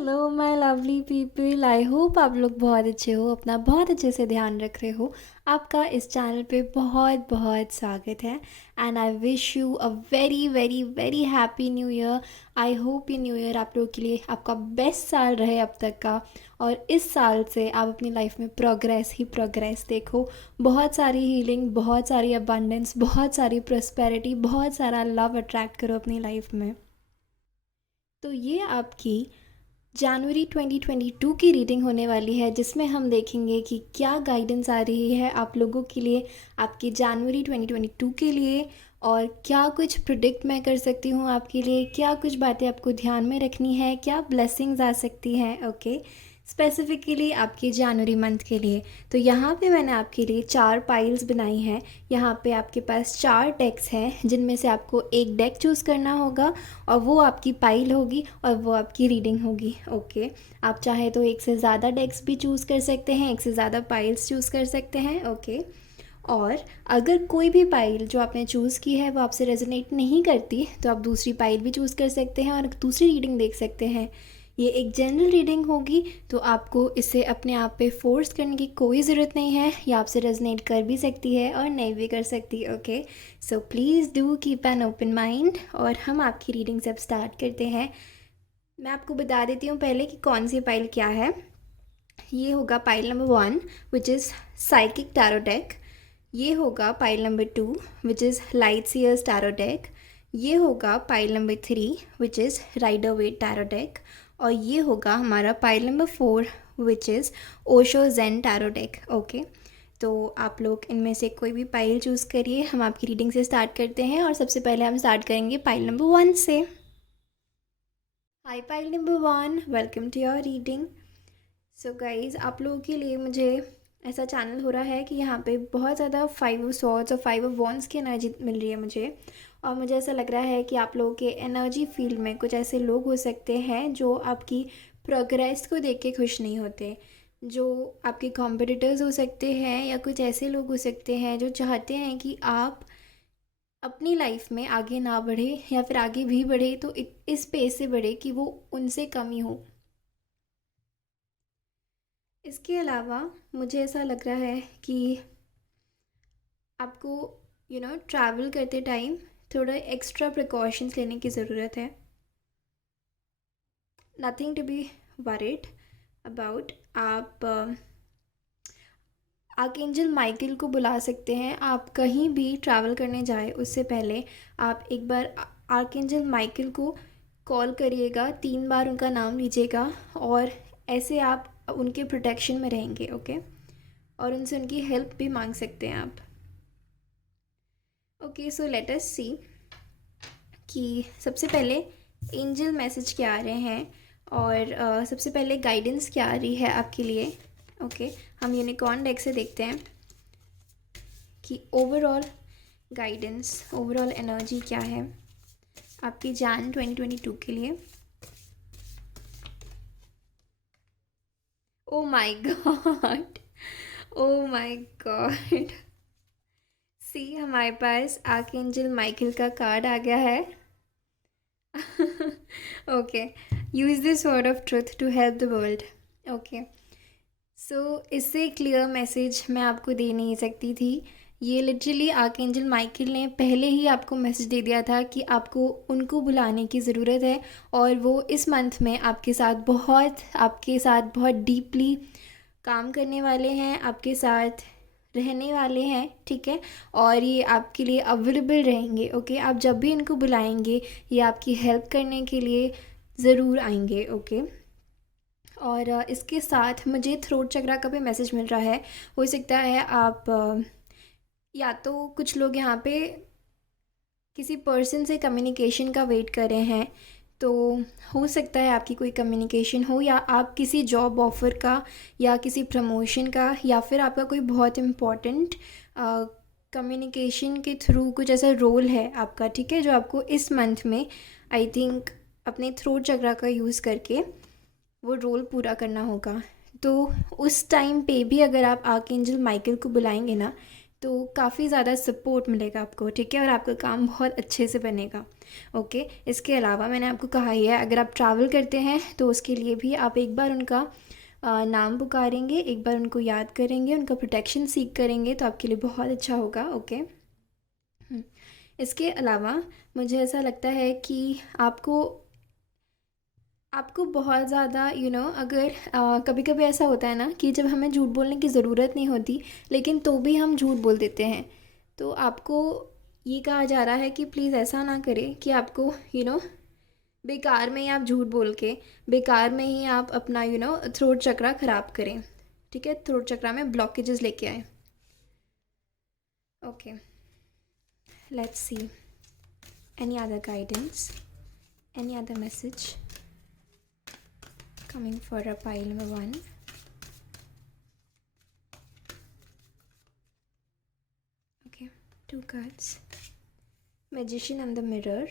Hello my lovely people, I hope आप लोग बहुत अच्छे हो, अपना बहुत अच्छे से ध्यान रख रहे हो। आपका इस चैनल पे बहुत बहुत स्वागत है। And I wish you a very very very happy new year. I hope ये न्यू ईयर आप लोगों के लिए आपका बेस्ट साल रहे अब तक का, और इस साल से आप अपनी लाइफ में प्रोग्रेस ही प्रोग्रेस देखो। बहुत सारी हीलिंग, बहुत सारी अबंडेंस, बहुत सारी प्रॉस्पेरिटी, बहुत सारा लव अट्रैक्ट करो अपनी लाइफ में। तो ये आपकी जनवरी 2022 की रीडिंग होने वाली है, जिसमें हम देखेंगे कि क्या गाइडेंस आ रही है आप लोगों के लिए आपकी जनवरी 2022 के लिए, और क्या कुछ प्रिडिक्ट मैं कर सकती हूँ आपके लिए, क्या कुछ बातें आपको ध्यान में रखनी है, क्या ब्लेसिंग्स आ सकती हैं। ओके, स्पेसिफिकली आपके जनवरी मंथ के लिए। तो यहाँ पे मैंने आपके लिए 4 पाइल्स बनाई हैं। यहाँ पे आपके पास 4 डेक्स हैं, जिनमें से आपको एक डेक चूज़ करना होगा, और वो आपकी पाइल होगी और वो आपकी रीडिंग होगी। ओके, आप चाहे तो एक से ज़्यादा डेक्स भी चूज़ कर सकते हैं, एक से ज़्यादा पाइल्स चूज़ कर सकते हैं। ओके, और अगर कोई भी पाइल जो आपने चूज़ की है वो आपसे रेजोनेट नहीं करती, तो आप दूसरी पाइल भी चूज़ कर सकते हैं और दूसरी रीडिंग देख सकते हैं। ये एक जनरल रीडिंग होगी, तो आपको इसे अपने आप पे फोर्स करने की कोई ज़रूरत नहीं है। ये आपसे रेजोनेट कर भी सकती है और नहीं भी कर सकती। Okay, so please do keep an open mind, और हम आपकी रीडिंग से अब स्टार्ट करते हैं। मैं आपको बता देती हूँ पहले कि कौन सी पाइल क्या है। ये होगा pile number 1, which is psychic tarot deck. ये होगा pile number 2, which is light seers tarot deck. ये होगा pile number 3, which is Rider Waite tarot deck. और ये होगा हमारा pile number 4, which is Osho zen tarot deck. Okay, तो आप लोग इनमें से कोई भी पाइल चूज़ करिए। हम आपकी रीडिंग से स्टार्ट करते हैं, और सबसे पहले हम स्टार्ट करेंगे पाइल नंबर 1 से। Hi pile number 1, welcome to your reading. So guys, आप लोगों के लिए मुझे ऐसा चैनल हो रहा है कि यहाँ पे बहुत ज़्यादा 5 ऑफ सॉर्ड्स और 5 ऑफ वॉन्ड्स की एनर्जी मिल रही है मुझे। और मुझे ऐसा लग रहा है कि आप लोगों के एनर्जी फील्ड में कुछ ऐसे लोग हो सकते हैं जो आपकी प्रोग्रेस को देख के खुश नहीं होते, जो आपके कॉम्पिटिटर्स हो सकते हैं, या कुछ ऐसे लोग हो सकते हैं जो चाहते हैं कि आप अपनी लाइफ में आगे ना बढ़े, या फिर आगे भी बढ़े तो इस पेस से बढ़े कि वो उनसे कम ही हो। इसके अलावा मुझे ऐसा लग रहा है कि आपको ट्रैवल करते टाइम थोड़ा एक्स्ट्रा प्रिकॉशंस लेने की ज़रूरत है। Nothing to be worried about. आप आर्कएंजल माइकल को बुला सकते हैं। आप कहीं भी ट्रैवल करने जाए उससे पहले आप एक बार आर्कएंजल माइकल को कॉल करिएगा, 3 बार उनका नाम लीजिएगा, और ऐसे आप उनके प्रोटेक्शन में रहेंगे। ओके, और उनसे उनकी हेल्प भी मांग सकते हैं आप। ओके, सो लेट अस सी कि सबसे पहले एंजल मैसेज क्या आ रहे हैं, और सबसे पहले गाइडेंस क्या आ रही है आपके लिए। ओके, हम यूनिकॉर्न डेक से देखते हैं कि ओवरऑल गाइडेंस, ओवरऑल एनर्जी क्या है आपकी जान 2022 के लिए। Oh my God, oh my God, see हमारे पास आर्कएंजल माइकल का कार्ड आ गया है। Okay, use this word of truth to help the world. Okay, so इससे क्लियर मैसेज मैं आपको दे नहीं सकती थी। ये लिटरली आर्कएंजल माइकल ने पहले ही आपको मैसेज दे दिया था कि आपको उनको बुलाने की ज़रूरत है, और वो इस मंथ में आपके साथ बहुत डीपली काम करने वाले हैं, आपके साथ रहने वाले हैं। ठीक है, और ये आपके लिए अवेलेबल रहेंगे। ओके, आप जब भी इनको बुलाएंगे ये आपकी हेल्प करने के लिए ज़रूर आएंगे। ओके, और इसके साथ मुझे थ्रोट चक्रा का भी मैसेज मिल रहा है। हो सकता है आप या तो कुछ लोग यहाँ पे किसी पर्सन से कम्युनिकेशन का वेट कर रहे हैं, तो हो सकता है आपकी कोई कम्युनिकेशन हो, या आप किसी जॉब ऑफ़र का, या किसी प्रमोशन का, या फिर आपका कोई बहुत इम्पॉर्टेंट कम्युनिकेशन के थ्रू कुछ ऐसा रोल है आपका। ठीक है, जो आपको इस मंथ में आई थिंक अपने थ्रोट चक्रा का यूज़ करके वो रोल पूरा करना होगा। तो उस टाइम पे भी अगर आप आर्कएंजल माइकल को बुलाएंगे ना, तो काफ़ी ज़्यादा सपोर्ट मिलेगा आपको। ठीक है, और आपका काम बहुत अच्छे से बनेगा। ओके, इसके अलावा मैंने आपको कहा ही है, अगर आप ट्रैवल करते हैं तो उसके लिए भी आप एक बार उनका नाम पुकारेंगे, एक बार उनको याद करेंगे, उनका प्रोटेक्शन सीख करेंगे तो आपके लिए बहुत अच्छा होगा। ओके। इसके अलावा मुझे ऐसा लगता है कि आपको आपको बहुत ज़्यादा अगर कभी कभी ऐसा होता है ना कि जब हमें झूठ बोलने की ज़रूरत नहीं होती लेकिन तो भी हम झूठ बोल देते हैं, तो आपको ये कहा जा रहा है कि प्लीज़ ऐसा ना करें कि आपको बेकार में ही आप झूठ बोल के बेकार में ही आप अपना थ्रोट चक्रा ख़राब करें। ठीक है, थ्रोट चक्रा में ब्लॉकेजेस लेके आए। Okay, let's see any other guidance, any other message coming for a pile number 1. Okay, 2 cards, magician and the mirror,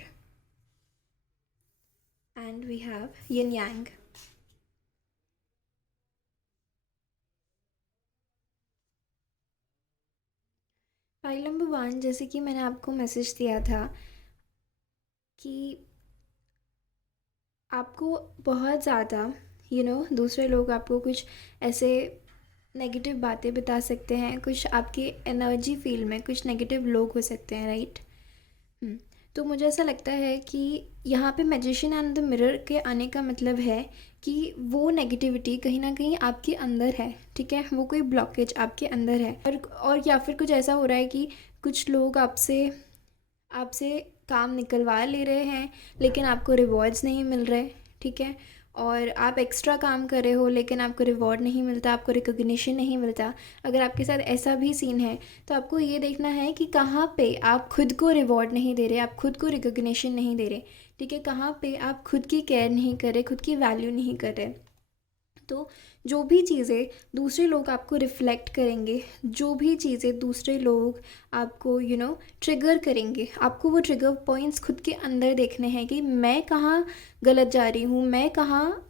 and we have yin yang. Pile number 1, जैसे कि मैंने आपको मैसेज दिया था कि आपको बहुत ज़्यादा दूसरे लोग आपको कुछ ऐसे नेगेटिव बातें बता सकते हैं, कुछ आपके एनर्जी फील्ड में कुछ नेगेटिव लोग हो सकते हैं, राइट। तो मुझे ऐसा लगता है कि यहाँ पे मैजिशियन एंड द मिरर के आने का मतलब है कि वो नेगेटिविटी कहीं ना कहीं आपके अंदर है। ठीक है, वो कोई ब्लॉकेज आपके अंदर है, और या फिर कुछ ऐसा हो रहा है कि कुछ लोग आपसे आपसे काम निकलवा ले रहे हैं लेकिन आपको रिवॉर्ड्स नहीं मिल रहे। ठीक है, और आप एक्स्ट्रा काम कर रहे हो लेकिन आपको रिवॉर्ड नहीं मिलता, आपको रिकॉग्निशन नहीं मिलता। अगर आपके साथ ऐसा भी सीन है तो आपको ये देखना है कि कहाँ पे आप खुद को रिवॉर्ड नहीं दे रहे, आप खुद को रिकॉग्निशन नहीं दे रहे। ठीक है, कहाँ पे आप खुद की केयर नहीं कर रहे, खुद की वैल्यू नहीं कर रहे। तो जो भी चीज़ें दूसरे लोग आपको रिफ़्लेक्ट करेंगे, जो भी चीज़ें दूसरे लोग आपको ट्रिगर करेंगे, आपको वो ट्रिगर पॉइंट्स खुद के अंदर देखने हैं कि मैं कहाँ गलत जा रही हूँ, मैं कहाँ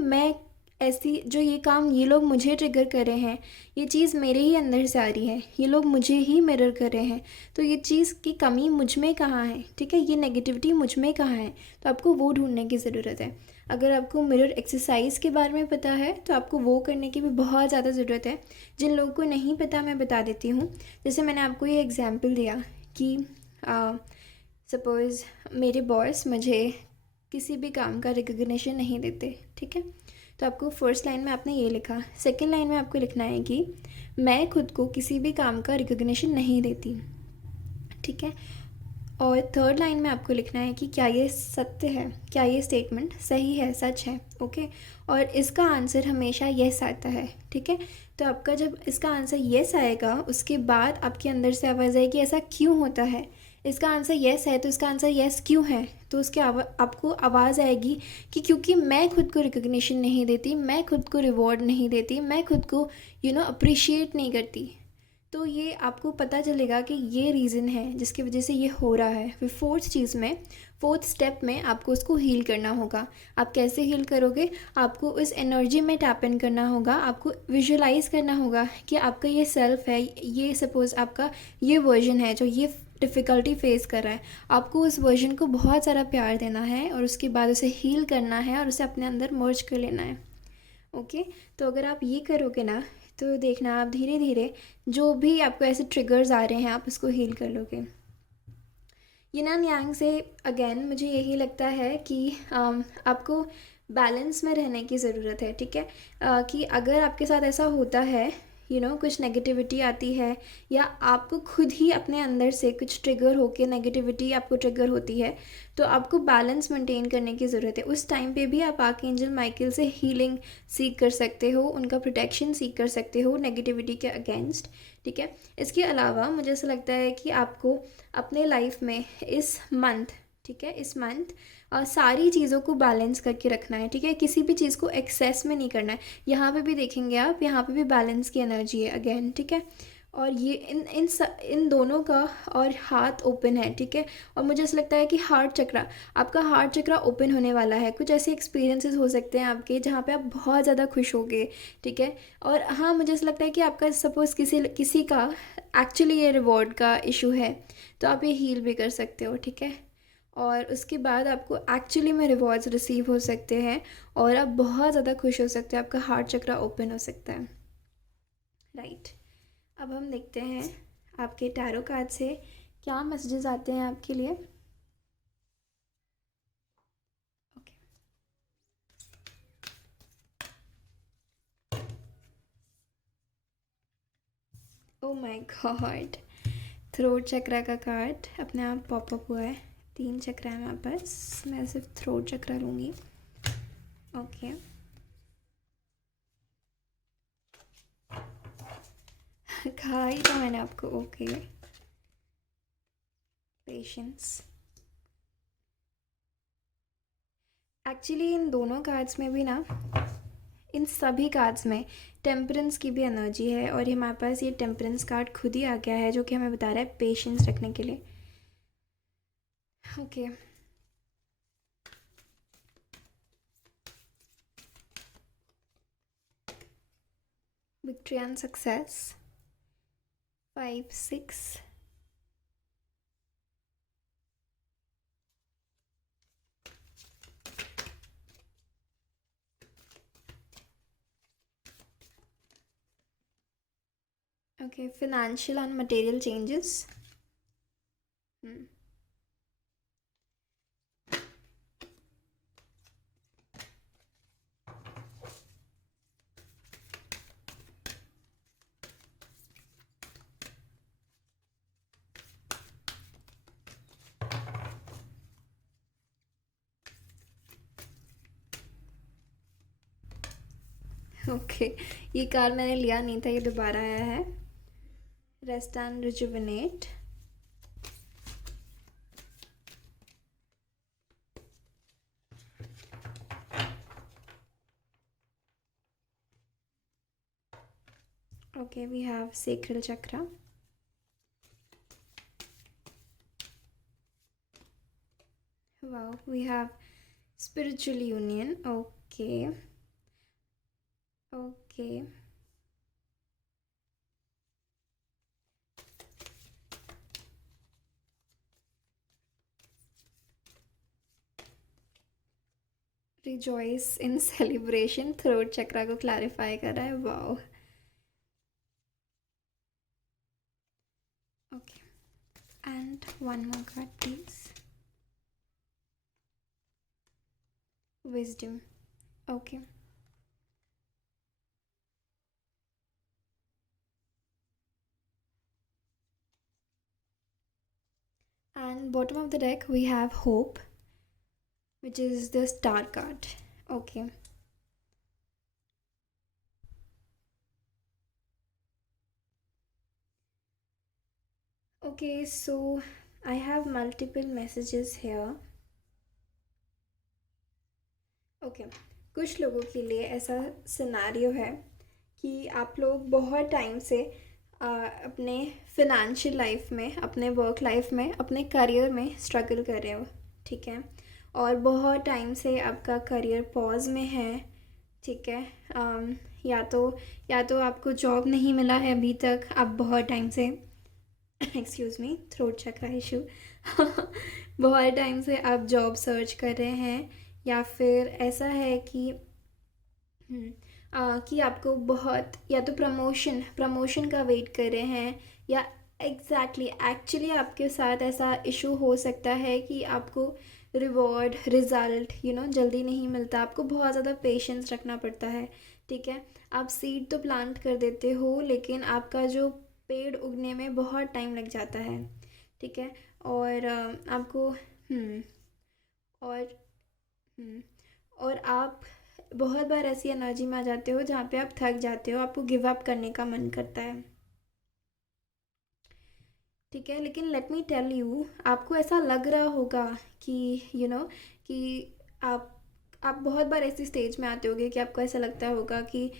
मैं ऐसी जो ये काम ये लोग मुझे ट्रिगर कर रहे हैं, ये चीज़ मेरे ही अंदर से आ रही है, ये लोग मुझे ही मिरर कर रहे हैं, तो ये चीज़ की कमी मुझ में कहाँ है। ठीक है, ये नेगेटिविटी मुझ में कहाँ है, तो आपको वो ढूंढने की ज़रूरत है। अगर आपको मिरर एक्सरसाइज के बारे में पता है तो आपको वो करने की भी बहुत ज़्यादा ज़रूरत है। जिन लोगों को नहीं पता मैं बता देती हूँ। जैसे मैंने आपको ये एग्ज़ाम्पल दिया कि सपोज़ मेरे बॉस मुझे किसी भी काम का रिकग्निशन नहीं देते। ठीक है, तो आपको फर्स्ट लाइन में आपने ये लिखा, सेकेंड लाइन में आपको लिखना है कि मैं खुद को किसी भी काम का रिकग्निशन नहीं देती। ठीक है, और थर्ड लाइन में आपको लिखना है कि क्या ये सत्य है, क्या ये स्टेटमेंट सही है, सच है। ओके, और इसका आंसर हमेशा येस आता है। ठीक है, तो आपका जब इसका आंसर येस आएगा उसके बाद आपके अंदर से आवाज़ आएगी ऐसा क्यों होता है। इसका आंसर येस है तो इसका आंसर येस क्यों है, तो उसके आपको आवाज़ आएगी कि क्योंकि मैं खुद को रिकग्निशन नहीं देती, मैं खुद को रिवॉर्ड नहीं देती, मैं खुद को अप्रिशिएट नहीं करती। तो ये आपको पता चलेगा कि ये रीज़न है जिसकी वजह से ये हो रहा है। फिर फोर्थ स्टेप में आपको उसको हील करना होगा। आप कैसे हील करोगे, आपको उस एनर्जी में टैप इन करना होगा, आपको विजुअलाइज करना होगा कि आपका ये सेल्फ है, ये सपोज़ आपका ये वर्जन है जो ये डिफ़िकल्टी फेस कर रहा है। आपको उस वर्जन को बहुत सारा प्यार देना है और उसके बाद उसे हील करना है और उसे अपने अंदर मर्ज कर लेना है। ओके, तो अगर आप ये करोगे ना तो देखना आप धीरे धीरे जो भी आपको ऐसे ट्रिगर्स आ रहे हैं आप उसको हील कर लोगे। यिन एंड यांग से अगेन मुझे यही लगता है कि आपको बैलेंस में रहने की ज़रूरत है। ठीक है, कि अगर आपके साथ ऐसा होता है कुछ नेगेटिविटी आती है या आपको खुद ही अपने अंदर से कुछ ट्रिगर होके नेगेटिविटी आपको ट्रिगर होती है, तो आपको बैलेंस मेंटेन करने की ज़रूरत है। उस टाइम पे भी आप आर्कएंजल माइकल से हीलिंग सीख कर सकते हो, उनका प्रोटेक्शन सीख कर सकते हो नेगेटिविटी के अगेंस्ट। ठीक है, इसके अलावा मुझे ऐसा लगता है कि आपको अपने लाइफ में इस मंथ इस मंथ सारी चीज़ों को बैलेंस करके रखना है। ठीक है, किसी भी चीज़ को एक्सेस में नहीं करना है। यहाँ पे भी देखेंगे आप, यहाँ पे भी बैलेंस की एनर्जी है अगेन। ठीक है, और ये इन दोनों का और हाथ ओपन है। ठीक है, और मुझे ऐसा लगता है कि आपका हार्ट चक्रा ओपन होने वाला है। कुछ ऐसे एक्सपीरियंसेस हो सकते हैं आपके जहाँ पे आप बहुत ज़्यादा खुश होगे। ठीक है, और हाँ मुझे ऐसा लगता है कि आपका सपोज़ किसी का एक्चुअली ये रिवॉर्ड का इशू है तो आप ये हील भी कर सकते हो। ठीक है, और उसके बाद आपको एक्चुअली में रिवॉर्ड्स रिसीव हो सकते हैं और आप बहुत ज़्यादा खुश हो सकते हैं, आपका हार्ट चक्रा ओपन हो सकता है। राइट, अब हम देखते हैं आपके टैरो कार्ड से क्या मैसेजेस आते हैं आपके लिए। Okay, oh my God, throat chakra का कार्ड अपने आप पॉपअप हुआ है। 3 चक्रा है मेरे पास, मैं सिर्फ थ्रोट चक्रा लूँगी। ओके, कहा ही था मैंने आपको। Okay, patience. एक्चुअली इन दोनों कार्ड्स में भी ना, इन सभी कार्ड्स में टेम्परेंस की भी एनर्जी है और ये हमारे पास ये टेम्परेंस कार्ड खुद ही आ गया है जो कि हमें बता रहा है पेशेंस रखने के लिए। Okay, victory and success, 5 6। Okay, financial and material changes. Okay, ये कार्ड मैंने लिया नहीं था, ये दोबारा आया है। Rest and rejuvenate. Okay, we have sacral chakra. Wow, we have spiritual union. Okay, okay, rejoice in celebration, throat chakra को क्लैरिफाई कर रहा है। Wow, okay, and one more card please, wisdom. Okay, and bottom of the deck we have hope, which is the star card. Okay, okay, so I have multiple messages here. Okay, कुछ लोगों के लिए ऐसा scenario है कि आप लोग बहुत टाइम से अपने फिनेंशियल लाइफ में, अपने वर्क लाइफ में, अपने करियर में स्ट्रगल कर रहे हो, ठीक है, और बहुत टाइम से आपका करियर पॉज में है, ठीक है। या तो आपको जॉब नहीं मिला है अभी तक, आप बहुत टाइम से एक्सक्यूज़ मी, थ्रोट चक्रा इशू बहुत टाइम से आप जॉब सर्च कर रहे हैं, या फिर ऐसा है कि आपको बहुत, या तो प्रमोशन का वेट कर रहे हैं, या एक्चुअली आपके साथ ऐसा इशू हो सकता है कि आपको रिवॉर्ड, रिज़ल्ट जल्दी नहीं मिलता, आपको बहुत ज़्यादा पेशेंस रखना पड़ता है, ठीक है। आप सीड तो प्लांट कर देते हो लेकिन आपका जो पेड़ उगने में बहुत टाइम लग जाता है, ठीक है। और आपको और हम्म, और आप बहुत बार ऐसी एनर्जी में आ जाते हो जहाँ पे आप थक जाते हो, आपको गिव अप करने का मन करता है, ठीक है। लेकिन लेट मी टेल यू, आपको ऐसा लग रहा होगा कि कि आप आप बहुत बार ऐसी स्टेज में आते होगे कि आपको ऐसा लगता होगा कि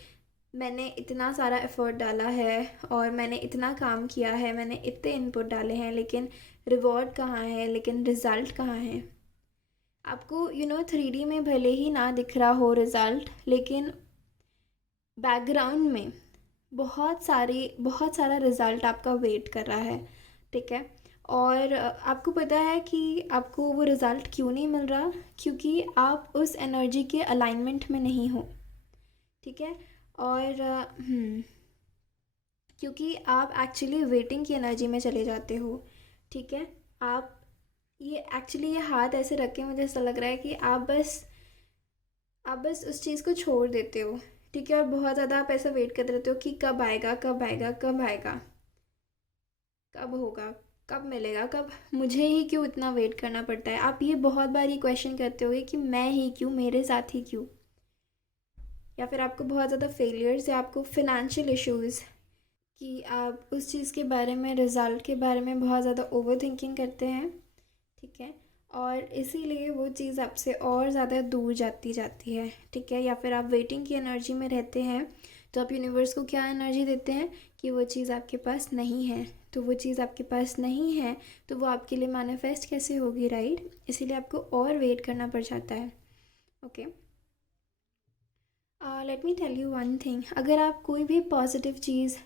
मैंने इतना सारा एफर्ट डाला है और मैंने इतना काम किया है, मैंने इतने इनपुट डाले हैं, लेकिन रिवॉर्ड कहाँ है, लेकिन रिज़ल्ट कहाँ है। आपको 3D में भले ही ना दिख रहा हो रिज़ल्ट, लेकिन बैकग्राउंड में बहुत सारा रिज़ल्ट आपका वेट कर रहा है, ठीक है। और आपको पता है कि आपको वो रिज़ल्ट क्यों नहीं मिल रहा, क्योंकि आप उस एनर्जी के अलाइनमेंट में नहीं हो, ठीक है। और क्योंकि आप एक्चुअली वेटिंग की एनर्जी में चले जाते हो, ठीक है। आप ये एक्चुअली ये हाथ ऐसे रख के मुझे ऐसा लग रहा है कि आप बस उस चीज़ को छोड़ देते हो, ठीक है। और बहुत ज़्यादा आप ऐसा वेट करते रहते हो कि कब आएगा, कब आएगा, कब आएगा, कब होगा, कब मिलेगा, कब, मुझे ही क्यों इतना वेट करना पड़ता है। आप ये बहुत बार ये क्वेश्चन करते होगे कि मैं ही क्यों, मेरे साथ ही क्यों। या फिर आपको बहुत ज़्यादा फेलियर्स या आपको फिनेंशियल इश्यूज़, कि आप उस चीज़ के बारे में, रिज़ल्ट के बारे में बहुत ज़्यादा ओवर थिंकिंग करते हैं, ठीक है। और इसीलिए वो चीज़ आपसे और ज़्यादा दूर जाती जाती है, ठीक है। या फिर आप वेटिंग की एनर्जी में रहते हैं, तो आप यूनिवर्स को क्या एनर्जी देते हैं कि वो चीज़ आपके पास नहीं है। तो वो चीज़ आपके पास नहीं है तो वो आपके लिए मैनिफेस्ट कैसे होगी, राइट। इसीलिए आपको और वेट करना पड़ जाता है, okay. Let me tell you one thing, अगर आप कोई भी पॉजिटिव चीज़,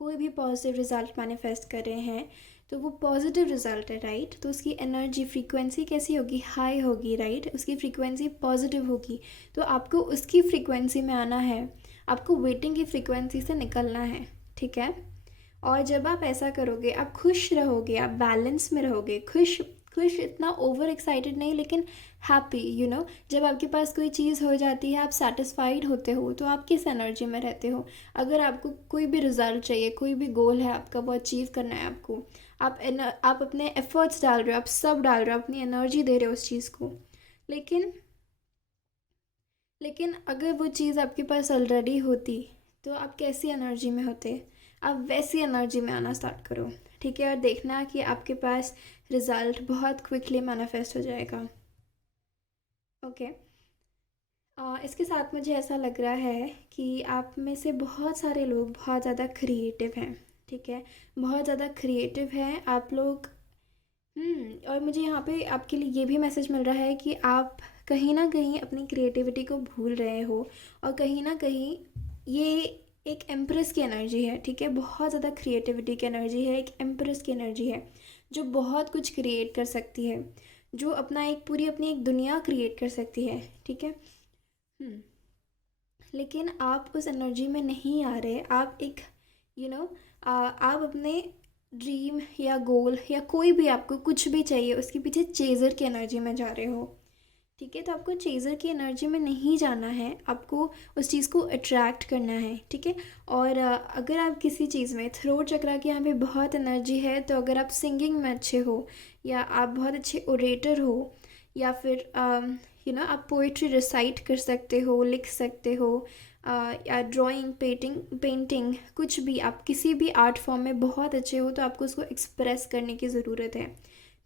कोई भी पॉजिटिव रिज़ल्ट मैनिफेस्ट कर रहे हैं, तो वो पॉजिटिव रिज़ल्ट है, राइट। तो उसकी एनर्जी फ्रीक्वेंसी कैसी होगी, हाई होगी, राइट। उसकी फ्रीक्वेंसी पॉजिटिव होगी, तो आपको उसकी फ्रीक्वेंसी में आना है, आपको वेटिंग की फ्रीक्वेंसी से निकलना है, ठीक है। और जब आप ऐसा करोगे आप खुश रहोगे, आप बैलेंस में रहोगे, खुश खुश, इतना ओवर एक्साइटेड नहीं लेकिन हैप्पी, जब आपके पास कोई चीज़ हो जाती है, आप सेटिस्फाइड होते हो, तो आप किस एनर्जी में रहते हो। अगर आपको कोई भी रिज़ल्ट चाहिए, कोई भी गोल है आपका, वो अचीव करना है आपको, आप अपने एफर्ट्स डाल रहे हो, आप सब डाल रहे हो, अपनी एनर्जी दे रहे हो उस चीज़ को। लेकिन लेकिन अगर वो चीज़ आपके पास ऑलरेडी होती, तो आप कैसी एनर्जी में होते, आप वैसी एनर्जी में आना स्टार्ट करो, ठीक है। और देखना कि आपके पास रिज़ल्ट बहुत क्विकली मैनिफेस्ट हो जाएगा, ओके। इसके साथ मुझे ऐसा लग रहा है कि आप में से बहुत सारे लोग बहुत ज़्यादा क्रिएटिव हैं, ठीक है। बहुत ज़्यादा क्रिएटिव हैं आप लोग। और मुझे यहाँ पे आपके लिए ये भी मैसेज मिल रहा है कि आप कहीं ना कहीं अपनी क्रिएटिविटी को भूल रहे हो, और कहीं ना कहीं ये एक एम्प्रेस की एनर्जी है, ठीक है। बहुत ज़्यादा क्रिएटिविटी की एनर्जी है, एक एम्प्रेस की एनर्जी है, जो बहुत कुछ क्रिएट कर सकती है, जो अपना एक पूरी अपनी एक दुनिया क्रिएट कर सकती है, ठीक है। हम्म लेकिन आप उस एनर्जी में नहीं आ रहे, आप एक यू you नो आप अपने ड्रीम या गोल या कोई भी आपको कुछ भी चाहिए उसके पीछे चेज़र की एनर्जी में जा रहे हो, ठीक है। तो आपको चेज़र की एनर्जी में नहीं जाना है, आपको उस चीज़ को अट्रैक्ट करना है, ठीक है। और अगर आप किसी चीज़ में, थ्रोट चक्रा के यहाँ पे बहुत एनर्जी है, तो अगर आप सिंगिंग में अच्छे हो, या आप बहुत अच्छे ओरेटर हो, या फिर आप पोइट्री रिसाइट कर सकते हो, लिख सकते हो, या ड्राइंग, पेंटिंग, कुछ भी, आप किसी भी आर्ट फॉर्म में बहुत अच्छे हो, तो आपको उसको एक्सप्रेस करने की ज़रूरत है,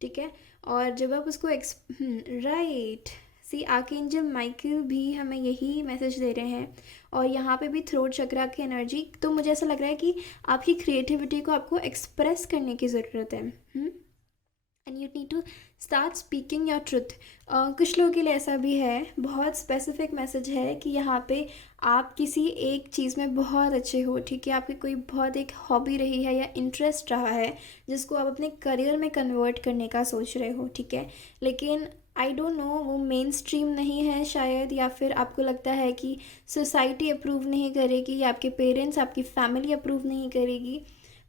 ठीक है। और जब आप उसको राइट, सी आर्कएंजल माइकल भी हमें यही मैसेज दे रहे हैं, और यहाँ पे भी थ्रोट चक्रा की एनर्जी। तो मुझे ऐसा लग रहा है कि आपकी क्रिएटिविटी को आपको एक्सप्रेस करने की ज़रूरत है, and you need to start speaking your truth. कुछ लोगों के लिए ऐसा भी है, बहुत स्पेसिफिक मैसेज है कि यहाँ पे आप किसी एक चीज़ में बहुत अच्छे हो, ठीक है। आपकी कोई बहुत एक हॉबी रही है या इंटरेस्ट रहा है, जिसको आप अपने करियर में कन्वर्ट करने का सोच रहे हो, ठीक है। लेकिन आई डोंट नो, वो मेन स्ट्रीम नहीं है शायद, या फिर आपको लगता है कि सोसाइटी अप्रूव नहीं करेगी, या आपके पेरेंट्स, आपकी फैमिली अप्रूव नहीं करेगी।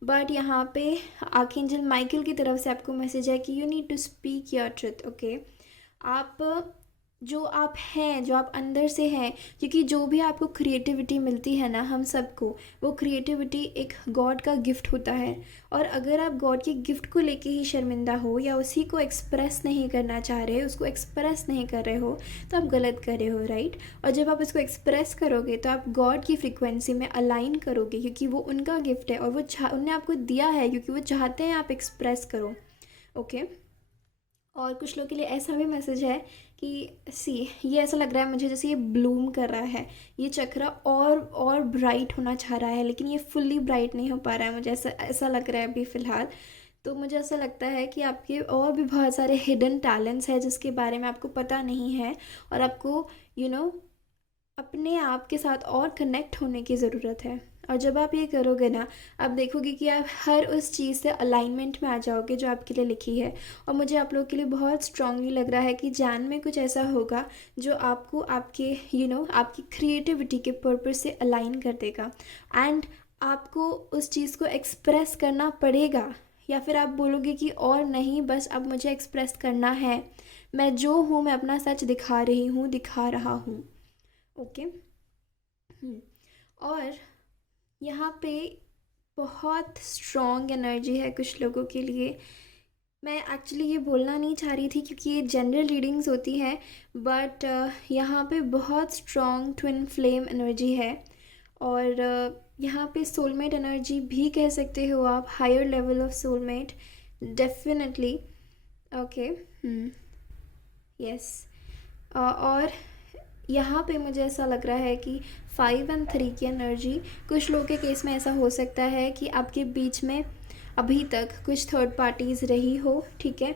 बट यहाँ पे आर्कएंजल माइकल की तरफ से आपको मैसेज है कि you need to speak your truth, okay. आप जो आप हैं, जो आप अंदर से हैं, क्योंकि जो भी आपको क्रिएटिविटी मिलती है ना, हम सबको, वो क्रिएटिविटी एक गॉड का गिफ्ट होता है। और अगर आप गॉड के गिफ्ट को लेके ही शर्मिंदा हो, या उसी को एक्सप्रेस नहीं करना चाह रहे, उसको एक्सप्रेस नहीं कर रहे हो, तो आप गलत कर रहे हो, राइट। और जब आप इसको एक्सप्रेस करोगे, तो आप गॉड की फ्रिक्वेंसी में अलाइन करोगे, क्योंकि वो उनका गिफ्ट है, और वो उनने आपको दिया है क्योंकि वो चाहते हैं आप एक्सप्रेस करो, ओके। और कुछ लोग के लिए ऐसा भी मैसेज है कि सी, ये ऐसा लग रहा है मुझे जैसे ये ब्लूम कर रहा है, ये चक्रा और ब्राइट होना चाह रहा है, लेकिन ये फुल्ली ब्राइट नहीं हो पा रहा है, मुझे ऐसा ऐसा लग रहा है अभी फ़िलहाल। तो मुझे ऐसा लगता है कि आपके और भी बहुत सारे हिडन टैलेंट्स हैं जिसके बारे में आपको पता नहीं है, और आपको यू you नो अपने आप के साथ और कनेक्ट होने की ज़रूरत है, और जब आप ये करोगे ना, आप देखोगे कि आप हर उस चीज़ से अलाइनमेंट में आ जाओगे जो आपके लिए लिखी है। और मुझे आप लोगों के लिए बहुत स्ट्रांगली लग रहा है कि जान में कुछ ऐसा होगा जो आपको आपके आपकी क्रिएटिविटी के पर्पस से अलाइन कर देगा। एंड आपको उस चीज़ को एक्सप्रेस करना पड़ेगा, या फिर आप बोलोगे कि और नहीं, बस अब मुझे एक्सप्रेस करना है, मैं जो हूँ मैं अपना सच दिखा रही हूँ, दिखा रहा हूँ। ओके। और यहाँ पे बहुत स्ट्रॉन्ग एनर्जी है कुछ लोगों के लिए। मैं एक्चुअली ये बोलना नहीं चाह रही थी क्योंकि ये जनरल रीडिंग्स होती हैं, बट यहाँ पे बहुत स्ट्रॉन्ग ट्विन फ्लेम एनर्जी है। और यहाँ पे सोलमेट एनर्जी भी कह सकते हो आप, higher level of soulmate, definitely. Okay. Yes. और यहाँ पे मुझे ऐसा लग रहा है कि 5 और 3 की एनर्जी, कुछ लोगों के केस में ऐसा हो सकता है कि आपके बीच में अभी तक कुछ थर्ड पार्टीज़ रही हो, ठीक है।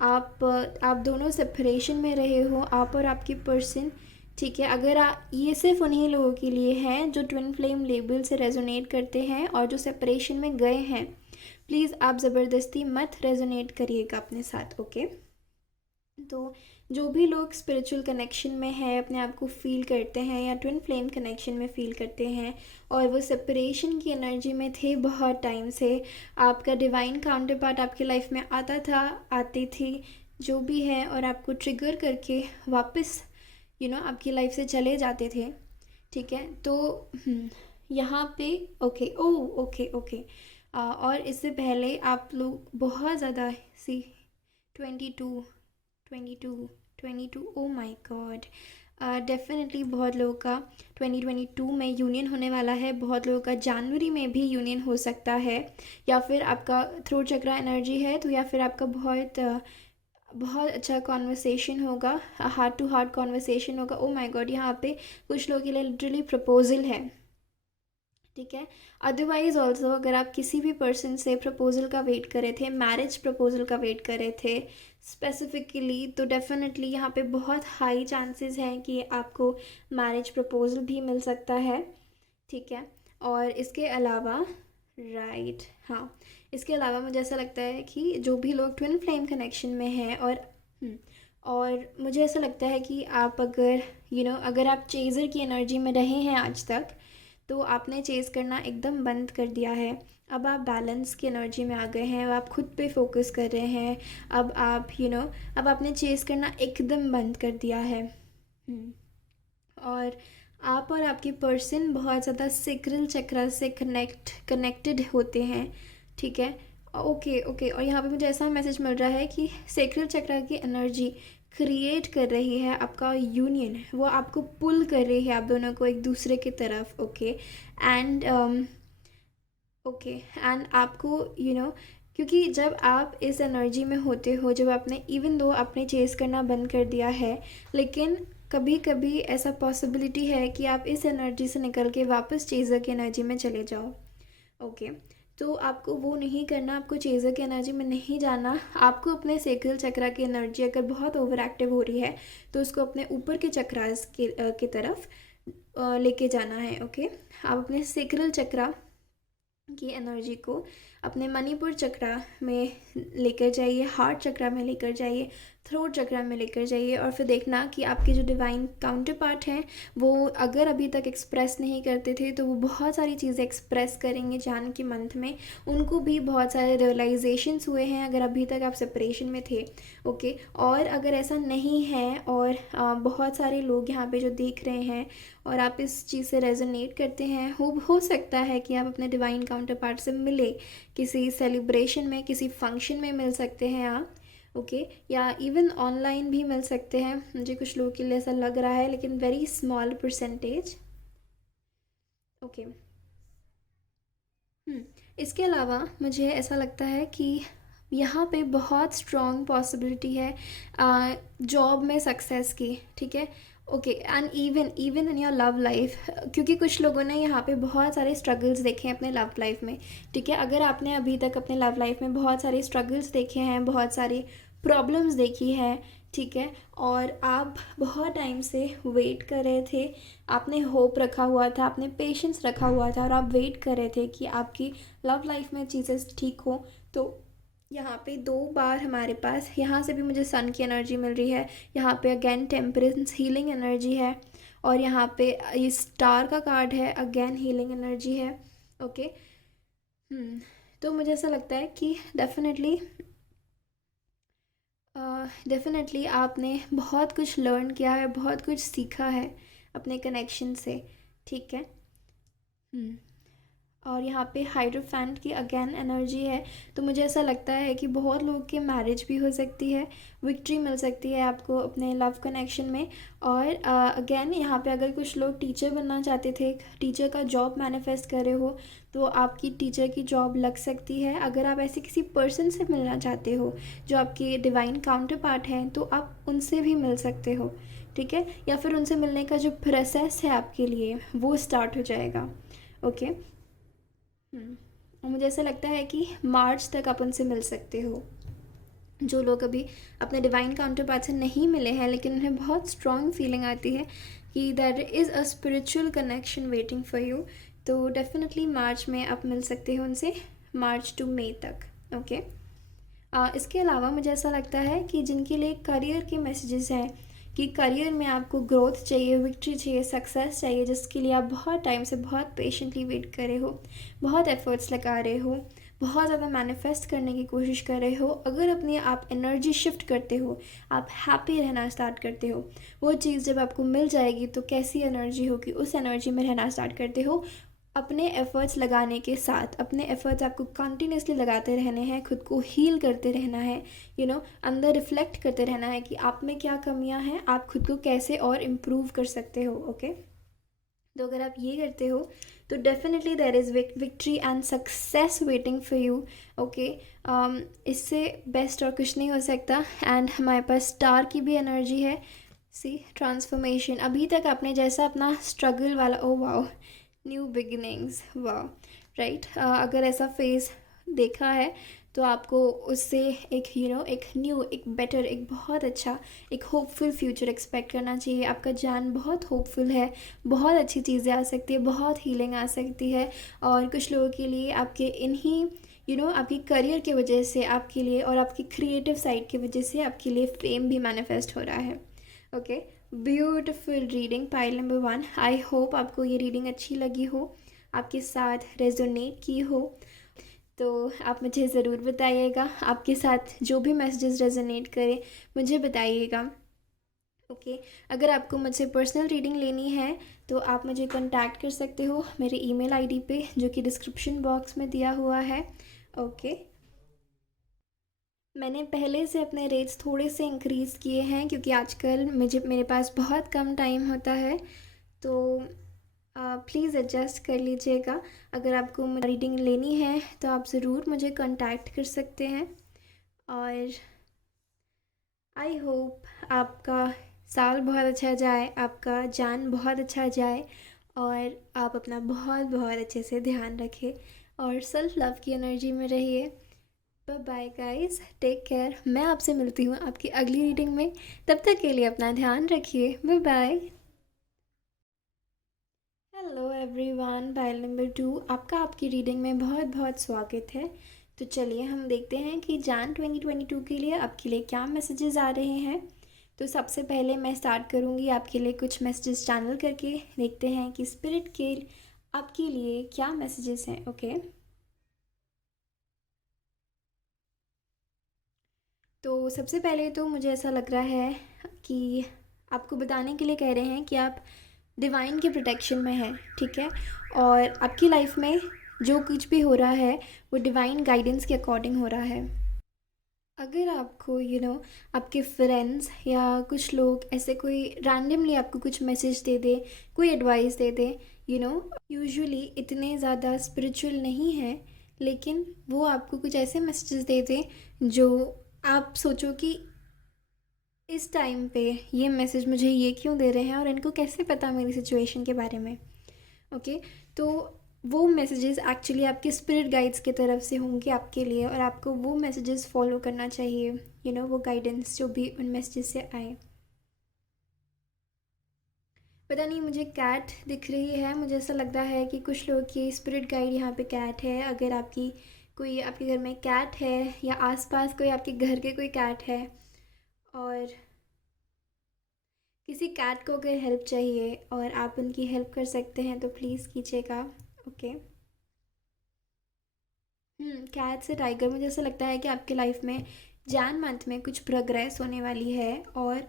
आप दोनों सेपरेशन में रहे हो, आप और आपकी पर्सन, ठीक है। अगर ये सिर्फ उन्हीं लोगों के लिए हैं जो ट्विन फ्लेम लेबल से रेजोनेट करते हैं और जो सेपरेशन में गए हैं, प्लीज़ आप ज़बरदस्ती मत रेजोनेट करिएगा अपने साथ, ओके। तो जो भी लोग स्पिरिचुअल कनेक्शन में है, अपने आप को फील करते हैं या ट्विन फ्लेम कनेक्शन में फील करते हैं और वो सेपरेशन की एनर्जी में थे बहुत टाइम से, आपका डिवाइन काउंटर पार्ट आपकी लाइफ में आता था, आती थी, जो भी है, और आपको ट्रिगर करके वापस आपकी लाइफ से चले जाते थे, ठीक है। तो यहाँ पे ओके, ओके ओके। और इससे पहले आप लोग बहुत ज़्यादा 22 22 ओ माय गॉड, डेफिनेटली बहुत लोगों का 2022 में यूनियन होने वाला है, बहुत लोगों का जनवरी में भी यूनियन हो सकता है, या फिर आपका थ्रोट चक्रा एनर्जी है तो या फिर आपका बहुत अच्छा कॉन्वर्सेशन होगा, हार्ट टू हार्ट कॉन्वर्सेशन होगा। ओ माय गॉड, यहाँ पे कुछ लोगों के लिए लिटरली प्रपोजल है, ठीक है। अदरवाइज़ ऑल्सो अगर आप किसी भी पर्सन से प्रपोजल का वेट कर रहे थे, मैरिज प्रपोजल का वेट कर रहे थे स्पेसिफिकली, तो डेफिनेटली यहाँ पे बहुत हाई चांसेस हैं कि आपको मैरिज प्रपोजल भी मिल सकता है, ठीक है। और इसके अलावा राइट, हाँ, इसके अलावा मुझे ऐसा लगता है कि जो भी लोग ट्विन फ्लेम कनेक्शन में हैं और मुझे ऐसा लगता है कि आप अगर अगर आप चेज़र की एनर्जी में रहे हैं आज तक, तो आपने चेज़ करना एकदम बंद कर दिया है। अब आप बैलेंस की एनर्जी में आ गए हैं, अब आप खुद पे फोकस कर रहे हैं, अब आप अब आपने चेज़ करना एकदम बंद कर दिया है। और आप और आपकी पर्सन बहुत ज़्यादा सेक्रल चक्र से कनेक्टेड होते हैं, ठीक है। Okay okay. और यहाँ पे मुझे ऐसा मैसेज मिल रहा है कि सेक्रल चक्र की एनर्जी क्रिएट कर रही है आपका यूनियन, वो आपको पुल कर रही है आप दोनों को एक दूसरे की तरफ, ओके। एंड आपको क्योंकि जब आप इस एनर्जी में होते हो, जब आपने इवन दो आपने चेज़ करना बंद कर दिया है, लेकिन कभी कभी ऐसा पॉसिबिलिटी है कि आप इस एनर्जी से निकल के वापस चेज़र की एनर्जी में चले जाओ, ओके। तो आपको वो नहीं करना, आपको चेज़र की एनर्जी में नहीं जाना, आपको अपने सेक्रल चक्र की एनर्जी अगर बहुत ओवर एक्टिव हो रही है तो उसको अपने ऊपर के चक्रास की तरफ लेके जाना है, ओके। आप अपने सेक्रल चक्र की एनर्जी को अपने मणिपुर चक्र में लेकर जाइए, हार्ट चक्र में लेकर जाइए, थ्रोट चक्र में लेकर जाइए, और फिर देखना कि आपके जो डिवाइन काउंटर पार्ट हैं वो अगर अभी तक एक्सप्रेस नहीं करते थे तो वो बहुत सारी चीज़ें एक्सप्रेस करेंगे जान की मंथ में। उनको भी बहुत सारे रियलाइजेशंस हुए हैं अगर अभी तक आप सेपरेशन में थे, ओके। और अगर ऐसा नहीं है और बहुत सारे लोग यहाँ पे जो देख रहे हैं और आप इस चीज़ से रेजोनेट करते हैं, हो सकता है कि आप अपने डिवाइन काउंटर पार्ट से मिले, किसी सेलिब्रेशन में, किसी फंक्शन में मिल सकते हैं आप, ओके। या इवन ऑनलाइन भी मिल सकते हैं, मुझे कुछ लोगों के लिए ऐसा लग रहा है, लेकिन वेरी स्मॉल परसेंटेज, ओके। इसके अलावा मुझे ऐसा लगता है कि यहाँ पे बहुत स्ट्रॉन्ग पॉसिबिलिटी है जॉब में सक्सेस की, ठीक है, okay. And even in your love life, क्योंकि कुछ लोगों ने यहाँ पे बहुत सारे स्ट्रगल्स देखे हैं अपने लव लाइफ में, ठीक है। अगर आपने अभी तक अपने लव लाइफ में बहुत सारे स्ट्रगल्स देखे हैं, बहुत सारी प्रॉब्लम्स देखी है, ठीक है। और आप बहुत टाइम से वेट कर रहे थे, आपने होप रखा हुआ था, आपने पेशेंस रखा हुआ था और आप वेट कर रहे थे कि आपकी लव लाइफ में चीज़ें ठीक हो। तो यहाँ पे दो बार हमारे पास, यहाँ से भी मुझे सन की एनर्जी मिल रही है, यहाँ पे अगेन टेम्परेंस हीलिंग एनर्जी है, और यहाँ पे ये स्टार का कार्ड है, अगेन हीलिंग एनर्जी है। ओके। तो मुझे ऐसा लगता है कि डेफिनेटली डेफ़िनेटली आपने बहुत कुछ लर्न किया है, बहुत कुछ सीखा है अपने कनेक्शन से, ठीक है। हुँ। और यहाँ पे हाइड्रोफैंट की अगेन एनर्जी है। तो मुझे ऐसा लगता है कि बहुत लोगों की मैरिज भी हो सकती है, विक्ट्री मिल सकती है आपको अपने लव कनेक्शन में। और अगेन यहाँ पे अगर कुछ लोग टीचर बनना चाहते थे, टीचर का जॉब मैनिफेस्ट कर रहे हो, तो आपकी टीचर की जॉब लग सकती है। अगर आप ऐसे किसी पर्सन से मिलना चाहते हो जो आपके डिवाइन काउंटर पार्ट हैं, तो आप उनसे भी मिल सकते हो, ठीक है। या फिर उनसे मिलने का जो प्रोसेस है आपके लिए वो स्टार्ट हो जाएगा। ओके। और मुझे ऐसा लगता है कि मार्च तक आप उनसे मिल सकते हो। जो लोग अभी अपने डिवाइन काउंटर पार्ट से नहीं मिले हैं लेकिन उन्हें बहुत स्ट्रॉन्ग फीलिंग आती है कि there is a spiritual connection waiting for you, तो डेफिनेटली मार्च में आप मिल सकते हो उनसे, मार्च टू मई तक। ओके। इसके अलावा मुझे ऐसा लगता है कि जिनके लिए करियर के मैसेजेस हैं, कि करियर में आपको ग्रोथ चाहिए, विक्ट्री चाहिए, सक्सेस चाहिए, जिसके लिए आप बहुत टाइम से बहुत पेशेंटली वेट कर रहे हो, बहुत एफर्ट्स लगा रहे हो, बहुत ज़्यादा मैनिफेस्ट करने की कोशिश कर रहे हो। अगर अपनी आप एनर्जी शिफ्ट करते हो, आप हैप्पी रहना स्टार्ट करते हो, वो चीज़ जब आपको मिल जाएगी तो कैसी एनर्जी होगी, उस एनर्जी में रहना स्टार्ट करते हो। अपने एफ़र्ट्स लगाने के साथ, अपने एफ़र्ट्स आपको कंटिन्यूसली लगाते रहने हैं, खुद को हील करते रहना है, अंदर रिफ्लेक्ट करते रहना है कि आप में क्या कमियां हैं, आप खुद को कैसे और इम्प्रूव कर सकते हो। ओके। तो अगर आप ये करते हो तो definitely there is victory and success waiting for you. Okay. इससे बेस्ट और कुछ नहीं हो सकता। एंड हमारे पास स्टार की भी एनर्जी है। सी ट्रांसफॉर्मेशन, अभी तक आपने जैसा अपना स्ट्रगल वाला, ओ वाओ, न्यू बिगिनिंग्स, वाह, राइट। अगर ऐसा फेज़ देखा है तो आपको उससे एक एक न्यू, एक बेटर, एक बहुत अच्छा, एक होपफुल फ्यूचर एक्सपेक्ट करना चाहिए। आपका जान बहुत होपफुल है, बहुत अच्छी चीज़ें आ सकती है, बहुत हीलिंग आ सकती है। और कुछ लोगों के लिए आपके इन्हीं आपकी करियर की वजह से आपके लिए, और आपकी क्रिएटिव साइड की वजह से आपके लिए फेम भी मैनिफेस्ट हो रहा है। Okay. Beautiful reading, pile number 1। I hope आपको ये रीडिंग अच्छी लगी हो, आपके साथ रेजोनेट की हो। तो आप मुझे ज़रूर बताइएगा, आपके साथ जो भी मैसेजेस रेजोनेट करें मुझे बताइएगा। ओके। अगर आपको मुझसे पर्सनल रीडिंग लेनी है तो आप मुझे कांटेक्ट कर सकते हो मेरे ईमेल आईडी पे, जो कि डिस्क्रिप्शन बॉक्स में दिया हुआ है। ओके। मैंने पहले से अपने रेट्स थोड़े से इंक्रीज़ किए हैं क्योंकि आजकल मेरे पास बहुत कम टाइम होता है। तो प्लीज़ एडजस्ट कर लीजिएगा। अगर आपको रीडिंग लेनी है तो आप ज़रूर मुझे कांटेक्ट कर सकते हैं। और आई होप आपका साल बहुत अच्छा जाए, आपका जान बहुत अच्छा जाए, और आप अपना बहुत बहुत अच्छे से ध्यान रखें और सेल्फ लव की एनर्जी में रहिए। Bye bye guys, take care. मैं आपसे मिलती हूँ आपकी अगली रीडिंग में। तब तक के लिए अपना ध्यान रखिए। Bye bye. Hello everyone, pile number 2, आपका आपकी रीडिंग में बहुत बहुत स्वागत है। तो चलिए हम देखते हैं कि जान 2022 के लिए आपके लिए क्या मैसेजेस आ रहे हैं। तो सबसे पहले मैं स्टार्ट करूँगी आपके लिए कुछ मैसेजेस चैनल करके, देखते हैं कि स्पिरिट के आपके लिए क्या मैसेजेस हैं। ओके। तो सबसे पहले तो मुझे ऐसा लग रहा है कि आपको बताने के लिए कह रहे हैं कि आप डिवाइन के प्रोटेक्शन में हैं, ठीक है। और आपकी लाइफ में जो कुछ भी हो रहा है वो डिवाइन गाइडेंस के अकॉर्डिंग हो रहा है। अगर आपको आपके फ्रेंड्स या कुछ लोग ऐसे कोई रैंडमली आपको कुछ मैसेज दे दे, कोई एडवाइस दे दे, यूजुअली इतने ज़्यादा स्पिरिचुअल नहीं है, लेकिन वो आपको कुछ ऐसे मैसेजेस दे दे जो आप सोचो कि इस टाइम पे ये मैसेज मुझे ये क्यों दे रहे हैं और इनको कैसे पता मेरी सिचुएशन के बारे में। ओके। तो वो मैसेजेस एक्चुअली आपके स्पिरिट गाइड्स की तरफ से होंगे आपके लिए, और आपको वो मैसेजेस फॉलो करना चाहिए, वो गाइडेंस जो भी उन मैसेजेस से आए। पता नहीं, मुझे कैट दिख रही है, मुझे ऐसा लगता है कि कुछ लोगों की स्पिरिट गाइड यहाँ पे कैट है। अगर कोई आपके घर में कैट है, या आसपास कोई आपके घर के कोई कैट है, और किसी कैट को अगर हेल्प चाहिए और आप उनकी हेल्प कर सकते हैं तो प्लीज़ कीजिएगा। ओके। कैट से टाइगर, मुझे ऐसा लगता है कि आपके लाइफ में जैन मंथ में कुछ प्रोग्रेस होने वाली है, और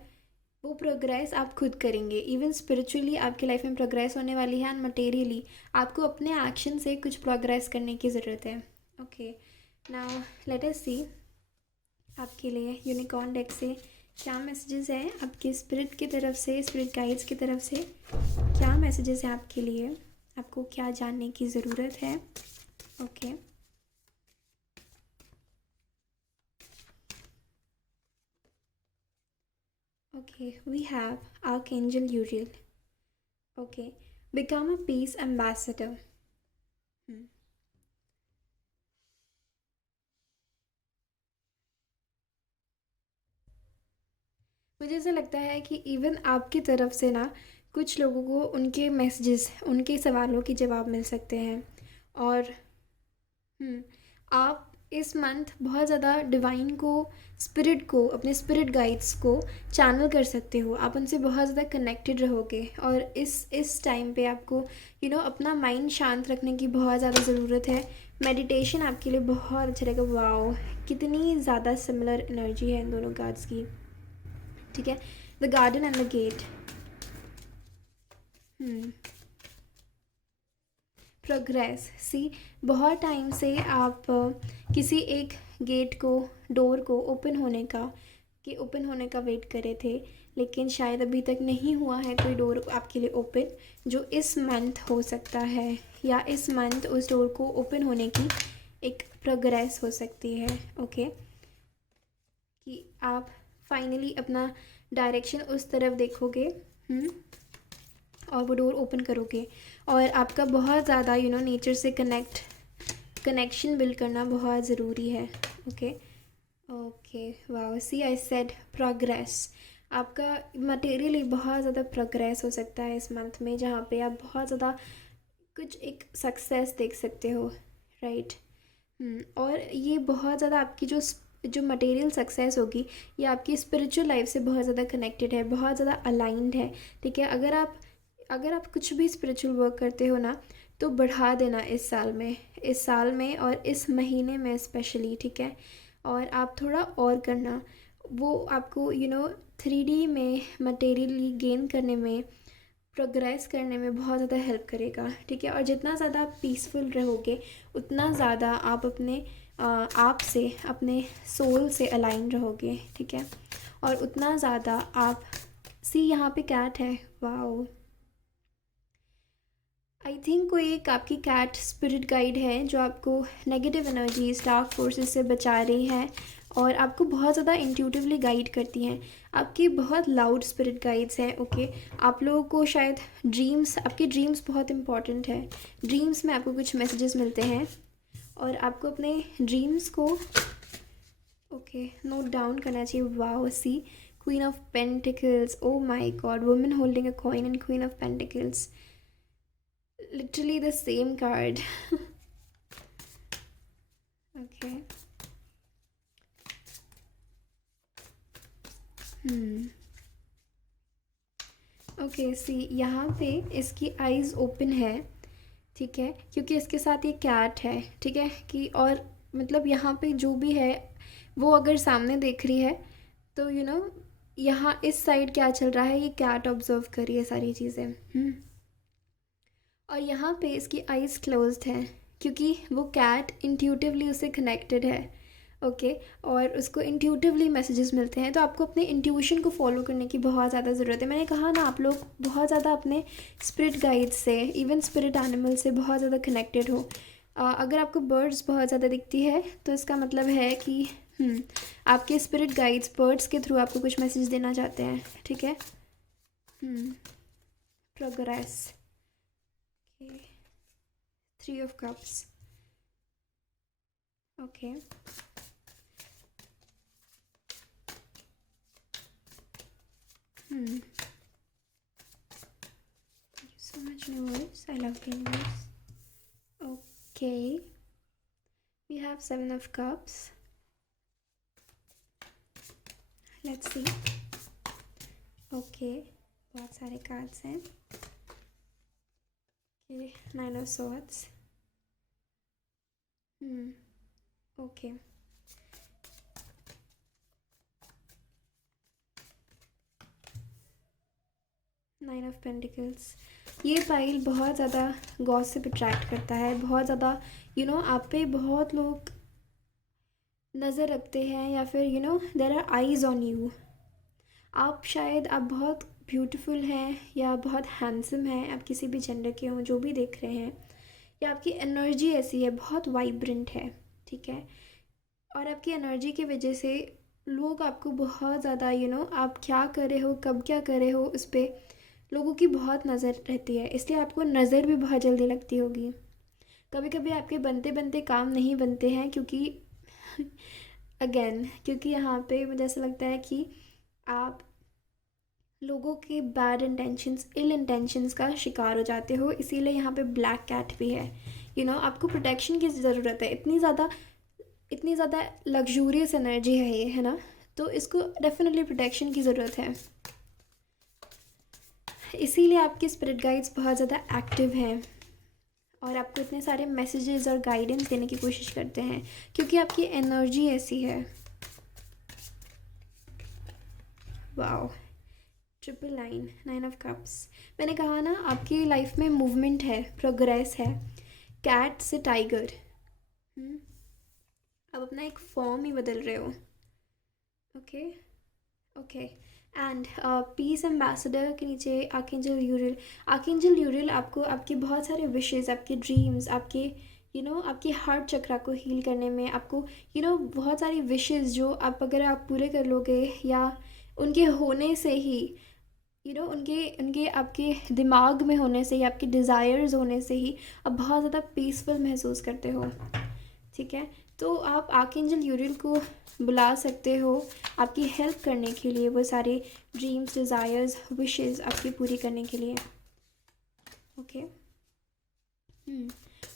वो प्रोग्रेस आप खुद करेंगे। इवन स्पिरिचुअली आपकी लाइफ में प्रोग्रेस होने वाली है, एंड मटेरियली आपको अपने एक्शन से कुछ प्रोग्रेस करने की ज़रूरत है। ओके, नाउ लेट अस सी आपके लिए यूनिकॉर्न डेक से क्या मैसेजेस हैं आपके स्पिरिट की तरफ से, स्पिरिट गाइड्स की तरफ से क्या मैसेजेस हैं आपके लिए, आपको क्या जानने की ज़रूरत है। Okay. Okay, we have Archangel Uriel. Okay, become a peace ambassador. Hmm. मुझे ऐसा लगता है कि इवन आपकी तरफ से ना कुछ लोगों को उनके मैसेजेस, उनके सवालों के जवाब मिल सकते हैं। और आप इस मंथ बहुत ज़्यादा डिवाइन को, स्पिरिट को, अपने स्पिरिट गाइड्स को चैनल कर सकते हो। आप उनसे बहुत ज़्यादा कनेक्टेड रहोगे, और इस टाइम पे आपको अपना माइंड शांत रखने की बहुत ज़्यादा ज़रूरत है। मेडिटेशन आपके लिए बहुत अच्छा रहेगा। वाओ, कितनी ज़्यादा सिमिलर एनर्जी है इन दोनों कार्ड्स की। ठीक है, the garden and the gate. Progress, see बहुत टाइम से आप किसी एक गेट को, डोर को ओपन होने का वेट कर रहे थे, लेकिन शायद अभी तक नहीं हुआ है कोई डोर आपके लिए ओपन, जो इस मंथ हो सकता है, या इस मंथ उस डोर को ओपन होने की एक प्रोग्रेस हो सकती है। ओके, कि आप फाइनली अपना डायरेक्शन उस तरफ देखोगे, और वो डोर ओपन करोगे, और आपका बहुत ज़्यादा नेचर से कनेक्शन बिल्ड करना बहुत ज़रूरी है। Okay okay, wow, see I said progress. आपका मटेरियली बहुत ज़्यादा प्रोग्रेस हो सकता है इस मंथ में, जहाँ पे आप बहुत ज़्यादा कुछ एक सक्सेस देख सकते हो, राइट। और ये बहुत ज़्यादा आपकी जो मटेरियल सक्सेस होगी, ये आपकी स्पिरिचुअल लाइफ से बहुत ज़्यादा कनेक्टेड है, बहुत ज़्यादा अलाइंड है। ठीक है, अगर आप कुछ भी स्पिरिचुअल वर्क करते हो ना, तो बढ़ा देना इस साल में और इस महीने में स्पेशली। ठीक है, और आप थोड़ा और करना, वो आपको 3D में मटेरियली गेन करने में, प्रोग्रेस करने में बहुत ज़्यादा हेल्प करेगा। ठीक है, और जितना ज़्यादा आप पीसफुल रहोगे, उतना ज़्यादा आप अपने आप से, अपने सोल से अलाइन रहोगे। ठीक है, और उतना ज़्यादा आप यहाँ पे कैट है, वाओ। आई थिंक कोई एक आपकी कैट स्पिरिट गाइड है जो आपको नेगेटिव एनर्जीज, डार्क फोर्सेस से बचा रही है, और आपको बहुत ज़्यादा इंट्यूटिवली गाइड करती हैं। आपकी बहुत लाउड स्पिरिट गाइड्स हैं। ओके, आप लोगों को शायद आपके ड्रीम्स बहुत इंपॉर्टेंट है। ड्रीम्स में आपको कुछ मैसेजेस मिलते हैं, और आपको अपने ड्रीम्स को नोट डाउन करना चाहिए। Wow, see queen of pentacles, oh my God, women holding a coin and queen of pentacles, literally the same card. Okay. Okay, see यहाँ पे इसकी आईज़ ओपन है। ठीक है, क्योंकि इसके साथ ये कैट है। ठीक है, कि और मतलब यहाँ पे जो भी है वो अगर सामने देख रही है, तो यहाँ इस साइड क्या चल रहा है, ये कैट ऑब्जर्व कर रही है सारी चीज़ें। और यहाँ पे इसकी आइज़ क्लोज्ड हैं, क्योंकि वो कैट इंट्यूटिवली उससे कनेक्टेड है। ओके, और उसको इंट्यूटिवली मैसेजेस मिलते हैं, तो आपको अपने इंट्यूशन को फॉलो करने की बहुत ज़्यादा ज़रूरत है। मैंने कहा ना, आप लोग बहुत ज़्यादा अपने स्पिरिट गाइड से, इवन स्पिरिट एनिमल से बहुत ज़्यादा कनेक्टेड हो। अगर आपको बर्ड्स बहुत ज़्यादा दिखती है, तो इसका मतलब है कि आपके स्पिरिट गाइड्स बर्ड्स के थ्रू आपको कुछ मैसेज देना चाहते हैं। ठीक है, progress, three of cups. Okay. So much universe. I love the universe. Okay. We have seven of cups. Let's see. Okay. बहुत सारे कार्ड्स हैं. Okay. Nine of swords. Okay. Nine of pentacles. ये pile बहुत ज़्यादा gossip attract करता है. बहुत ज़्यादा आप पे बहुत लोग नज़र रखते हैं, या फिर there are eyes on you. आप शायद आप बहुत ब्यूटीफुल हैं या बहुत हैंडसम हैं, आप किसी भी जेंडर के हों जो भी देख रहे हैं, या आपकी एनर्जी ऐसी है, बहुत वाइब्रेंट है. ठीक है. और आपकी एनर्जी की वजह से लोग आपको बहुत ज़्यादा आप क्या कर रहे हो, कब क्या कर रहे हो, उस पर लोगों की बहुत नज़र रहती है. इसलिए आपको नज़र भी बहुत जल्दी लगती होगी. कभी कभी आपके बनते बनते काम नहीं बनते हैं, क्योंकि अगेन क्योंकि यहाँ पे मुझे ऐसा लगता है कि आप लोगों के बैड इंटेंशंस, इल इंटेंशंस का शिकार हो जाते हो. इसीलिए यहाँ पे ब्लैक कैट भी है. आपको प्रोटेक्शन की ज़रूरत है. इतनी ज़्यादा लग्जूरियस एनर्जी है ये, है ना. तो इसको डेफिनेटली प्रोटेक्शन की ज़रूरत है. इसीलिए आपके स्पिरिट गाइड्स बहुत ज़्यादा एक्टिव हैं और आपको इतने सारे मैसेजेस और गाइडेंस देने की कोशिश करते हैं, क्योंकि आपकी एनर्जी ऐसी है. Wow. Triple nine, nine of cups. मैंने कहा ना, आपकी लाइफ में मूवमेंट है, प्रोग्रेस है. कैट से टाइगर. आप अपना एक फॉर्म ही बदल रहे हो. Okay. Okay. And piece ambassador के नीचे आर्कएंजल यूरिल. आर्कएंजल यूरिल आपको आपके बहुत सारे विशेस, आपके ड्रीम्स, आपके आपके हार्ट चक्रा को हील करने में आपको बहुत सारी विशेस जो अगर आप पूरे कर लोगे, या उनके होने से ही उनके आपके दिमाग में होने से ही, आपके डिज़ायर्स होने से ही आप बहुत ज़्यादा पीसफुल महसूस करते हो. ठीक है. तो आप आर्कएंजल यूरिल को बुला सकते हो आपकी हेल्प करने के लिए, वो सारे ड्रीम्स, डिज़ायर्स, विशेस आपकी पूरी करने के लिए. ओके.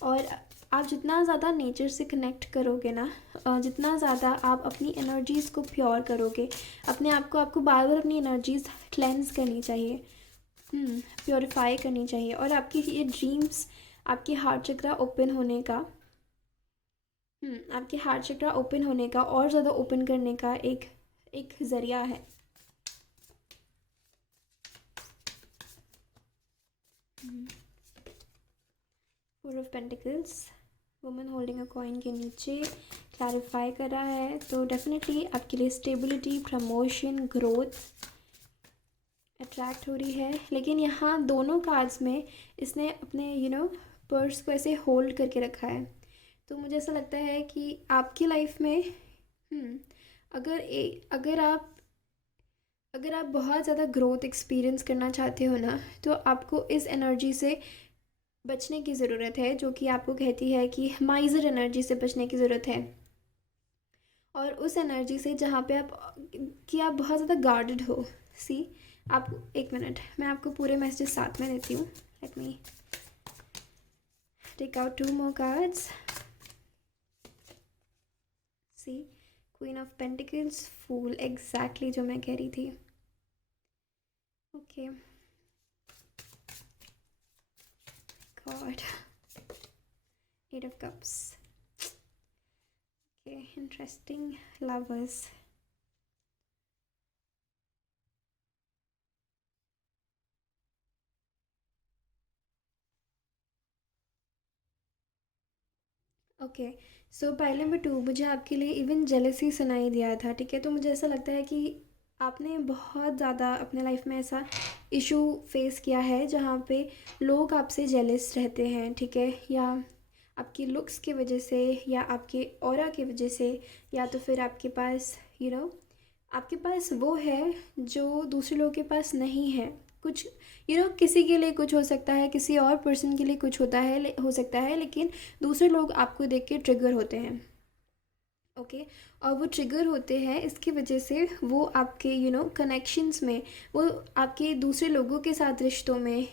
और आप जितना ज़्यादा नेचर से कनेक्ट करोगे ना, जितना ज़्यादा आप अपनी एनर्जीज़ को प्योर करोगे, अपने आप को आपको बार बार अपनी एनर्जीज़ क्लेंस करनी चाहिए, प्योरीफाई करनी चाहिए. और आपकी ये ड्रीम्स आपके हार्ट चक्रा ओपन होने का, आपके हार्ट चक्रा ओपन होने का और ज़्यादा ओपन करने का एक ज़रिया है. Four of pentacles. Woman holding a coin के नीचे क्लैरिफाई कर रहा है. तो डेफिनेटली आपके लिए स्टेबिलिटी, प्रमोशन, ग्रोथ अट्रैक्ट हो रही है. लेकिन यहाँ दोनों कार्ड्स में इसने अपने पर्स को ऐसे होल्ड करके रखा है. तो मुझे ऐसा लगता है कि आपकी लाइफ में अगर आप बहुत ज़्यादा ग्रोथ एक्सपीरियंस करना चाहते हो ना, तो आपको इस एनर्जी से बचने की ज़रूरत है, जो कि आपको कहती है कि माइज़र एनर्जी से बचने की ज़रूरत है. और उस एनर्जी से जहाँ पे आप बहुत ज़्यादा गार्डेड हो. सी, आप एक मिनट, मैं आपको पूरे मैसेज साथ में देती हूँ. Let me take out 2 more cards. See, queen of pentacles, fool. Exactly जो मैं कह रही थी. Okay. God. 8 of cups. Okay, interesting. Lovers. Okay. So पहले में 2 मुझे आपके लिए इवन जेलसी सुनाई दिया था. ठीक है. तो मुझे ऐसा लगता है कि आपने बहुत ज़्यादा अपने लाइफ में ऐसा इशू फेस किया है जहाँ पे लोग आपसे जेलस रहते हैं. ठीक है. या आपकी लुक्स की वजह से, या आपके ऑरा की वजह से, या तो फिर आपके पास आपके पास वो है जो दूसरे लोगों के पास नहीं है. कुछ किसी के लिए कुछ हो सकता है, किसी और पर्सन के लिए कुछ होता है, हो सकता है, लेकिन दूसरे लोग आपको देख के ट्रिगर होते हैं। ओके। और वो ट्रिगर होते हैं इसकी वजह से, वो आपके कनेक्शंस में, वो आपके दूसरे लोगों के साथ रिश्तों में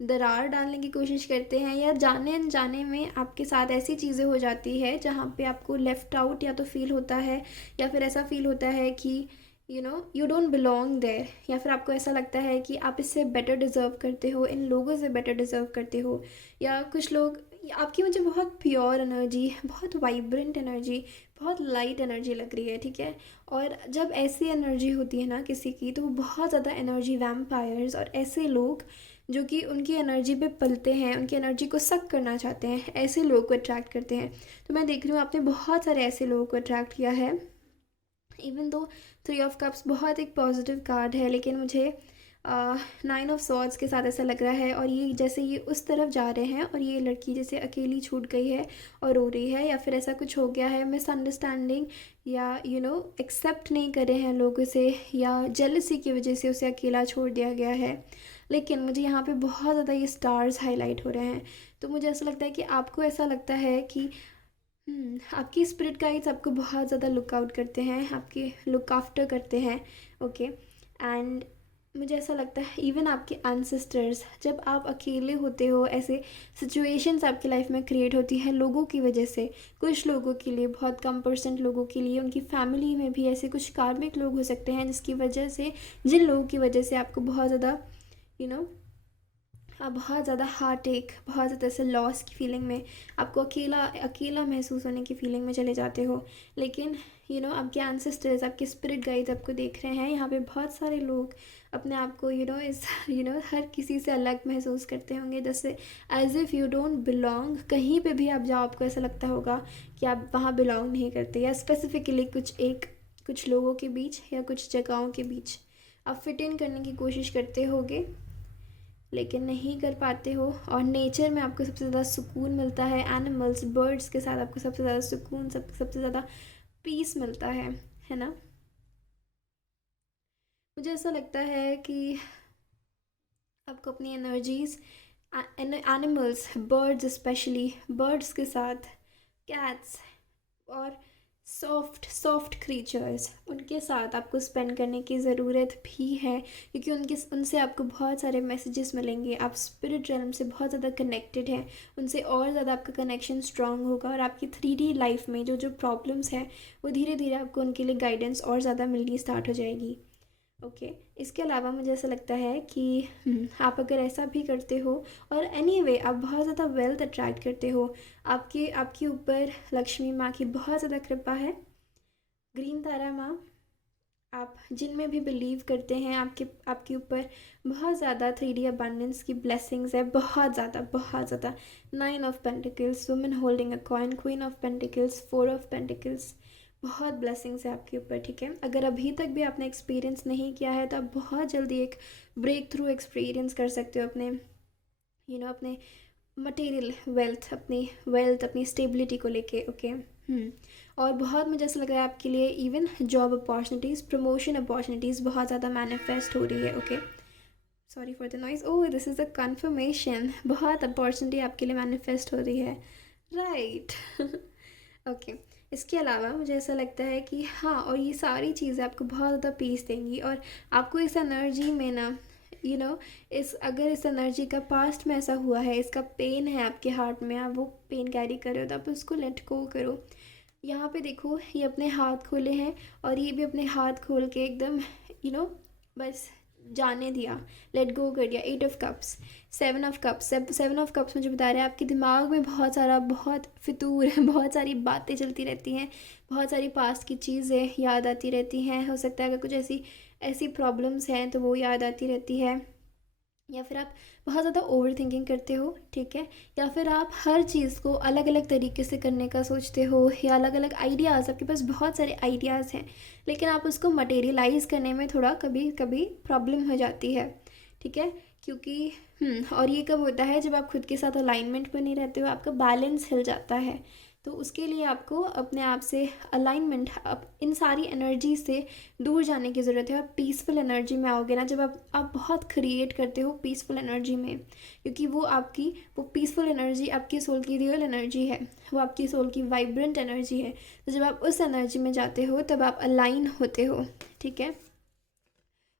दरार डालने की कोशिश करते हैं, या जाने अनजाने में आपके साथ ऐसी चीज़ें हो जाती है जहाँ पे आपको लेफ़्ट आउट या तो फील होता है, या फिर ऐसा फील होता है कि यू डोंट बिलोंग देयर, या फिर आपको ऐसा लगता है कि आप इससे बेटर डिज़र्व करते हो, इन लोगों से बेटर डिज़र्व करते हो। या कुछ लोग, आपकी मुझे बहुत प्योर एनर्जी, बहुत वाइब्रेंट एनर्जी, बहुत लाइट एनर्जी लग रही है, ठीक है। और जब ऐसी एनर्जी होती है ना किसी की, तो वो बहुत ज़्यादा एनर्जी वैम्पायर्स और ऐसे लोग जो कि उनकी एनर्जी पे पलते हैं, उनकी एनर्जी को सक करना चाहते हैं, ऐसे लोगों को अट्रैक्ट करते हैं। तो मैं देख रही हूँ आपने बहुत सारे ऐसे लोगों को अट्रैक्ट किया है। इवन दो 3 ऑफ कप्स बहुत एक पॉजिटिव कार्ड है, लेकिन मुझे 9 ऑफ सॉर्ड्स के साथ ऐसा लग रहा है, और ये जैसे ये उस तरफ जा रहे हैं, और ये लड़की जैसे अकेली छूट गई है और रो रही है, या फिर ऐसा कुछ हो गया है, मिसअंडरस्टैंडिंग, या एक्सेप्ट नहीं कर रहे हैं लोगों से, या जेलसी की वजह से उसे अकेला छोड़ दिया गया है। लेकिन मुझे यहाँ पे बहुत ज़्यादा ये स्टार्स हाईलाइट हो रहे हैं। तो मुझे ऐसा लगता है कि आपको ऐसा लगता है कि आपकी स्पिरिट गाइड्स आपको बहुत ज़्यादा लुक आउट करते हैं, आपके लुक आफ्टर करते हैं। ओके। एंड मुझे ऐसा लगता है इवन आपके एंसेस्टर्स, जब आप अकेले होते हो, ऐसे सिचुएशंस आपकी लाइफ में क्रिएट होती हैं लोगों की वजह से, कुछ लोगों के लिए, बहुत कम परसेंट लोगों के लिए, उनकी फैमिली में भी ऐसे कुछ कार्मिक लोग हो सकते हैं जिसकी वजह से, जिन लोगों की वजह से आपको बहुत ज़्यादा यू नो आप बहुत ज़्यादा हार्ट एक, बहुत ज़्यादा ऐसे लॉस की फीलिंग में, आपको अकेला अकेला महसूस होने की फीलिंग में चले जाते हो। लेकिन आपके एंसेस्टर्स, आपके स्पिरिट गाइड्स आपको देख रहे हैं। यहाँ पे बहुत सारे लोग अपने आप को इस हर किसी से अलग महसूस करते होंगे, जैसे as if you don't belong. कहीं पे भी आप जाओ आपको ऐसा लगता होगा कि आप वहाँ बिलोंग नहीं करते, या स्पेसिफिकली कुछ लोगों के बीच या कुछ जगहों के बीच आप फिट इन करने की कोशिश करते होगे, लेकिन नहीं कर पाते हो। और नेचर में आपको सबसे ज़्यादा सुकून मिलता है, एनिमल्स, बर्ड्स के साथ आपको सबसे ज़्यादा सुकून, सबसे ज़्यादा पीस मिलता है ना। मुझे ऐसा लगता है कि आपको अपनी energies animals, birds, specially birds के साथ, कैट्स और सॉफ्ट सॉफ्ट क्रीचर्स, उनके साथ आपको स्पेंड करने की ज़रूरत भी है, क्योंकि उनसे आपको बहुत सारे मैसेजेस मिलेंगे। आप स्पिरिट रेलम से बहुत ज़्यादा कनेक्टेड हैं, उनसे और ज़्यादा आपका कनेक्शन स्ट्रांग होगा, और आपकी 3D लाइफ में जो जो प्रॉब्लम्स हैं वो धीरे धीरे आपको उनके लिए गाइडेंस और ज़्यादा मिलनी स्टार्ट हो जाएगी। ओके। इसके अलावा मुझे ऐसा लगता है कि आप अगर ऐसा भी करते हो, और एनीवे आप बहुत ज़्यादा वेल्थ अट्रैक्ट करते हो, आपके ऊपर लक्ष्मी माँ की बहुत ज़्यादा कृपा है, ग्रीन तारा माँ, आप जिनमें भी बिलीव करते हैं, आपके ऊपर बहुत ज़्यादा 3D अबंडेंस की ब्लेसिंग्स है, बहुत ज़्यादा, बहुत ज़्यादा। 9 of pentacles, women holding a coin, queen of pentacles, 4 of pentacles, बहुत ब्लेसिंग्स है आपके ऊपर, ठीक है। अगर अभी तक भी आपने एक्सपीरियंस नहीं किया है, तो आप बहुत जल्दी एक ब्रेक थ्रू एक्सपीरियंस कर सकते हो अपने अपने मटेरियल वेल्थ, अपनी स्टेबिलिटी को लेके। ओके। और बहुत मुझे ऐसा लग रहा है आपके लिए even job opportunities, promotion opportunities बहुत ज़्यादा मैनिफेस्ट हो रही है। Okay. Sorry for the noise. Oh, this is a conformation, बहुत अपॉर्चुनिटी आपके लिए मैनिफेस्ट हो रही है, राइट। ओके। इसके अलावा मुझे ऐसा लगता है कि हाँ, और ये सारी चीज़ें आपको बहुत ज़्यादा पीस देंगी, और आपको इस एनर्जी में ना अगर इस एनर्जी का पास्ट में ऐसा हुआ है, इसका पेन है आपके हार्ट में, आप वो पेन कैरी कर रहे हो, तो आप उसको लेट गो करो। यहाँ पे देखो, ये अपने हाथ खोले हैं, और ये भी अपने हाथ खोल के एकदम बस जाने दिया, लेट गो कर दिया। 8 of cups, 7 of cups, 7 of cups मुझे बता रहे हैं आपके दिमाग में बहुत सारा, बहुत फितूर है, बहुत सारी बातें चलती रहती हैं, बहुत सारी पास्ट की चीज़ें याद आती रहती हैं। हो सकता है अगर कुछ ऐसी ऐसी प्रॉब्लम्स हैं तो वो याद आती रहती है, या फिर आप बहुत ज़्यादा ओवर थिंकिंग करते हो, ठीक है, या फिर आप हर चीज़ को अलग अलग तरीके से करने का सोचते हो, या अलग अलग आइडियाज़, आपके पास बहुत सारे आइडियाज़ हैं, लेकिन आप उसको मटेरियलाइज़ करने में थोड़ा कभी कभी प्रॉब्लम हो जाती है, ठीक है। क्योंकि और ये कब होता है, जब आप खुद के साथ अलाइनमेंट में नहीं रहते हो, आपका बैलेंस हिल जाता है। तो उसके लिए आपको अपने आप से अलाइनमेंट, इन सारी एनर्जी से दूर जाने की ज़रूरत है और पीसफुल एनर्जी में आओगे ना, जब आप बहुत क्रिएट करते हो पीसफुल एनर्जी में, क्योंकि वो पीसफुल एनर्जी आपकी सोल की रियल एनर्जी है, वो आपकी सोल की वाइब्रेंट एनर्जी है। तो जब आप उस एनर्जी में जाते हो तब आप अलाइन होते हो, ठीक है।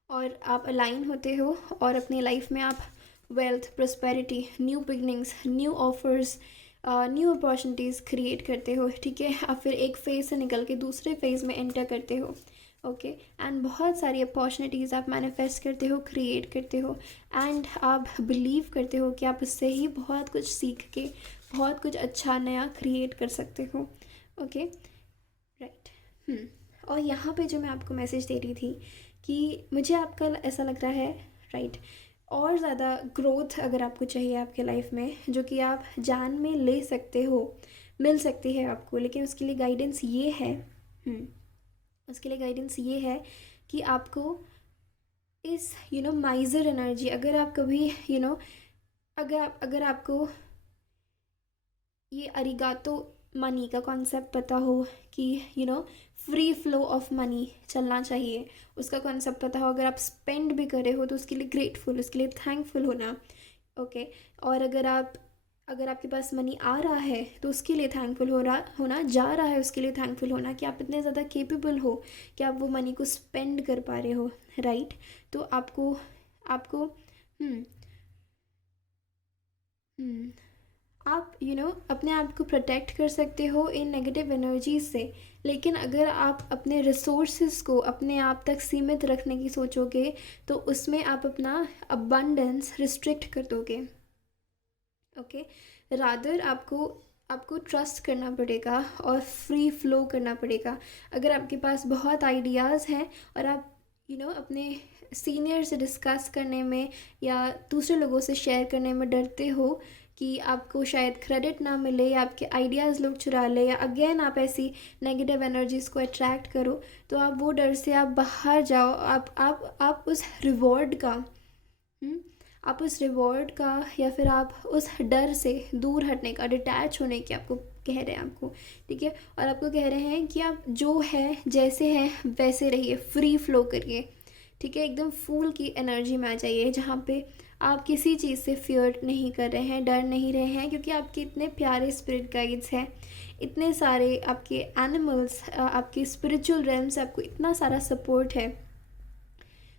और आप अलाइन होते हो और अपनी लाइफ में आप wealth, prosperity, new beginnings, new offers, new opportunities create करते हो, ठीक है। आप फिर एक फेज़ से निकल के दूसरे फेज़ में एंटर करते हो, ओके। एंड बहुत सारी अपॉर्चुनिटीज़ आप मैनिफेस्ट करते हो, क्रिएट करते हो, एंड आप बिलीव करते हो कि आप उससे ही बहुत कुछ सीख के बहुत कुछ अच्छा नया क्रिएट कर सकते हो, ओके, राइट। और यहाँ पे जो मैं आपको मैसेज दे रही थी कि मुझे आपका ऐसा लग रहा है, राइट, और ज़्यादा ग्रोथ अगर आपको चाहिए आपके लाइफ में, जो कि आप जान में ले सकते हो, मिल सकती है आपको, लेकिन उसके लिए गाइडेंस ये है, उसके लिए गाइडेंस ये है कि आपको इस माइजर एनर्जी, अगर आप कभी अगर आपको ये अरिगातो मनी का कॉन्सेप्ट पता हो कि फ्री फ्लो ऑफ मनी चलना चाहिए, उसका कॉन्सेप्ट पता हो, अगर आप स्पेंड भी करे हो तो उसके लिए ग्रेटफुल, उसके लिए थैंकफुल होना, ओके। और अगर आपके पास मनी आ रहा है तो उसके लिए थैंकफुल होना, जा रहा है उसके लिए थैंकफुल होना कि आप इतने ज़्यादा केपेबल हो कि आप वो मनी को स्पेंड कर पा रहे हो, राइट। तो आपको आपको हम्म हम्म आप अपने आप को प्रोटेक्ट कर सकते हो इन नेगेटिव एनर्जीज से, लेकिन अगर आप अपने रिसोर्सेज को अपने आप तक सीमित रखने की सोचोगे तो उसमें आप अपना अबंडेंस रिस्ट्रिक्ट कर दोगे, ओके। रादर आपको आपको ट्रस्ट करना पड़ेगा और फ्री फ्लो करना पड़ेगा। अगर आपके पास बहुत आइडियाज़ हैं और आप अपने सीनियर से डिस्कस करने में या दूसरे लोगों से शेयर करने में डरते हो कि आपको शायद क्रेडिट ना मिले या आपके आइडियाज़ लोग चुरा ले, या अगेन आप ऐसी नेगेटिव एनर्जीज़ को अट्रैक्ट करो, तो आप वो डर से आप बाहर जाओ। आप उस रिवॉर्ड का हम्म, आप उस रिवॉर्ड का या फिर आप उस डर से दूर हटने का, डिटैच होने की आपको कह रहे हैं आपको, ठीक है। और आपको कह रहे हैं कि आप जो है जैसे हैं वैसे रहिए, फ्री फ्लो करिए, ठीक है। एकदम फूल की एनर्जी में आ जाइए जहाँ पे आप किसी चीज़ से फियर नहीं कर रहे हैं, डर नहीं रहे हैं, क्योंकि आपके इतने प्यारे स्पिरिट गाइड्स हैं, इतने सारे आपके एनिमल्स, आपके स्पिरिचुअल रेल्म से आपको इतना सारा सपोर्ट है।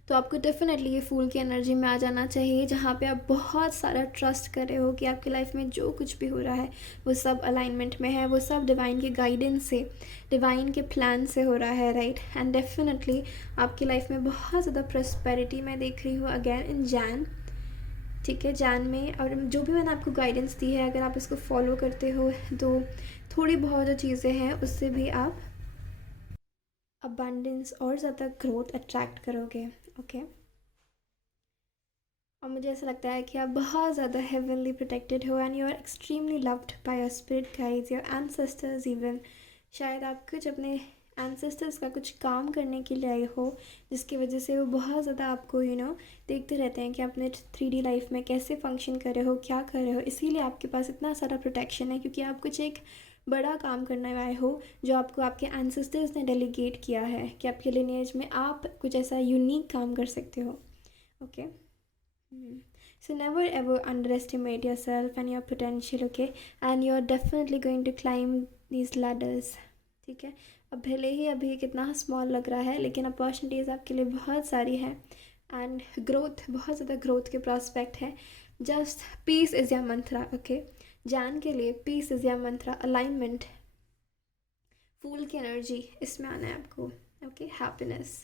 तो आपको डेफिनेटली ये फूल की एनर्जी में आ जाना चाहिए जहाँ पे आप बहुत सारा ट्रस्ट कर रहे हो कि आपकी लाइफ में जो कुछ भी हो रहा है वो सब अलाइनमेंट में है, वो सब डिवाइन के गाइडेंस से, डिवाइन के प्लान से हो रहा है, राइट। एंड डेफिनेटली आपकी लाइफ में बहुत ज़्यादा प्रॉस्पेरिटी मैं देख रही हूँ अगेन इन जैन, ठीक है, जैन में। और जो भी मैंने आपको गाइडेंस दी है, अगर आप इसको फॉलो करते हो तो थोड़ी बहुत जो चीज़ें हैं उससे भी आप अबंडेंस और ज़्यादा ग्रोथ अट्रैक्ट करोगे, ओके। और मुझे ऐसा लगता है कि आप बहुत ज़्यादा हेवनली प्रोटेक्टेड हो and you are extremely loved by your spirit guides, your ancestors even. शायद आप कुछ अपने एंसेस्टर्स का कुछ काम करने के लिए आए हो, जिसकी वजह से वो बहुत ज़्यादा आपको देखते रहते हैं कि आप अपने 3D लाइफ में कैसे फंक्शन कर रहे हो, क्या कर रहे हो, इसीलिए आपके पास इतना सारा प्रोटेक्शन है, क्योंकि आप कुछ एक बड़ा काम करने आए हो जो आपको आपके एंसेस्टर्स ने डेलीगेट किया है कि आपके लिनेज में आप कुछ ऐसा यूनिक काम कर सकते हो, okay. So never ever underestimate yourself and your potential, okay? And you're definitely going to climb these ladders, ठीक है। अब भले ही अभी कितना स्मॉल लग रहा है, लेकिन अपॉर्चुनिटीज़ आपके लिए बहुत सारी हैं एंड ग्रोथ, बहुत ज़्यादा ग्रोथ के प्रॉस्पेक्ट है। जस्ट पीस इज़ या मंत्रा, ओके। जान के लिए पीस इज़ या मंत्रा, अलाइनमेंट, फूल की एनर्जी, इसमें आना है आपको, ओके। हैप्पीनेस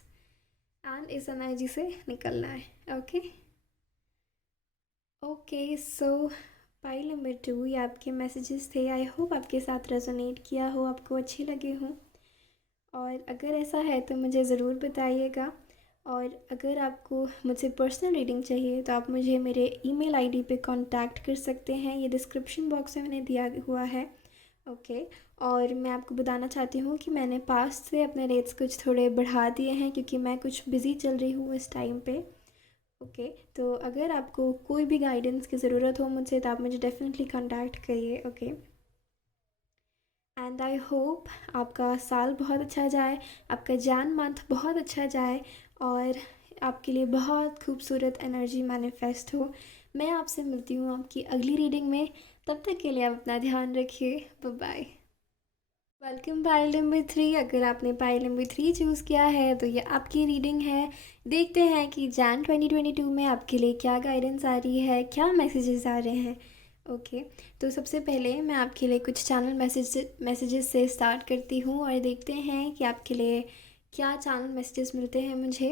एंड इस एनर्जी से निकलना है, okay. Okay, so pile number 2, ये आपके मैसेजेस थे। आई होप आपके साथ रेजोनेट किया हो, आपको अच्छे लगे हों, और अगर ऐसा है तो मुझे ज़रूर बताइएगा। और अगर आपको मुझसे पर्सनल रीडिंग चाहिए तो आप मुझे मेरे ईमेल आईडी पे कांटेक्ट कर सकते हैं, ये डिस्क्रिप्शन बॉक्स में मैंने दिया हुआ है, ओके। और मैं आपको बताना चाहती हूँ कि मैंने पास्ट से अपने रेट्स कुछ थोड़े बढ़ा दिए हैं, क्योंकि मैं कुछ बिज़ी चल रही हूँ इस टाइम पे, ओके। तो अगर आपको कोई भी गाइडेंस की ज़रूरत हो मुझसे तो आप मुझे डेफिनेटली कांटेक्ट करिए, ओके। एंड आई होप आपका साल बहुत अच्छा जाए, आपका जैन मंथ बहुत अच्छा जाए और आपके लिए बहुत खूबसूरत एनर्जी मैनिफेस्ट हो। मैं आपसे मिलती हूँ आपकी अगली रीडिंग में। तब तक के लिए आप अपना ध्यान रखिए। Bye bye. Welcome pile number 3। अगर आपने पाइल नंबर 3 चूज़ किया है तो ये आपकी रीडिंग है। देखते हैं कि जैन 2022 में आपके लिए क्या गाइडेंस आ रही है, क्या मैसेजेस आ रहे हैं। ओके, तो सबसे पहले मैं आपके लिए कुछ चैनल मैसेजेस से स्टार्ट करती हूँ और देखते हैं कि आपके लिए क्या चैनल मैसेजेस मिलते हैं मुझे।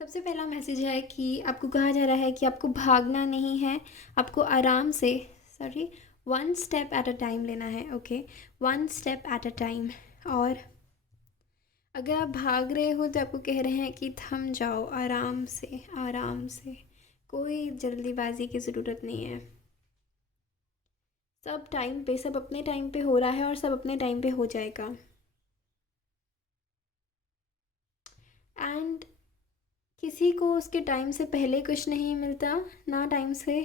सबसे पहला मैसेज है कि आपको कहा जा रहा है कि आपको भागना नहीं है, आपको आराम से, sorry, one step at a time लेना है। Okay, one step at a time. और अगर आप भाग रहे हो तो आपको कह रहे हैं कि थम जाओ, आराम से, आराम से, कोई जल्दीबाजी की ज़रूरत नहीं है। सब टाइम पे, सब अपने टाइम पे हो रहा है और सब अपने टाइम पे हो जाएगा। एंड किसी को उसके टाइम से पहले कुछ नहीं मिलता, ना टाइम से,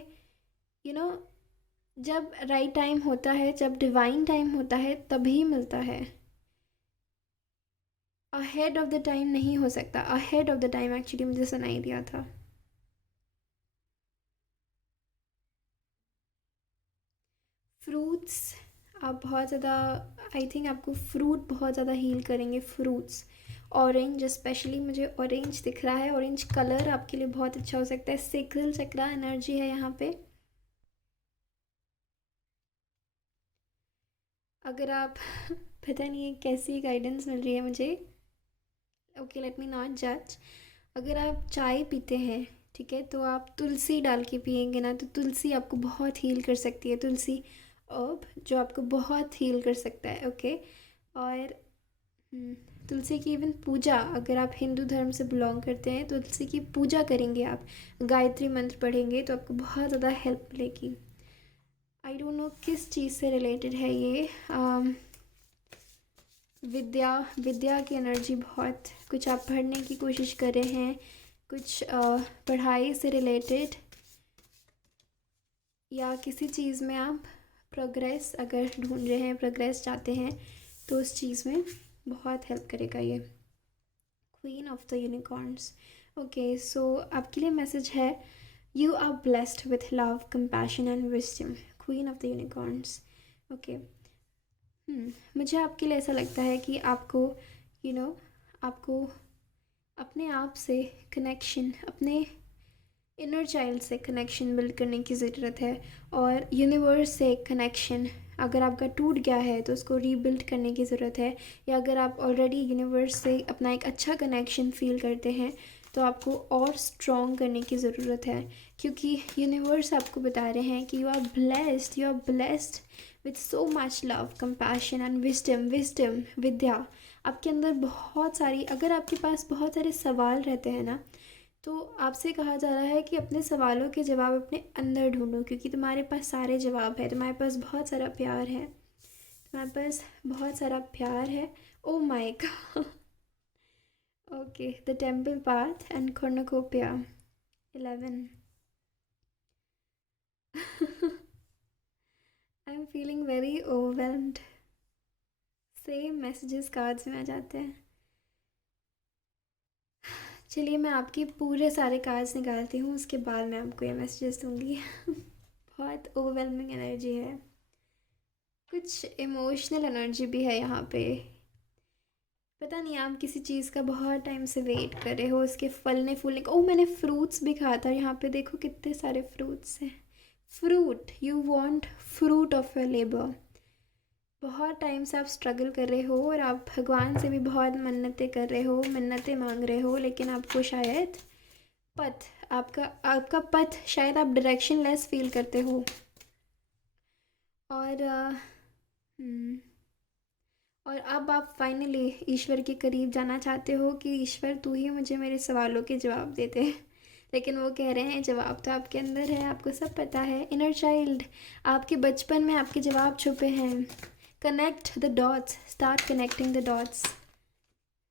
यू नो, जब राइट टाइम होता है, जब डिवाइन टाइम होता है तभी मिलता है। अहेड ऑफ द टाइम नहीं हो सकता। Ahead of the time actually मुझे सुनाई दिया था। फ्रूट्स, आप बहुत ज़्यादा, आई थिंक आपको फ्रूट बहुत ज़्यादा हील करेंगे। फ्रूट्स, ऑरेंज स्पेशली मुझे ऑरेंज दिख रहा है। ऑरेंज कलर आपके लिए बहुत अच्छा हो सकता है। सेक्रल चक्रा एनर्जी है यहाँ पे। अगर आप पता नहीं है कैसी गाइडेंस मिल रही है मुझे। ओके, लेट मी नॉट जज। अगर आप चाय पीते हैं, ठीक है, तो आप तुलसी डाल के पियेंगे ना, तो तुलसी आपको बहुत हील कर सकती है। तुलसी अर्ब जो आपको बहुत हील कर सकता है। ओके, और हम्म, तुलसी की इवन पूजा, अगर आप हिंदू धर्म से बिलोंग करते हैं तो तुलसी की पूजा करेंगे आप, गायत्री मंत्र पढ़ेंगे तो आपको बहुत ज़्यादा हेल्प मिलेगी। आई डोंट नो किस चीज़ से रिलेटेड है ये। विद्या, विद्या की एनर्जी बहुत, कुछ आप पढ़ने की कोशिश कर रहे हैं, कुछ पढ़ाई से रिलेटेड, या किसी चीज़ में आप प्रोग्रेस अगर ढूंढ रहे हैं, प्रोग्रेस चाहते हैं, तो उस चीज़ में बहुत हेल्प करेगा ये। Queen of the unicorns. Okay, so आपके लिए मैसेज है, you are blessed with love, compassion and wisdom. Queen of the unicorns. Okay, मुझे आपके लिए ऐसा लगता है कि आपको, यू नो, आपको अपने आप से कनेक्शन, अपने इनर चाइल्ड से कनेक्शन बिल्ड करने की ज़रूरत है। और यूनिवर्स से कनेक्शन अगर आपका टूट गया है तो उसको रीबिल्ड करने की ज़रूरत है। या अगर आप ऑलरेडी यूनिवर्स से अपना एक अच्छा कनेक्शन फील करते हैं तो आपको और स्ट्रॉन्ग करने की ज़रूरत है, क्योंकि यूनिवर्स आपको बता रहे हैं कि you are blessed, you are blessed with so much love, compassion and wisdom. Wisdom, विद्या आपके अंदर बहुत सारी, अगर आपके पास बहुत सारे सवाल रहते हैं ना, तो आपसे कहा जा रहा है कि अपने सवालों के जवाब अपने अंदर ढूंढो, क्योंकि तुम्हारे पास सारे जवाब है। तुम्हारे पास बहुत सारा प्यार है, तुम्हारे पास बहुत सारा प्यार है। ओ my God. Okay, the temple path and कॉर्नोकोपिया 11। I am feeling very overwhelmed. Same messages cards में आ जाते हैं। चलिए मैं आपके पूरे सारे कार्ड्स निकालती हूँ, उसके बाद मैं आपको ये मैसेजेस दूँगी। बहुत ओवरवेलमिंग एनर्जी है, कुछ इमोशनल एनर्जी भी है यहाँ पे। पता नहीं, आप किसी चीज़ का बहुत टाइम से वेट कर रहे हो, उसके फलने फूलने का। ओह, मैंने फ्रूट्स भी खाया था। यहाँ पे देखो कितने सारे फ्रूट्स हैं। Fruit, you want fruit of your labour. बहुत टाइम से आप स्ट्रगल कर रहे हो और आप भगवान से भी बहुत मन्नतें कर रहे हो, मन्नतें मांग रहे हो, लेकिन आपको शायद पथ, आपका आपका पथ, शायद आप डायरेक्शन लेस फील करते हो। और और अब आप फाइनली ईश्वर के करीब जाना चाहते हो कि ईश्वर तू ही मुझे मेरे सवालों के जवाब देते। लेकिन वो कह रहे हैं जवाब तो आपके अंदर है, आपको सब पता है। इनर चाइल्ड, आपके बचपन में आपके जवाब छुपे हैं। Connect the dots, start connecting the dots,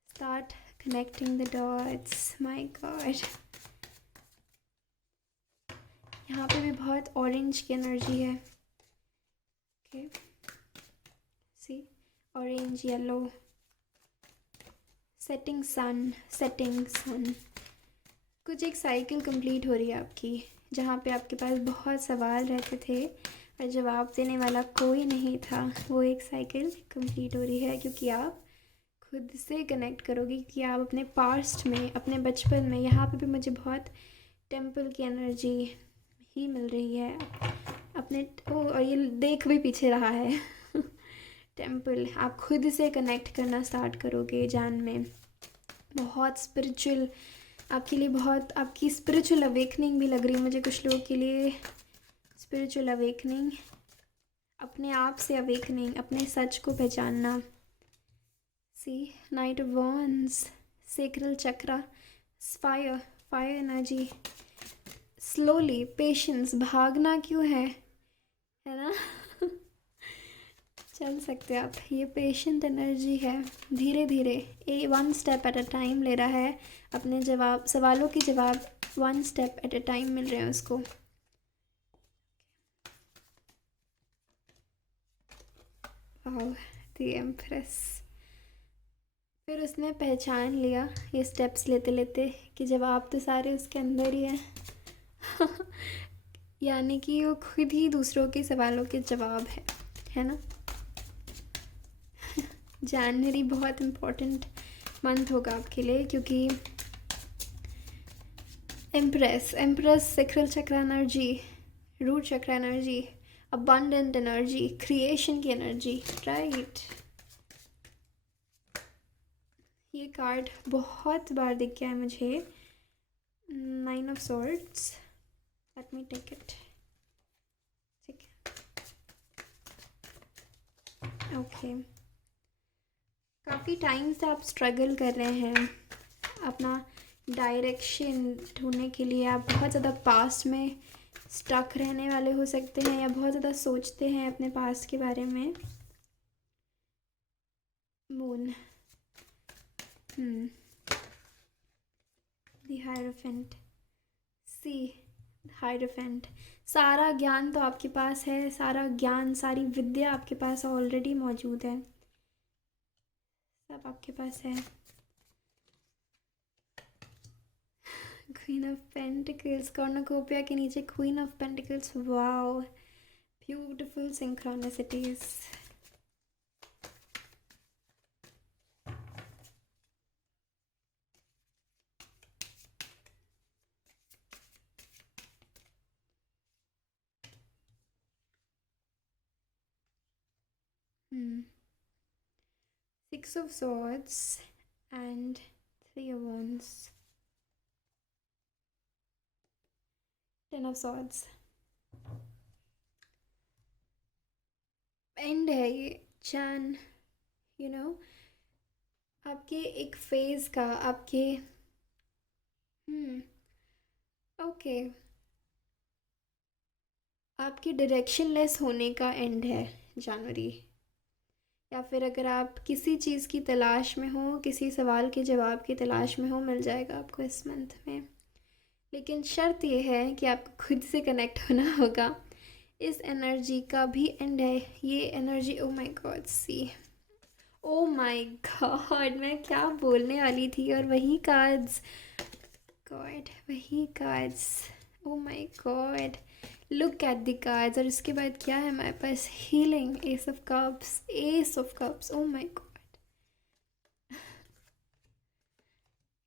start connecting the dots. My God, यहाँ पे भी बहुत ऑरेंज की एनर्जी है। Okay, see, orange, yellow, setting sun, setting sun. कुछ एक साइकिल कंप्लीट हो रही है आपकी, जहाँ पे आपके पास बहुत सवाल रहते थे और जवाब देने वाला कोई नहीं था। वो एक साइकिल कंप्लीट हो रही है क्योंकि आप खुद से कनेक्ट करोगे, कि आप अपने पास्ट में, अपने बचपन में, यहाँ पे भी मुझे बहुत टेम्पल की एनर्जी ही मिल रही है अपने। ओ, और ये देख भी पीछे रहा है टेम्पल। आप खुद से कनेक्ट करना स्टार्ट करोगे जान में। बहुत स्पिरिचुअल आपके लिए, बहुत आपकी स्पिरिचुअल अवेकनिंग भी लग रही है मुझे कुछ लोगों के लिए। स्पिरिचुअल अवेकनिंग, अपने आप से अवेकनिंग, अपने सच को पहचानना। See, knight of wands, sacral chakra, fire, fire energy, slowly, patience. भागना क्यों है ना चल सकते आप। ये पेशेंट एनर्जी है, धीरे धीरे, one step at a time ले रहा है। अपने जवाब, सवालों के जवाब one step at a time मिल रहे हैं उसको। वाह, द एम्प्रेस। फिर उसने पहचान लिया ये स्टेप्स लेते लेते कि जवाब तो सारे उसके अंदर ही हैं यानी कि वो खुद ही दूसरों के सवालों के जवाब है ना। जनवरी बहुत इम्पोर्टेंट मंथ होगा आपके लिए, क्योंकि empress, empress sacral chakra energy, root chakra energy, abundant energy, creation की एनर्जी, राइट। ये कार्ड बहुत बार दिख गया है मुझे, 9 of swords. Let me take it. ठीक है, ओके। काफ़ी टाइम से आप स्ट्रगल कर रहे हैं अपना डायरेक्शन ढूंढने के लिए। आप बहुत ज़्यादा पास्ट में स्टक रहने वाले हो सकते हैं, या बहुत ज़्यादा सोचते हैं अपने पास्ट के बारे में। Moon, the hierophant, see, hierophant. सारा ज्ञान तो आपके पास है, सारा ज्ञान, सारी विद्या आपके पास ऑलरेडी मौजूद है, सब आपके पास है। क्वीन ऑफ पेंटिकल्स, कॉर्नुकोपिया के नीचे queen of pentacles. Wow, beautiful synchronicities. Six of Swords and Three of Wands, Ten of Swords। And है ये चैन, यू नो, आपके एक फेज का, आपके ओके, आपके डायरेक्शनलेस होने का एंड है जनवरी। या फिर अगर आप किसी चीज़ की तलाश में हो, किसी सवाल के जवाब की तलाश में हो, मिल जाएगा आपको इस मंथ में। लेकिन शर्त यह है कि आपको खुद से कनेक्ट होना होगा। इस एनर्जी का भी एंड है ये energy. Oh my God, see, oh my God, मैं क्या बोलने वाली थी और वही कार्ड्स, गॉड, वही cards. Oh my God, look at the cards. और इसके बाद क्या है हमारे पास? Healing, ace of cups, ace of cups. Oh my God,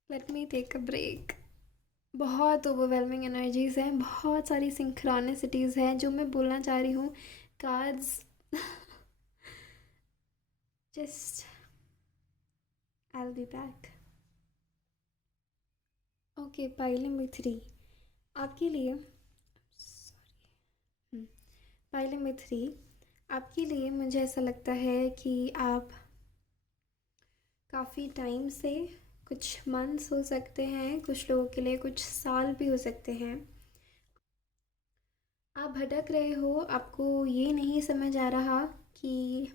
let me take a break. बहुत ओवरवेलमिंग एनर्जीज हैं, बहुत सारी सिंक्रोनिसिटीज़ हैं जो मैं बोलना चाह रही हूँ। Cards just, I will be back. Okay, pile number 3 आपके लिए, सॉरी, पाइल नंबर 3 आपके लिए मुझे ऐसा लगता है कि आप काफ़ी टाइम से, कुछ मंथ्स हो सकते हैं, कुछ लोगों के लिए कुछ साल भी हो सकते हैं, आप भटक रहे हो। आपको ये नहीं समझ आ रहा कि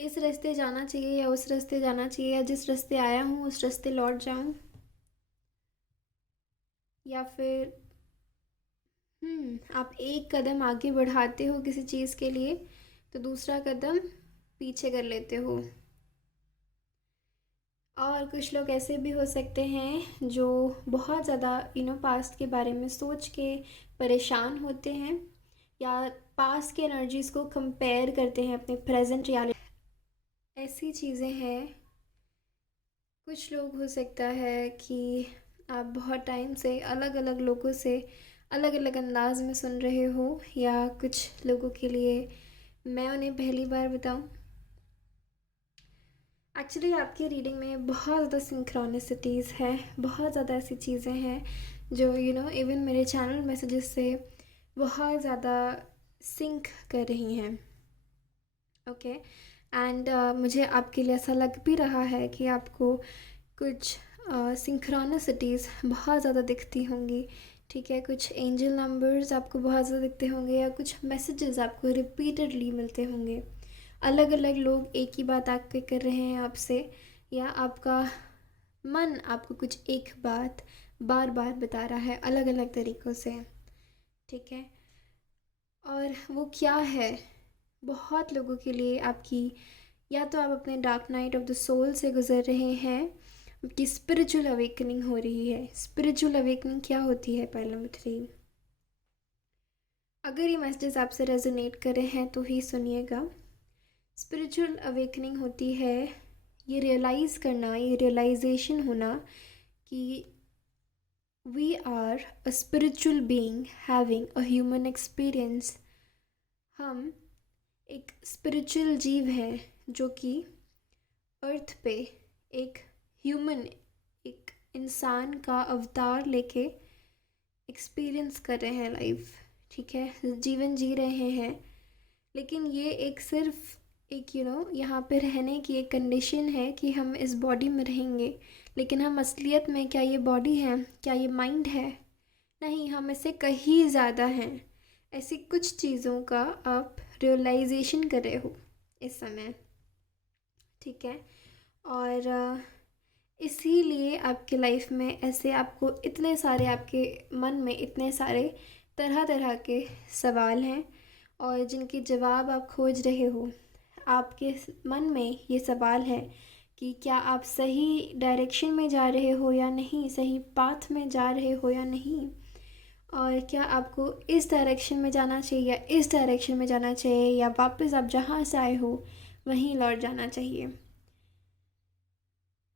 इस रास्ते जाना चाहिए या उस रास्ते जाना चाहिए, या जिस रास्ते आया हूँ उस रास्ते लौट जाऊँ, या फिर आप एक कदम आगे बढ़ाते हो किसी चीज़ के लिए, तो दूसरा कदम पीछे कर लेते हो। और कुछ लोग ऐसे भी हो सकते हैं जो बहुत ज़्यादा पास्ट के बारे में सोच के परेशान होते हैं, या पास्ट के एनर्जीज़ को कंपेयर करते हैं अपने प्रेजेंट रियलिटी। ऐसी चीज़ें हैं। कुछ लोग हो सकता है कि आप बहुत टाइम से अलग अलग लोगों से अलग अलग अंदाज में सुन रहे हो, या कुछ लोगों के लिए मैं उन्हें पहली बार बताऊं। एक्चुअली आपकी रीडिंग में बहुत ज़्यादा सिंक्रोनिसिटीज़ है, बहुत ज़्यादा ऐसी चीज़ें हैं जो इवन मेरे चैनल मैसेजेस से बहुत ज़्यादा सिंक कर रही हैं। ओके। एंड मुझे आपके लिए ऐसा लग भी रहा है कि आपको कुछ सिंक्रोनिसिटीज़ बहुत ज़्यादा दिखती होंगी। ठीक है, कुछ एंजल नंबर्स आपको बहुत ज़्यादा दिखते होंगे, या कुछ मैसेजेस आपको रिपीटेडली मिलते होंगे। अलग अलग लोग एक ही बात आके कर रहे हैं आपसे, या आपका मन आपको कुछ एक बात बार बार बता रहा है अलग अलग तरीक़ों से। ठीक है, और वो क्या है, बहुत लोगों के लिए आपकी, या तो आप अपने dark night of the soul से गुज़र रहे हैं, आपकी स्पिरिचुअल अवेकनिंग हो रही है। स्पिरिचुअल अवेकनिंग क्या होती है, पॉइंट नंबर 3। अगर ये मैसेजेस आपसे रेजोनेट कर रहे हैं तो ही सुनिएगा। स्पिरिचुअल अवेकनिंग होती है ये रियलाइज़ करना, ये रियलाइजेशन होना कि we are a spiritual being having a human experience. हम एक स्पिरिचुअल जीव हैं जो कि अर्थ पे एक ह्यूमन, एक इंसान का अवतार लेके एक्सपीरियंस कर रहे हैं लाइफ। ठीक है, जीवन जी रहे हैं, लेकिन ये एक सिर्फ एक यहाँ पे रहने की एक कंडीशन है कि हम इस बॉडी में रहेंगे, लेकिन हम असलियत में क्या ये बॉडी है, क्या ये माइंड है? नहीं, हम इससे कहीं ज़्यादा हैं। ऐसी कुछ चीज़ों का आप रियलाइजेशन कर रहे हो इस समय। ठीक है, और इसीलिए आपके लाइफ में ऐसे आपको इतने सारे, आपके मन में इतने सारे तरह तरह के सवाल हैं, और जिनके जवाब आप खोज रहे हो। आपके मन में ये सवाल है कि क्या आप सही डायरेक्शन में जा रहे हो या नहीं, सही पाथ में जा रहे हो या नहीं, और क्या आपको इस डायरेक्शन में जाना चाहिए या इस डायरेक्शन में जाना चाहिए, या वापस आप जहाँ से आए हो वहीं लौट जाना चाहिए।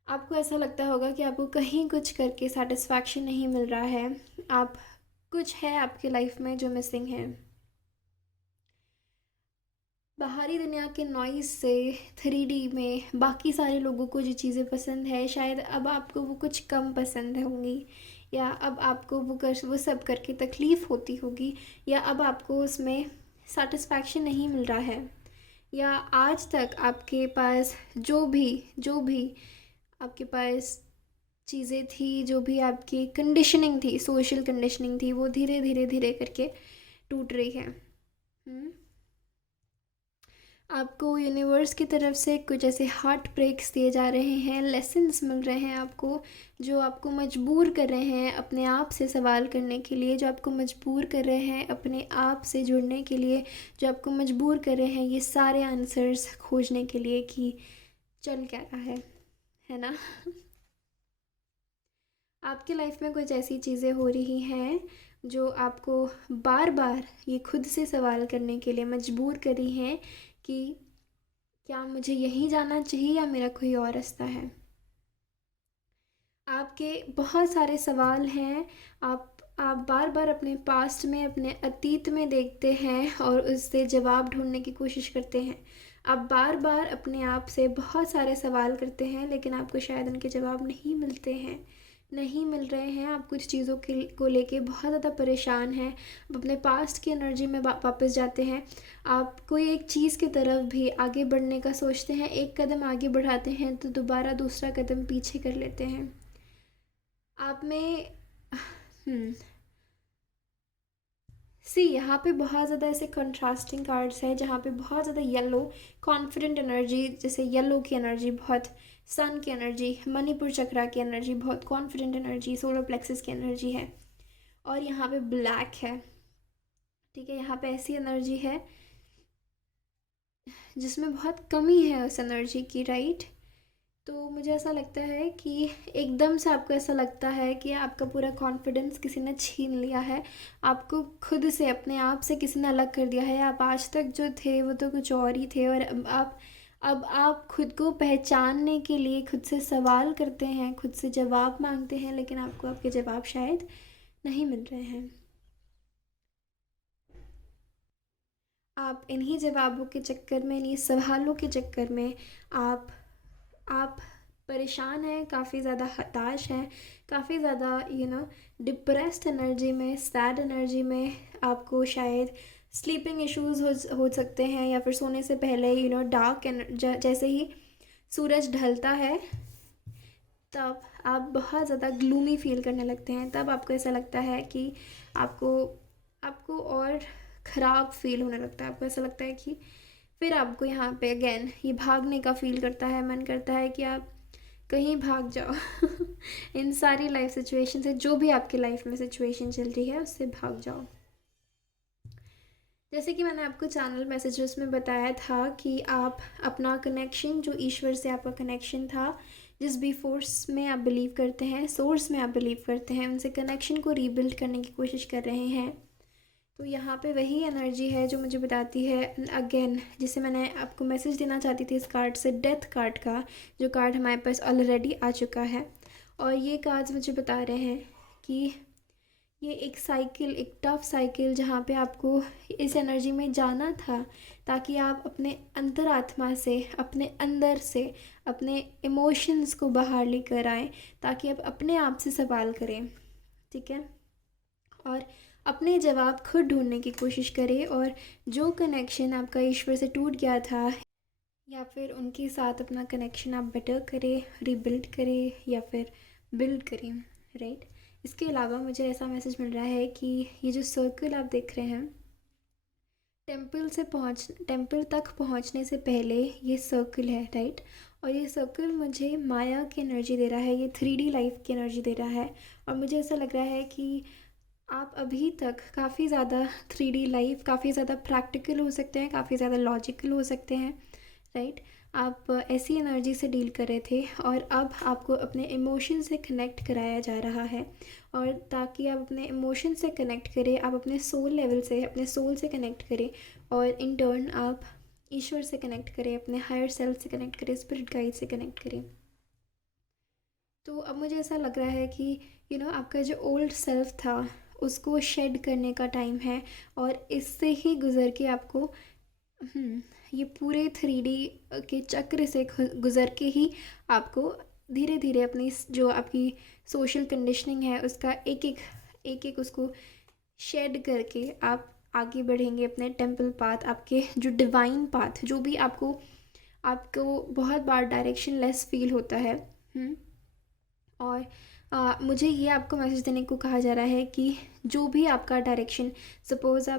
आपको ऐसा लगता होगा कि आपको कहीं कुछ करके सेटिस्फैक्शन नहीं मिल रहा है, आप कुछ है आपके लाइफ में जो मिसिंग है। बाहरी दुनिया के नॉइज़ से 3D में बाकी सारे लोगों को जो चीज़ें पसंद है, शायद अब आपको वो कुछ कम पसंद होंगी, या अब आपको वो सब करके तकलीफ़ होती होगी, या अब आपको उसमें सेटिस्फैक्शन नहीं मिल रहा है, या आज तक आपके पास जो भी आपके पास चीज़ें थी, जो भी आपकी कंडीशनिंग थी, सोशल कंडीशनिंग थी, वो धीरे धीरे धीरे करके टूट रही है। आपको यूनिवर्स की तरफ से कुछ ऐसे हार्ट ब्रेक्स दिए जा रहे हैं, लेसन्स मिल रहे हैं आपको, जो आपको मजबूर कर रहे हैं अपने आप से सवाल करने के लिए, जो आपको मजबूर कर रहे हैं अपने आप से जुड़ने के लिए, जो आपको मजबूर कर रहे हैं ये सारे आंसर्स खोजने के लिए कि चल क्या रहा है ना। आपकी लाइफ में कुछ ऐसी चीज़ें हो रही हैं जो आपको बार बार ये खुद से सवाल करने के लिए मजबूर कर रही हैं कि क्या मुझे यहीं जाना चाहिए या मेरा कोई और रास्ता है। आपके बहुत सारे सवाल हैं। आप बार बार अपने पास्ट में, अपने अतीत में देखते हैं और उससे जवाब ढूंढने की कोशिश करते हैं। आप बार बार अपने आप से बहुत सारे सवाल करते हैं, लेकिन आपको शायद उनके जवाब नहीं मिलते हैं, नहीं मिल रहे हैं। आप कुछ चीज़ों के को लेके बहुत ज़्यादा परेशान हैं। आप अपने पास्ट की एनर्जी में वापस जाते हैं। आप कोई एक चीज़ की तरफ भी आगे बढ़ने का सोचते हैं, एक कदम आगे बढ़ाते हैं तो दोबारा दूसरा कदम पीछे कर लेते हैं। आप में यहाँ पे बहुत ज़्यादा ऐसे कंट्रास्टिंग कार्ड्स हैं, जहाँ पे बहुत ज़्यादा येलो कॉन्फिडेंट एनर्जी, जैसे येलो की एनर्जी बहुत, सन की एनर्जी, मणिपुर चक्रा की एनर्जी बहुत कॉन्फिडेंट एनर्जी, सोलर प्लेक्सस की एनर्जी है, और यहाँ पे ब्लैक है। ठीक है, यहाँ पे ऐसी एनर्जी है जिसमें बहुत कमी है उस एनर्जी की, राइट। तो मुझे ऐसा लगता है कि एकदम से आपको ऐसा लगता है कि आपका पूरा कॉन्फिडेंस किसी ने छीन लिया है, आपको खुद से अपने आप से किसी ने अलग कर दिया है। आप आज तक जो थे वो तो कुछ और ही थे, और अब आप खुद को पहचानने के लिए खुद से सवाल करते हैं, खुद से जवाब मांगते हैं, लेकिन आपको आपके जवाब शायद नहीं मिल रहे हैं। आप इन्हीं जवाबों के चक्कर में, इन्हीं सवालों के चक्कर में आप परेशान हैं, काफ़ी ज़्यादा हताश हैं, काफ़ी ज़्यादा डिप्रेस्ड एनर्जी में, सैड एनर्जी में। आपको शायद स्लीपिंग इश्यूज हो सकते हैं, या फिर सोने से पहले डार्क जैसे ही सूरज ढलता है तब आप बहुत ज़्यादा ग्लूमी फील करने लगते हैं। तब आपको ऐसा लगता है कि आपको आपको और ख़राब फील होने लगता है। आपको ऐसा लगता है कि फिर आपको यहाँ पे अगेन ये भागने का फील करता है, मन करता है कि आप कहीं भाग जाओ इन सारी लाइफ सिचुएशन से, जो भी आपकी लाइफ में सिचुएशन चल रही है उससे भाग जाओ। जैसे कि मैंने आपको चैनल मैसेजेस में बताया था कि आप अपना कनेक्शन, जो ईश्वर से आपका कनेक्शन था, जिस भी फोर्स में आप बिलीव करते हैं, सोर्स में आप बिलीव करते हैं, उनसे कनेक्शन को रीबिल्ड करने की कोशिश कर रहे हैं। तो यहाँ पे वही एनर्जी है जो मुझे बताती है अगेन, जिसे मैंने आपको मैसेज देना चाहती थी इस कार्ड से, डेथ कार्ड का, जो कार्ड हमारे पास ऑलरेडी आ चुका है। और ये कार्ड्स मुझे बता रहे हैं कि ये एक साइकिल, एक टफ साइकिल, जहाँ पे आपको इस एनर्जी में जाना था ताकि आप अपने अंतरात्मा से, अपने अंदर से अपने इमोशंस को बाहर लेकर आएँ, ताकि आप अपने आप से सवाल करें, ठीक है, और अपने जवाब खुद ढूंढने की कोशिश करें। और जो कनेक्शन आपका ईश्वर से टूट गया था, या फिर उनके साथ अपना कनेक्शन आप बेटर करें, रीबिल्ड करें, या फिर बिल्ड करें, राइट। इसके अलावा मुझे ऐसा मैसेज मिल रहा है कि ये जो सर्कल आप देख रहे हैं, टेम्पल तक पहुंचने से पहले ये सर्कल है, राइट। और ये सर्कल मुझे माया की एनर्जी दे रहा है, ये 3D लाइफ की एनर्जी दे रहा है। और मुझे ऐसा लग रहा है कि आप अभी तक काफ़ी ज़्यादा 3D लाइफ, काफ़ी ज़्यादा प्रैक्टिकल हो सकते हैं, काफ़ी ज़्यादा लॉजिकल हो सकते हैं, राइट। आप ऐसी एनर्जी से डील कर रहे थे, और अब आपको अपने इमोशन से कनेक्ट कराया जा रहा है। और ताकि आप अपने इमोशन से कनेक्ट करें, आप अपने सोल लेवल से, अपने सोल से कनेक्ट करें, और इन टर्न आप ईश्वर से कनेक्ट करें, अपने हायर सेल्फ से कनेक्ट करें, स्पिरिट गाइड से कनेक्ट करें। तो अब मुझे ऐसा लग रहा है कि आपका जो ओल्ड सेल्फ था उसको शेड करने का टाइम है, और इससे ही गुज़र के आपको ये पूरे 3D के चक्र से गुज़र के ही आपको धीरे धीरे अपनी जो आपकी सोशल कंडीशनिंग है उसका एक एक उसको शेड करके आप आगे बढ़ेंगे अपने टेम्पल पाथ, आपके जो डिवाइन पाथ, जो भी आपको आपको बहुत बार डायरेक्शन लेस फील होता है। और मुझे ये आपको मैसेज देने को कहा जा रहा है कि जो भी आपका डायरेक्शन, सपोज़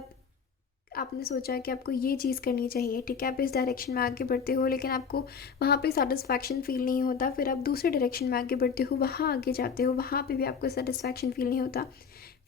आपने सोचा कि आपको ये चीज़ करनी चाहिए, ठीक है, आप इस डायरेक्शन में आगे बढ़ते हो, लेकिन आपको वहाँ पे सेटिस्फैक्शन फ़ील नहीं होता, फिर आप दूसरे डायरेक्शन में आगे बढ़ते हो, वहाँ आगे जाते हो, वहाँ पे भी आपको सेटिस्फैक्शन फ़ील नहीं होता,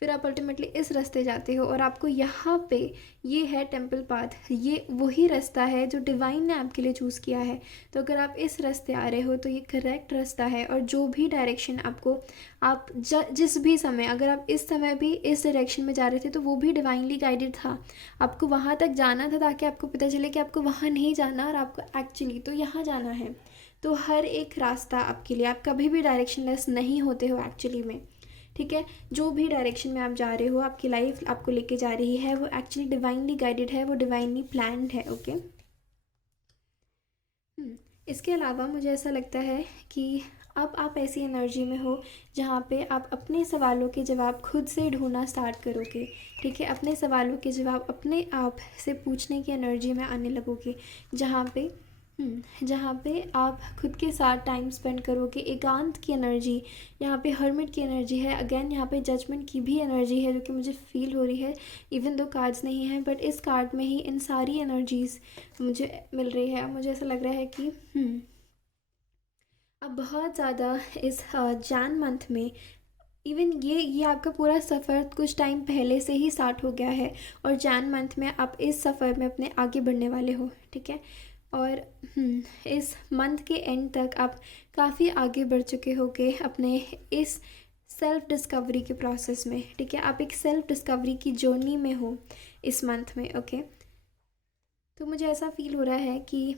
फिर आप अल्टीमेटली इस रास्ते जाते हो, और आपको यहाँ पे ये है टेम्पल पाथ, ये वही रास्ता है जो डिवाइन ने आपके लिए चूज़ किया है। तो अगर आप इस रास्ते आ रहे हो तो ये करेक्ट रास्ता है। और जो भी डायरेक्शन आपको, आप जिस भी समय, अगर आप इस समय भी इस डायरेक्शन में जा रहे थे तो वो भी डिवाइनली गाइडेड था, आपको वहाँ तक जाना था ताकि आपको पता चले कि आपको वहाँ नहीं जाना और आपको एक्चुअली तो यहाँ जाना है। तो हर एक रास्ता आपके लिए, आप कभी भी डायरेक्शन लेस नहीं होते हो एक्चुअली में, ठीक है। जो भी डायरेक्शन में आप जा रहे हो, आपकी लाइफ आपको लेके जा रही है, वो एक्चुअली डिवाइनली गाइडेड है, वो डिवाइनली प्लान्ड है, ओके। इसके अलावा मुझे ऐसा लगता है कि अब आप ऐसी एनर्जी में हो जहाँ पे आप अपने सवालों के जवाब खुद से ढूंढना स्टार्ट करोगे, ठीक है। अपने सवालों के जवाब अपने आप से पूछने की एनर्जी में आने लगोगे, जहाँ पे आप खुद के साथ टाइम स्पेंड करोगे, एकांत की एनर्जी, यहाँ पे हर्मिट की एनर्जी है, अगेन यहाँ पे जजमेंट की भी एनर्जी है जो कि मुझे फील हो रही है, इवन दो कार्ड्स नहीं हैं, बट इस कार्ड में ही इन सारी एनर्जीज मुझे मिल रही है। मुझे ऐसा लग रहा है कि अब बहुत ज़्यादा इस जैन मंथ में इवन ये आपका पूरा सफ़र कुछ टाइम पहले से ही स्टार्ट हो गया है, और जैन मंथ में आप इस सफ़र में अपने आगे बढ़ने वाले हो, ठीक है। और इस मंथ के एंड तक आप काफ़ी आगे बढ़ चुके होगे अपने इस सेल्फ डिस्कवरी के प्रोसेस में, ठीक है। आप एक सेल्फ डिस्कवरी की जर्नी में हो इस मंथ में, ओके। तो मुझे ऐसा फील हो रहा है कि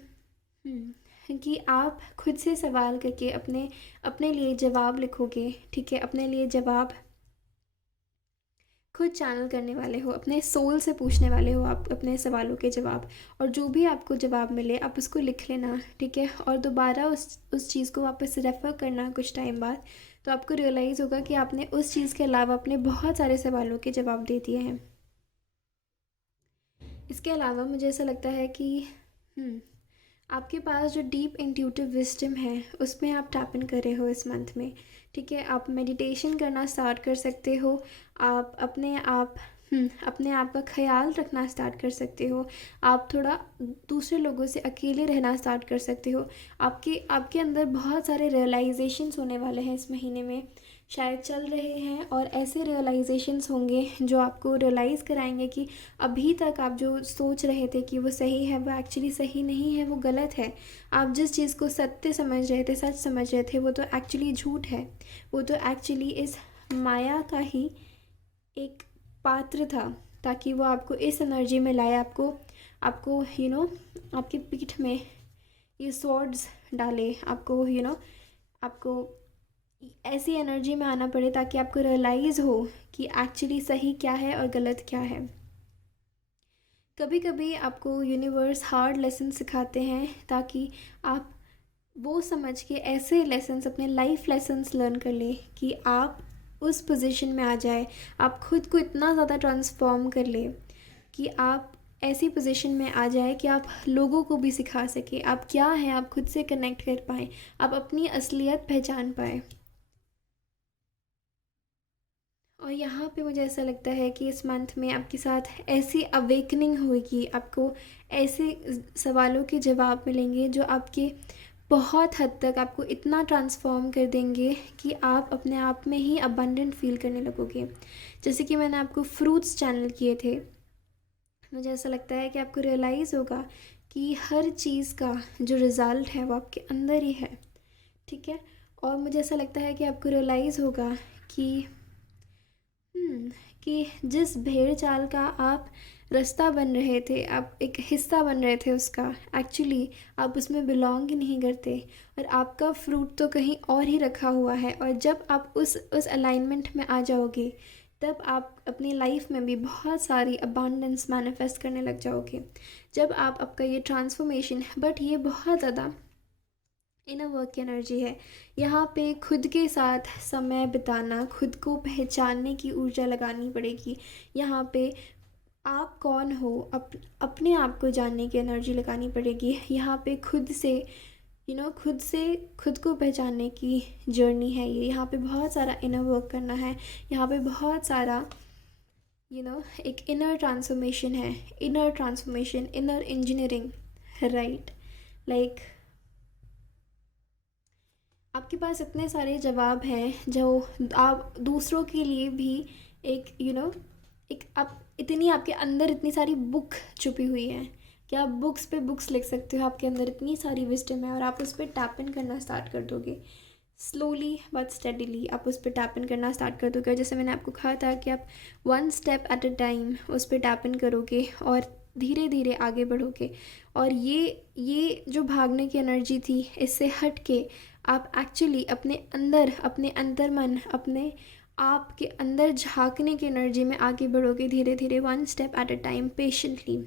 आप खुद से सवाल करके अपने अपने लिए जवाब लिखोगे, ठीक है। अपने लिए जवाब खुद चैनल करने वाले हो, अपने सोल से पूछने वाले हो आप अपने सवालों के जवाब। और जो भी आपको जवाब मिले आप उसको लिख लेना, ठीक है। और दोबारा उस चीज़ को वापस रेफ़र करना कुछ टाइम बाद, तो आपको रियलाइज़ होगा कि आपने उस चीज़ के अलावा अपने बहुत सारे सवालों के जवाब दे दिए हैं। इसके अलावा मुझे ऐसा लगता है कि आपके पास जो डीप इंट्यूटिव विजडम है उसमें आप टैप इन कर रहे हो इस मंथ में, ठीक है। आप मेडिटेशन करना स्टार्ट कर सकते हो। आप अपने आप का ख्याल रखना स्टार्ट कर सकते हो। आप थोड़ा दूसरे लोगों से अकेले रहना स्टार्ट कर सकते हो। आपके आपके अंदर बहुत सारे रियलाइजेशंस होने वाले हैं इस महीने में, शायद चल रहे हैं, और ऐसे रियलाइजेशंस होंगे जो आपको रियलाइज़ कराएंगे कि अभी तक आप जो सोच रहे थे कि वो सही है वो एक्चुअली सही नहीं है, वो गलत है। आप जिस चीज़ को सत्य समझ रहे थे, सच समझ रहे थे, वो तो एक्चुअली झूठ है। वो तो एक्चुअली इस माया का ही एक पात्र था, ताकि वो आपको इस एनर्जी में लाए, आपको आपको आपकी पीठ में ये स्वॉर्ड्स डाले, आपको आपको ऐसी एनर्जी में आना पड़े ताकि आपको रियलाइज़ हो कि एक्चुअली सही क्या है और गलत क्या है। कभी कभी आपको यूनिवर्स हार्ड लेसन सिखाते हैं ताकि आप वो समझ के ऐसे लेसन्स, अपने लाइफ लेसन्स लर्न कर ले कि आप उस पोजीशन में आ जाए, आप खुद को इतना ज़्यादा ट्रांसफॉर्म कर ले कि आप ऐसी पोजीशन में आ जाए कि आप लोगों को भी सिखा सके आप क्या हैं, आप खुद से कनेक्ट कर पाएँ, आप अपनी असलियत पहचान पाएँ। और यहाँ पे मुझे ऐसा लगता है कि इस मंथ में आपके साथ ऐसी अवेकनिंग होगी, आपको ऐसे सवालों के जवाब मिलेंगे जो आपके बहुत हद तक आपको इतना ट्रांसफॉर्म कर देंगे कि आप अपने आप में ही अबंडेंट फील करने लगोगे। जैसे कि मैंने आपको फ्रूट्स चैनल किए थे, मुझे ऐसा लगता है कि आपको रियलाइज़ होगा कि हर चीज़ का जो रिज़ल्ट है वो आपके अंदर ही है, ठीक है। और मुझे ऐसा लगता है कि आपको रियलाइज़ होगा कि कि जिस भेड़ चाल का आप रास्ता बन रहे थे, आप एक हिस्सा बन रहे थे उसका, एक्चुअली आप उसमें बिलोंग ही नहीं करते, और आपका फ्रूट तो कहीं और ही रखा हुआ है। और जब आप उस अलाइनमेंट में आ जाओगे, तब आप अपनी लाइफ में भी बहुत सारी अबांडेंस मैनिफेस्ट करने लग जाओगे। जब आप आपका ये ट्रांसफॉर्मेशन, बट ये बहुत ज़्यादा इनर वर्क की एनर्जी है। यहाँ पे खुद के साथ समय बिताना, खुद को पहचानने की ऊर्जा लगानी पड़ेगी। यहाँ पे आप कौन हो, अपने आप को जानने की एनर्जी लगानी पड़ेगी। यहाँ पे खुद से खुद को पहचानने की जर्नी है ये। यहाँ पे बहुत सारा इनर वर्क करना है। यहाँ पे बहुत सारा एक इनर ट्रांसफॉर्मेशन है, inner transformation, inner engineering, right. Like आपके पास इतने सारे जवाब हैं जो आप दूसरों के लिए भी एक एक आप इतनी आपके अंदर इतनी सारी बुक छुपी हुई है कि आप बुक्स पे बुक्स लिख सकते हो। आपके अंदर इतनी सारी विजडम है और आप उस पर टैप इन करना स्टार्ट कर दोगे। स्लोली बट स्टेडीली आप उस पर टैप इन करना स्टार्ट कर दोगे। और जैसे मैंने आपको कहा था कि आप one step at a time उस पर टैप इन करोगे और धीरे धीरे आगे बढ़ोगे। और ये जो भागने की एनर्जी थी, इससे हट के आप एक्चुअली अपने अंतर्मन, अपने आप के अंदर झांकने की एनर्जी में आगे बढ़ोगे, धीरे धीरे, one step at a time, patiently.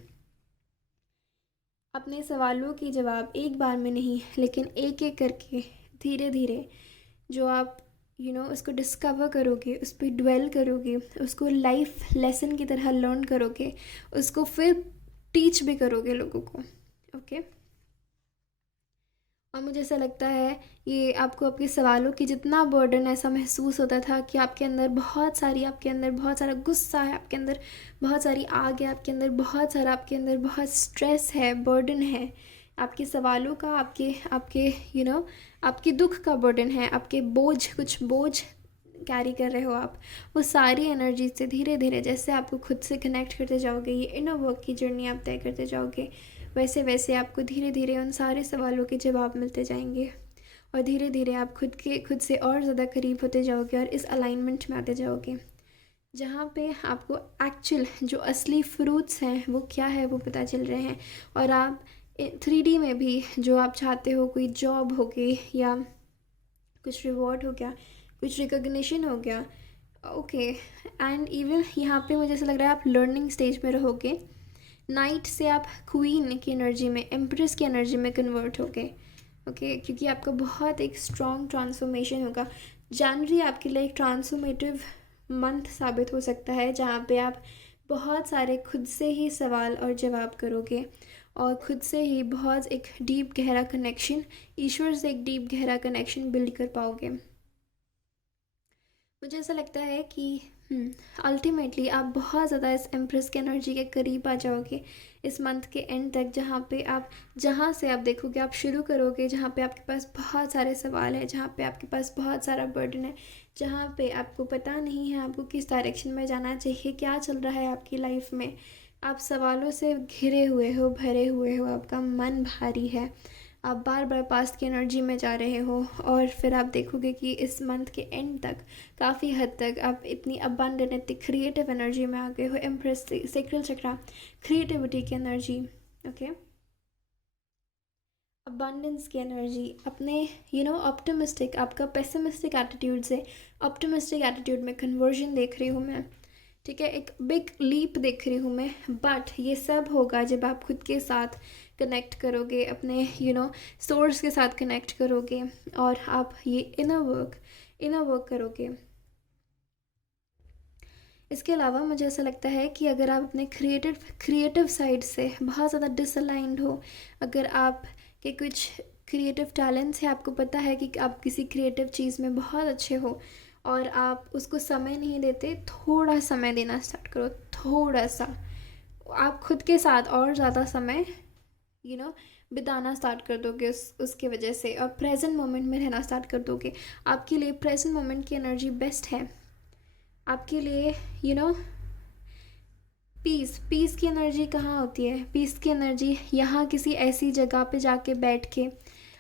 अपने सवालों के जवाब एक बार में नहीं, लेकिन एक एक करके, धीरे धीरे, जो आप उसको डिस्कवर करोगे, उस पर ड्वेल करोगे, उसको लाइफ लेसन की तरह लर्न करोगे, उसको फिर टीच भी करोगे लोगों को, ओके। और मुझे ऐसा लगता है ये आपको आपके सवालों की जितना बर्डन ऐसा महसूस होता था कि आपके अंदर बहुत सारा गुस्सा है, आपके अंदर बहुत सारी आग है, आपके अंदर बहुत स्ट्रेस है, बर्डन है, आपके सवालों का, आपके आपके आपके दुख का बर्डन है, आपके कुछ बोझ कैरी कर रहे हो आप, वो सारी एनर्जी से धीरे धीरे जैसे आपको खुद से कनेक्ट करते जाओगे, ये इनर वर्क की जर्नी आप तय करते जाओगे, वैसे वैसे आपको धीरे धीरे उन सारे सवालों के जवाब मिलते जाएंगे। और धीरे धीरे आप खुद से और ज़्यादा करीब होते जाओगे और इस अलाइनमेंट में आते जाओगे, जहाँ पे आपको एक्चुअल जो असली फ्रूट्स हैं वो क्या है वो पता चल रहे हैं। और आप 3D में भी जो आप चाहते हो, कोई जॉब हो गई या कुछ रिवॉर्ड हो गया, कुछ रिकॉग्निशन हो गया, ओके। एंड इवन यहाँ पे मुझे ऐसा लग रहा है आप लर्निंग स्टेज में रहोगे। नाइट से आप क्वीन की एनर्जी में, एम्प्रेस की एनर्जी में कन्वर्ट होगे, ओके, क्योंकि आपका बहुत एक स्ट्रॉन्ग ट्रांसफॉर्मेशन होगा। जनवरी आपके लिए एक ट्रांसफॉर्मेटिव मंथ साबित हो सकता है, जहाँ पे आप बहुत सारे खुद से ही सवाल और जवाब करोगे और खुद से ही बहुत एक डीप गहरा कनेक्शन, ईश्वर से एक डीप गहरा कनेक्शन बिल्ड कर पाओगे। मुझे ऐसा लगता है कि अल्टीमेटली आप बहुत ज़्यादा इस एम्प्रेस की एनर्जी के करीब आ जाओगे इस मंथ के एंड तक, जहाँ पे आप, जहाँ से आप देखोगे, आप शुरू करोगे जहाँ पे आपके पास बहुत सारे सवाल हैं, जहाँ पे आपके पास बहुत सारा बर्डन है, जहाँ पे आपको पता नहीं है आपको किस डायरेक्शन में जाना चाहिए, क्या चल रहा है आपकी लाइफ में। आप सवालों से घिरे हुए हो, भरे हुए हो, आपका मन भारी है, आप बार बार पास्ट की एनर्जी में जा रहे हो। और फिर आप देखोगे कि इस मंथ के एंड तक काफ़ी हद तक आप इतनी अबंडेंट, इतनी क्रिएटिव एनर्जी में आ गए हो, एम्प्रेस सेक्रल चक्रा, क्रिएटिविटी की एनर्जी, ओके, अबंडेंस की एनर्जी, अपने ऑप्टिमिस्टिक, आपका पेसिमिस्टिक एटीट्यूड से ऑप्टिमिस्टिक एटीट्यूड में कन्वर्जन देख रही हूँ मैं, ठीक है, एक बिग लीप देख रही हूँ मैं। बट ये सब होगा जब आप खुद के साथ कनेक्ट करोगे, अपने सोर्स के साथ कनेक्ट करोगे और आप ये इनर वर्क करोगे। इसके अलावा मुझे ऐसा लगता है कि अगर आप अपने क्रिएटिव साइड से बहुत ज़्यादा डिसअलाइंड हो, अगर आप के कुछ क्रिएटिव टैलेंट्स है, आपको पता है कि आप किसी क्रिएटिव चीज़ में बहुत अच्छे हो और आप उसको समय नहीं देते, थोड़ा समय देना स्टार्ट करो, थोड़ा सा। आप खुद के साथ और ज़्यादा समय बिताना स्टार्ट कर दोगे उसके वजह से, और प्रेजेंट मोमेंट में रहना स्टार्ट कर दोगे। आपके लिए प्रेजेंट मोमेंट की एनर्जी बेस्ट है। आपके लिए पीस की एनर्जी कहाँ होती है? पीस की एनर्जी यहाँ किसी ऐसी जगह पे जाके बैठ के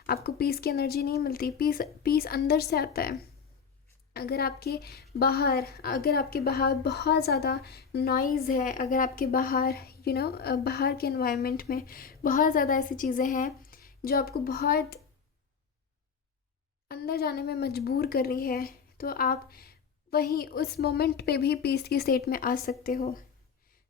आपको पीस की एनर्जी नहीं मिलती। पीस अंदर से आता है। अगर आपके बाहर बहुत ज़्यादा नॉइज़ है, अगर आपके बाहर बाहर के एनवायरनमेंट में बहुत ज़्यादा ऐसी चीज़ें हैं जो आपको बहुत अंदर जाने में मजबूर कर रही है, तो आप वहीं उस मोमेंट पे भी पीस की स्टेट में आ सकते हो।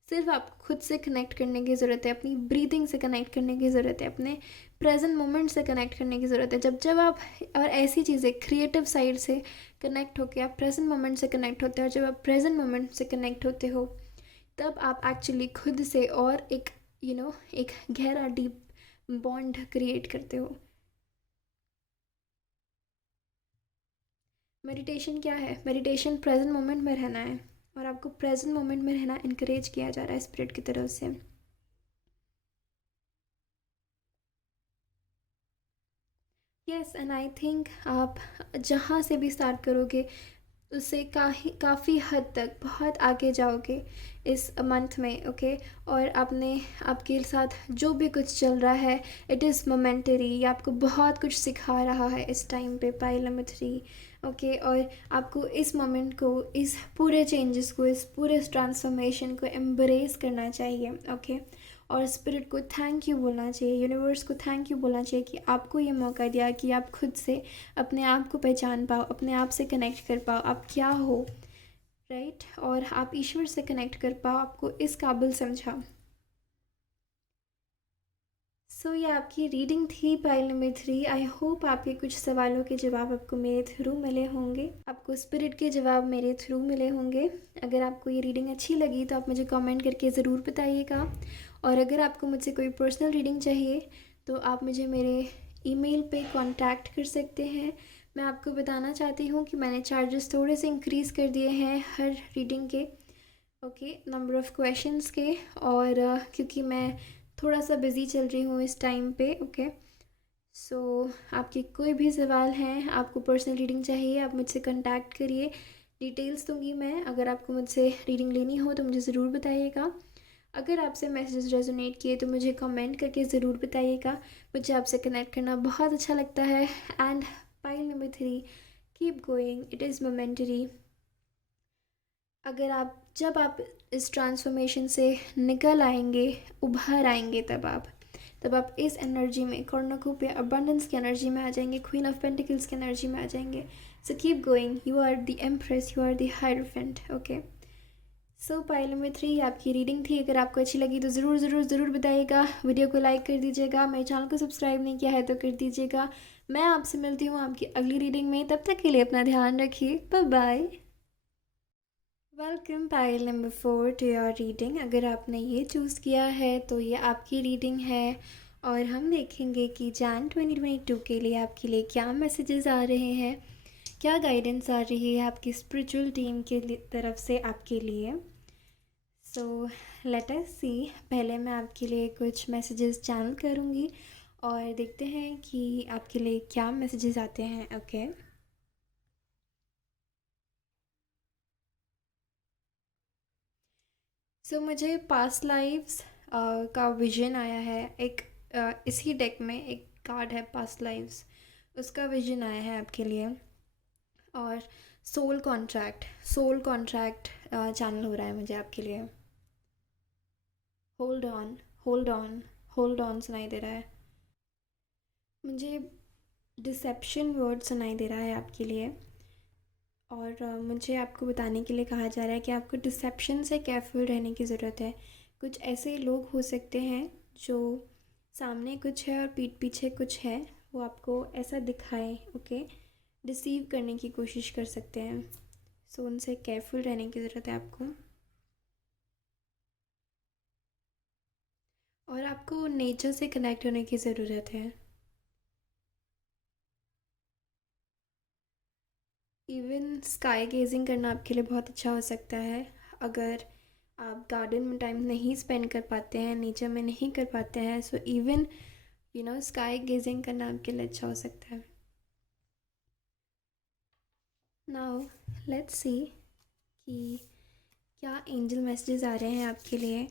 सिर्फ आपको खुद से कनेक्ट करने की ज़रूरत है, अपनी ब्रीदिंग से कनेक्ट करने की ज़रूरत है, अपने प्रेजेंट मोमेंट से कनेक्ट करने की ज़रूरत है। जब आप, और ऐसी चीज़ें क्रिएटिव साइड से कनेक्ट होकर आप प्रेजेंट मोमेंट से कनेक्ट होते हो, और जब आप प्रेजेंट मोमेंट से कनेक्ट होते हो तब आप एक्चुअली खुद से और एक एक गहरा डीप बॉन्ड क्रिएट करते हो। मेडिटेशन क्या है? मेडिटेशन प्रेजेंट मोमेंट में रहना है, और आपको प्रेजेंट मोमेंट में रहना इनकरेज किया जा रहा है स्पिरिट की तरफ से। यस, एंड आई थिंक आप जहाँ से भी स्टार्ट करोगे उससे काफ़ी हद तक बहुत आगे जाओगे इस मंथ में, ओके। और आपके साथ जो भी कुछ चल रहा है, इट इज़ मोमेंटरी, ये आपको बहुत कुछ सिखा रहा है इस टाइम पे, पाइल नंबर 3, ओके। और आपको इस मोमेंट को, इस पूरे चेंजेस को, इस पूरे ट्रांसफॉर्मेशन को एम्ब्रेस करना चाहिए, ओके। और स्पिरिट को थैंक यू बोलना चाहिए, यूनिवर्स को थैंक यू बोलना चाहिए कि आपको ये मौका दिया कि आप खुद से अपने आप को पहचान पाओ, अपने आप से कनेक्ट कर पाओ, आप क्या हो, राइट, और आप ईश्वर से कनेक्ट कर पाओ, आपको इस काबिल समझा। सो ये आपकी रीडिंग थी पाइल नंबर 3। आई होप आपके कुछ सवालों के जवाब आपको मेरे थ्रू मिले होंगे, आपको स्पिरिट के जवाब मेरे थ्रू मिले होंगे। अगर आपको ये रीडिंग अच्छी लगी तो आप मुझे कमेंट करके ज़रूर बताइएगा, और अगर आपको मुझसे कोई पर्सनल रीडिंग चाहिए तो आप मुझे मेरे ईमेल पे कांटेक्ट कर सकते हैं। मैं आपको बताना चाहती हूँ कि मैंने चार्जेस थोड़े से इंक्रीज़ कर दिए हैं हर रीडिंग के, ओके, नंबर ऑफ़ क्वेश्चंस के, और क्योंकि मैं थोड़ा सा बिज़ी चल रही हूँ इस टाइम पे, ओके। सो आपके कोई भी सवाल हैं, आपको पर्सनल रीडिंग चाहिए, आप मुझसे कांटेक्ट करिए। डिटेल्स दूंगी मैं। अगर आपको मुझसे रीडिंग लेनी हो तो मुझे ज़रूर बताइएगा। अगर आपसे मैसेजेस रेजोनेट किए तो मुझे कमेंट करके ज़रूर बताइएगा। मुझे आपसे कनेक्ट करना बहुत अच्छा लगता है। And pile number 3, keep going, it is momentary. अगर आप जब आप इस ट्रांसफॉर्मेशन से निकल आएंगे, उभर आएंगे, तब आप इस एनर्जी में, कॉर्नोकोप या अबंडेंस की एनर्जी में आ जाएंगे, क्वीन ऑफ पेंटिकल्स की एनर्जी में आ जाएंगे। So keep going, you are the empress, you are the hierophant. Okay, so pile number 3 आपकी रीडिंग थी। अगर आपको अच्छी लगी तो ज़रूर ज़रूर ज़रूर बताइएगा। वीडियो को लाइक कर दीजिएगा। मेरे चैनल को सब्सक्राइब नहीं किया है तो कर दीजिएगा। मैं आपसे मिलती हूँ आपकी अगली रीडिंग में। तब तक के लिए अपना ध्यान रखिए। Bye bye. Welcome pile number 4 to your reading. अगर आपने ये चूज़ किया है तो ये आपकी रीडिंग है और हम देखेंगे कि जैन 2022 के लिए आपके लिए क्या मैसेजेस आ रहे हैं, क्या गाइडेंस आ रही है आपकी स्पिरिचुअल टीम के तरफ से आपके लिए। सो लेट अस सी। पहले मैं आपके लिए कुछ मैसेजेस चैनल करूँगी और देखते हैं कि आपके लिए क्या मैसेजेस आते हैं। ओके, सो मुझे पास्ट लाइव्स का विजन आया है। एक इसी डेक में एक कार्ड है पास्ट लाइव्स, उसका विजन आया है आपके लिए। और सोल कॉन्ट्रैक्ट चैनल हो रहा है मुझे आपके लिए। Hold on, hold on, hold on सुनाई दे रहा है मुझे। डिसेप्शन वर्ड सुनाई दे रहा है आपके लिए। और मुझे आपको बताने के लिए कहा जा रहा है कि आपको डिसेप्शन से केयरफुल रहने की ज़रूरत है। कुछ ऐसे लोग हो सकते हैं जो सामने कुछ है और पीठ पीछे कुछ है, वो आपको ऐसा दिखाए, ओके, डिसीव करने की कोशिश कर सकते हैं। सो उनसे केयरफुल रहने की ज़रूरत है आपको। और आपको नेचर से कनेक्ट होने की ज़रूरत है। इवन स्काई गेजिंग करना आपके लिए बहुत अच्छा हो सकता है। अगर आप गार्डन में टाइम नहीं स्पेंड कर पाते हैं, नेचर में नहीं कर पाते हैं, सो इवन स्काई गेजिंग करना आपके लिए अच्छा हो सकता है। नाउ लेट्स सी कि क्या एंजल मैसेजेस आ रहे हैं आपके लिए,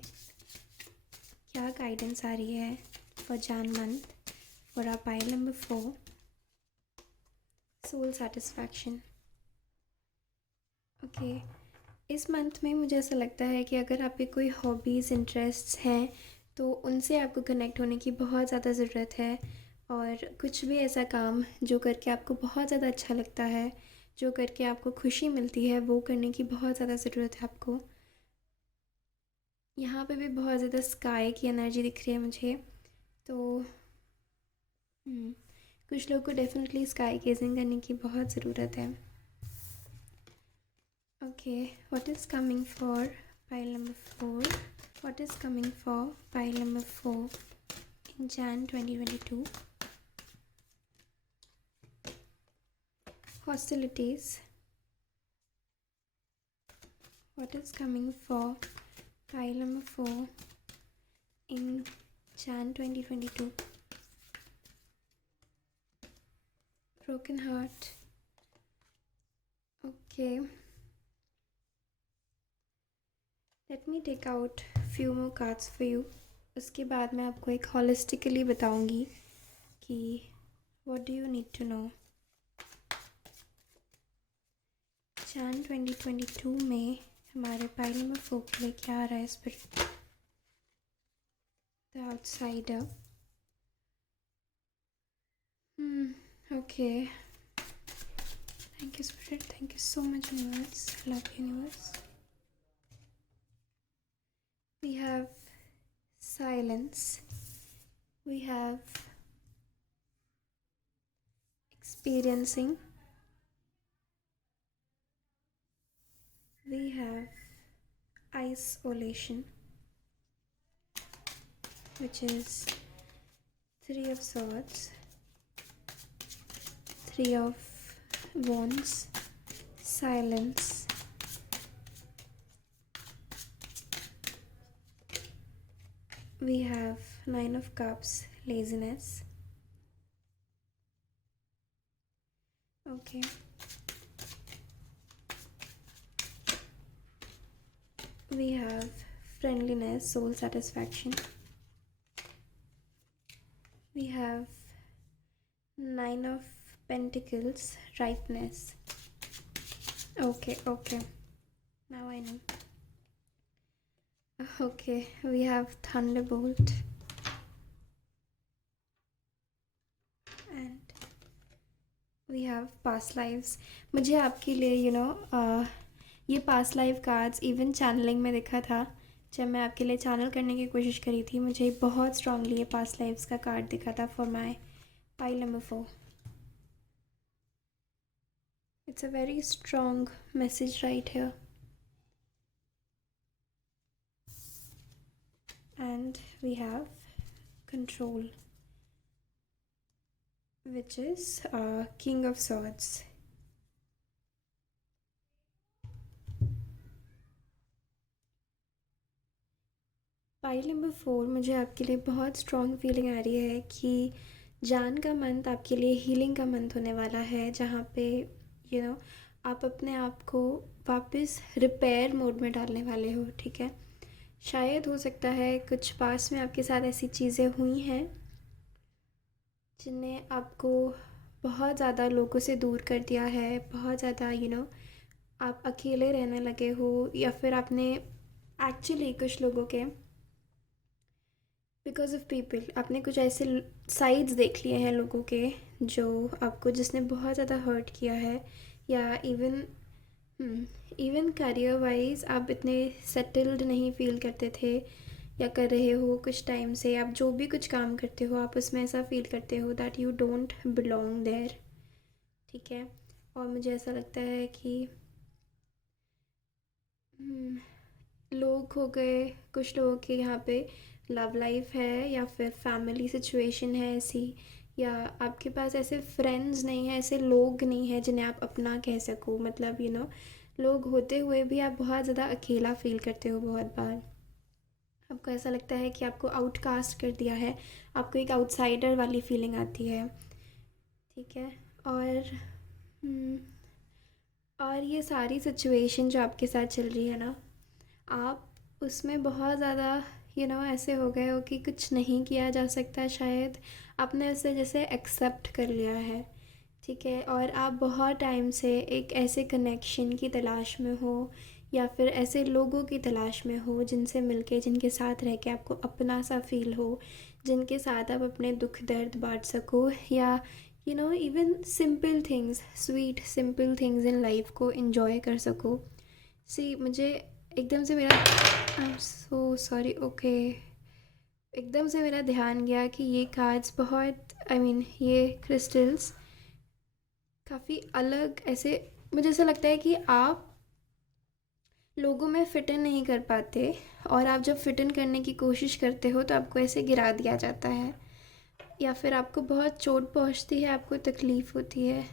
क्या गाइडेंस आ रही है for Jan month for our pile number 4, soul satisfaction. Okay, इस मंथ में मुझे ऐसा लगता है कि अगर आपके कोई हॉबीज़ इंटरेस्ट्स हैं तो उनसे आपको कनेक्ट होने की बहुत ज़्यादा ज़रूरत है। और कुछ भी ऐसा काम जो करके आपको बहुत ज़्यादा अच्छा लगता है, जो करके आपको खुशी मिलती है, वो करने की बहुत ज़्यादा ज़रूरत है आपको। यहाँ पे भी बहुत ज़्यादा स्काई की एनर्जी दिख रही है मुझे। तो कुछ लोग को डेफिनेटली स्काई गेजिंग करने की बहुत ज़रूरत है। Okay, what is coming for pile number 4? What is coming for pile number 4 in Jan 2022? Hostilities. What is coming for pile number 4 in Jan 2022? Broken heart. Okay. Let me take out few more cards for you. उसके बाद मैं आपको एक holistically बताऊंगी कि what do you need to know. Jain 2022 में हमारे pile number 4 के लिए क्या आ रहा है spirit? The outsider. Okay, thank you spirit, thank you so much universe, love universe. We have silence, we have experiencing, we have isolation, which is 3 of swords, 3 of wands, silence, we have 9 of cups, laziness. Okay, We have friendliness, soul satisfaction. We have Nine of Pentacles, ripeness. Okay, okay. Now I know. Okay, we have Thunderbolt. And we have past lives. मुझे आपके लिए ये past life cards even channelling में दिखा था। जब मैं आपके लिए चैनल करने की कोशिश करी थी, मुझे बहुत स्ट्रांगली ये पास्ट लाइफ्स का कार्ड दिखा था for my pile number 4. It's a very strong message right here. And we have control, which is King of Swords. Pile number 4 मुझे आपके लिए बहुत स्ट्रॉन्ग फीलिंग आ रही है कि जान का मंथ आपके लिए हीलिंग का मंथ होने वाला है, जहाँ पे आप अपने आप को वापस रिपेयर मोड में डालने वाले हो. ठीक है, शायद हो सकता है कुछ पास में आपके साथ ऐसी चीज़ें हुई हैं जिनने आपको बहुत ज़्यादा लोगों से दूर कर दिया है. बहुत ज़्यादा आप अकेले रहने लगे हो, या फिर आपने एक्चुअली कुछ लोगों के बिकॉज ऑफ पीपल आपने कुछ ऐसे साइड्स देख लिए हैं लोगों के जो आपको जिसने बहुत ज़्यादा हर्ट किया है. या इवन करियर वाइज आप इतने सेटल्ड नहीं फील करते थे या कर रहे हो. कुछ टाइम से आप जो भी कुछ काम करते हो, आप उसमें ऐसा फील करते हो that you don't belong there. ठीक है, और मुझे ऐसा लगता है कि लोग हो गए, कुछ लोगों के यहाँ पे लव लाइफ है या फिर फैमिली सिचुएशन है ऐसी, या आपके पास ऐसे फ्रेंड्स नहीं हैं, ऐसे लोग नहीं हैं जिन्हें आप अपना कह सको. मतलब लोग होते हुए भी आप बहुत ज़्यादा अकेला फील करते हो. बहुत बार आपको ऐसा लगता है कि आपको आउटकास्ट कर दिया है, आपको एक आउटसाइडर वाली फीलिंग आती है. ठीक है, और ये सारी सिचुएशन जो आपके साथ चल रही है ना, आप उसमें बहुत ज़्यादा ऐसे हो गए हो कि कुछ नहीं किया जा सकता. शायद आपने उसे जैसे एक्सेप्ट कर लिया है. ठीक है, और आप बहुत टाइम से एक ऐसे कनेक्शन की तलाश में हो, या फिर ऐसे लोगों की तलाश में हो जिनसे मिलके, जिनके साथ रह के आपको अपना सा फील हो, जिनके साथ आप अपने दुख दर्द बांट सको, या even simple things, sweet simple things in life को इन्जॉय कर सको. मुझे एकदम से मेरा I am so sorry. Okay, एकदम से मेरा ध्यान गया कि ये कार्ड्स बहुत ये क्रिस्टल्स काफ़ी अलग, ऐसे मुझे ऐसा लगता है कि आप लोगों में फिट इन नहीं कर पाते, और आप जब फिट इन करने की कोशिश करते हो तो आपको ऐसे गिरा दिया जाता है, या फिर आपको बहुत चोट पहुंचती है, आपको तकलीफ़ होती है.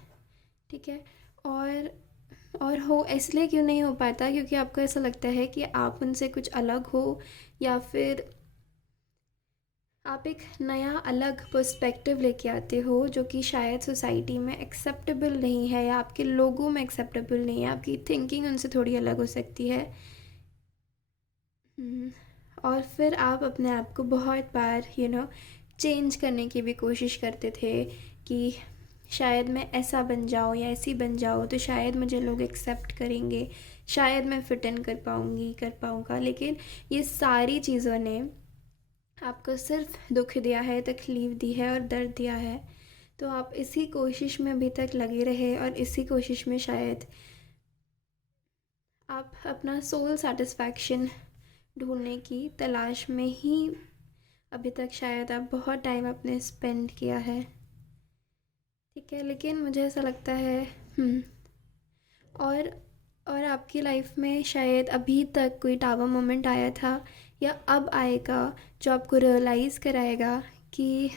ठीक है, और हो इसलिए क्यों नहीं हो पाता, क्योंकि आपको ऐसा लगता है कि आप उनसे कुछ अलग हो, या फिर आप एक नया अलग पर्सपेक्टिव लेके आते हो जो कि शायद सोसाइटी में एक्सेप्टेबल नहीं है, या आपके लोगों में एक्सेप्टेबल नहीं है. आपकी थिंकिंग उनसे थोड़ी अलग हो सकती है. और फिर आप अपने आप को बहुत बार चेंज करने की भी कोशिश करते थे कि शायद मैं ऐसा बन जाऊँ या ऐसी बन जाऊँ तो शायद मुझे लोग एक्सेप्ट करेंगे, शायद मैं फिट इन कर पाऊँगा. लेकिन ये सारी चीज़ों ने आपको सिर्फ दुख दिया है, तकलीफ़ दी है और दर्द दिया है. तो आप इसी कोशिश में अभी तक लगे रहे, और इसी कोशिश में शायद आप अपना सोल सेटिस्फैक्शन ढूंढने की तलाश में ही अभी तक शायद आप बहुत टाइम आपने स्पेंड किया है. ठीक है, लेकिन मुझे ऐसा लगता है और आपकी लाइफ में शायद अभी तक कोई टावर मोमेंट आया था या अब आएगा जो आपको रियलाइज़ कराएगा कि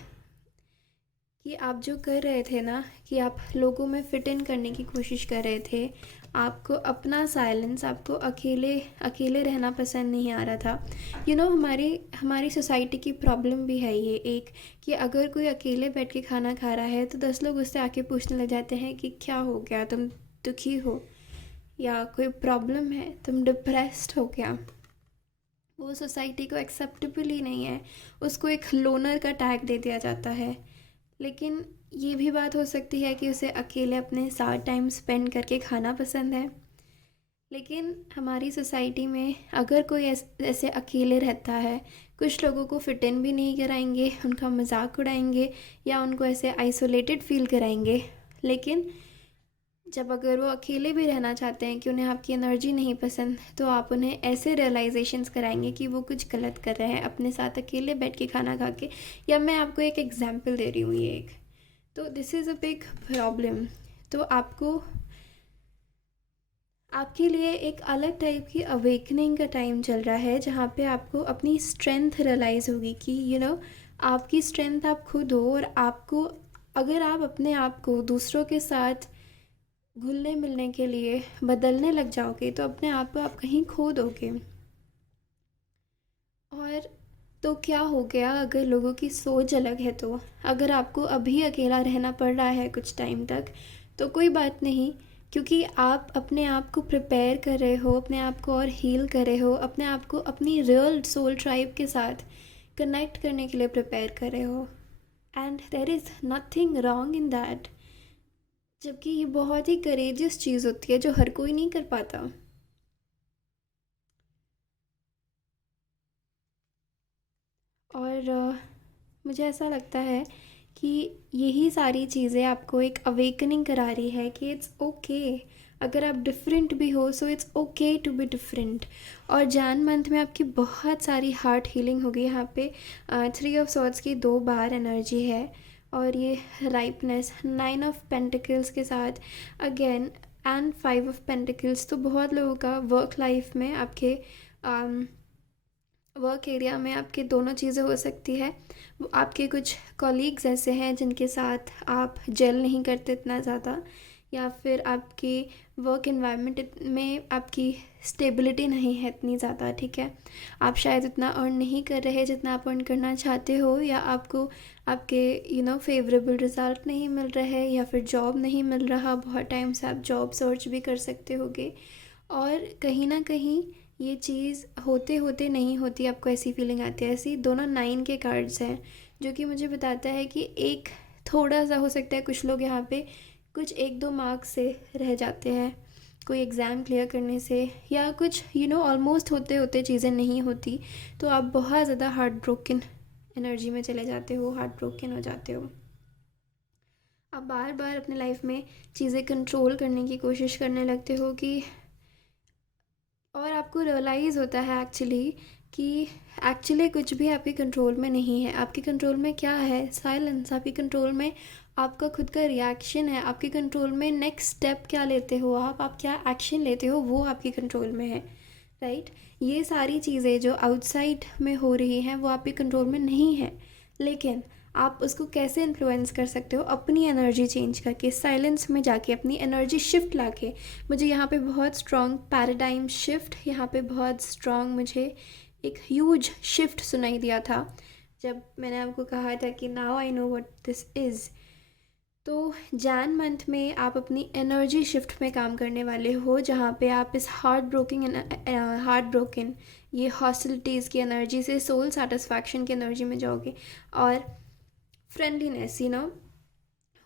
आप जो कर रहे थे ना, कि आप लोगों में फ़िट इन करने की कोशिश कर रहे थे, आपको अपना साइलेंस, आपको अकेले रहना पसंद नहीं आ रहा था. हमारी सोसाइटी की प्रॉब्लम भी है ये एक, कि अगर कोई अकेले बैठ के खाना खा रहा है तो 10 लोग उससे आके पूछने लग जाते हैं कि क्या हो गया, तुम दुखी हो, या कोई प्रॉब्लम है, तुम डिप्रेस्ड हो क्या. वो सोसाइटी को एक्सेप्टेबल ही नहीं है, उसको एक लोनर का टैग दे दिया जाता है। लेकिन ये भी बात हो सकती है कि उसे अकेले अपने साथ टाइम स्पेंड करके खाना पसंद है। लेकिन हमारी सोसाइटी में अगर कोई ऐसे अकेले रहता है, कुछ लोगों को फिट इन भी नहीं कराएंगे, उनका मजाक उड़ाएंगे या उनको ऐसे आइसोलेटेड फील कराएंगे। लेकिन जब अगर वो अकेले भी रहना चाहते हैं कि उन्हें आपकी एनर्जी नहीं पसंद, तो आप उन्हें ऐसे रियलाइजेशंस कराएंगे कि वो कुछ गलत कर रहे हैं अपने साथ अकेले बैठ के खाना खा के। या मैं आपको एक एग्जांपल दे रही हूँ, ये एक, तो this is a big problem. तो आपको आपके लिए एक अलग टाइप की अवेकनिंग का टाइम चल रहा है, जहाँ पे आपको अपनी स्ट्रेंथ रियलाइज़ होगी कि आपकी स्ट्रेंथ आप खुद हो। और आपको, अगर आप अपने आप को दूसरों के साथ घुलने मिलने के लिए बदलने लग जाओगे, तो अपने आप को आप कहीं खो दोगे। और तो क्या हो गया अगर लोगों की सोच अलग है? तो अगर आपको अभी अकेला रहना पड़ रहा है कुछ टाइम तक, तो कोई बात नहीं, क्योंकि आप अपने आप को प्रिपेयर कर रहे हो, अपने आप को और हील कर रहे हो, अपने आप को अपनी रियल सोल ट्राइब के साथ कनेक्ट करने के लिए प्रिपेयर कर रहे हो। And there is nothing wrong in that. जबकि ये बहुत ही करेजियस चीज़ होती है जो हर कोई नहीं कर पाता। और मुझे ऐसा लगता है कि यही सारी चीज़ें आपको एक अवेकनिंग करा रही है कि इट्स ओके, अगर आप डिफरेंट भी हो, so it's okay to be different. और जैन मंथ में आपकी बहुत सारी हार्ट हीलिंग होगी। यहाँ पे 3 ऑफ सॉर्ड्स की 2 बार एनर्जी है, और ये राइपनेस 9 ऑफ पेंटिकल्स के साथ अगेन, एंड 5 ऑफ पेंटिकल्स। तो बहुत लोगों का वर्क लाइफ में, आपके वर्क एरिया में आपके दोनों चीज़ें हो सकती है। वो आपके कुछ कॉलीग्स ऐसे हैं जिनके साथ आप जेल नहीं करते इतना ज़्यादा, या फिर आपकी वर्क इन्वायरमेंट में आपकी स्टेबिलिटी नहीं है इतनी ज़्यादा, ठीक है। आप शायद उतना अर्न नहीं कर रहे जितना आप अर्न करना चाहते हो, या आपको आपके फेवरेबल रिज़ल्ट नहीं मिल रहे, या फिर जॉब नहीं मिल रहा। बहुत टाइम से आप जॉब सर्च भी कर सकते होगे, और कहीं ना कहीं ये चीज़ होते होते नहीं होती, आपको ऐसी फीलिंग आती है। ऐसी दोनों 9 के कार्ड्स हैं, जो कि मुझे बताता है कि एक थोड़ा सा हो सकता है कुछ लोग यहाँ पे कुछ 1-2 मार्क्स से रह जाते हैं, कोई एग्ज़ाम क्लियर करने से, या कुछ ऑलमोस्ट होते होते चीज़ें नहीं होती, तो आप बहुत ज़्यादा हार्ट ब्रोकन एनर्जी में चले जाते हो, हार्ट ब्रोकन हो जाते हो। आप बार बार अपने लाइफ में चीज़ें कंट्रोल करने की कोशिश करने लगते हो कि, और आपको रियलाइज़ होता है एक्चुअली कि एक्चुअली कुछ भी आपके कंट्रोल में नहीं है। आपके कंट्रोल में क्या है? साइलेंस। आपके कंट्रोल में आपका खुद का रिएक्शन है। आपके कंट्रोल में नेक्स्ट स्टेप क्या लेते हो आप क्या एक्शन लेते हो, वो आपके कंट्रोल में है, राइट। ये सारी चीज़ें जो आउटसाइड में हो रही हैं वो आपके कंट्रोल में नहीं है। लेकिन आप उसको कैसे इन्फ्लुएंस कर सकते हो? अपनी एनर्जी चेंज करके, साइलेंस में जाके, अपनी एनर्जी शिफ्ट लाके। मुझे यहाँ पे बहुत स्ट्रॉन्ग पैराडाइम शिफ्ट, यहाँ पे बहुत स्ट्रॉन्ग मुझे एक ह्यूज शिफ्ट सुनाई दिया था जब मैंने आपको कहा था कि now I know what this is. तो जैन मंथ में आप अपनी एनर्जी शिफ्ट में काम करने वाले हो, जहाँ पे आप इस हार्ट ब्रोकन ये हॉस्टिलिटीज़ की एनर्जी से सोल सेटिस्फैक्शन की एनर्जी में जाओगे। और फ्रेंडलीनेस,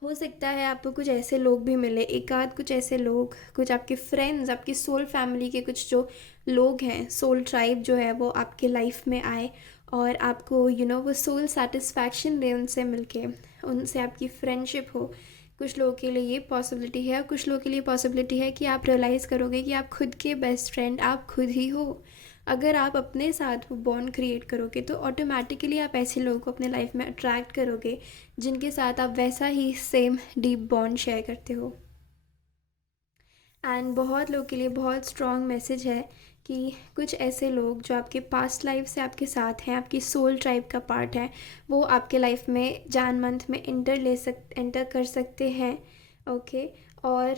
हो सकता है आपको कुछ ऐसे लोग भी मिले, एक आध कुछ ऐसे लोग, कुछ आपके फ्रेंड्स, आपकी सोल फैमिली के कुछ जो लोग हैं, सोल ट्राइब जो है, वो आपके लाइफ में आए और आपको वो सोल सेटिस्फैक्शन दे उनसे मिलके, उनसे आपकी फ्रेंडशिप हो। कुछ लोगों के लिए ये पॉसिबिलिटी है, और कुछ लोगों के लिए पॉसिबिलिटी है कि आप रियलाइज़ करोगे कि आप खुद के बेस्ट फ्रेंड आप खुद ही हो। अगर आप अपने साथ वो बॉन्ड क्रिएट करोगे, तो ऑटोमेटिकली आप ऐसे लोगों को अपने लाइफ में अट्रैक्ट करोगे जिनके साथ आप वैसा ही सेम डीप बॉन्ड शेयर करते हो। एंड बहुत लोग के लिए बहुत स्ट्रॉन्ग मैसेज है कि कुछ ऐसे लोग जो आपके पास्ट लाइफ से आपके साथ हैं, आपकी सोल ट्राइब का पार्ट है, वो आपके लाइफ में जैन मंथ में एंटर कर सकते हैं, ओके। और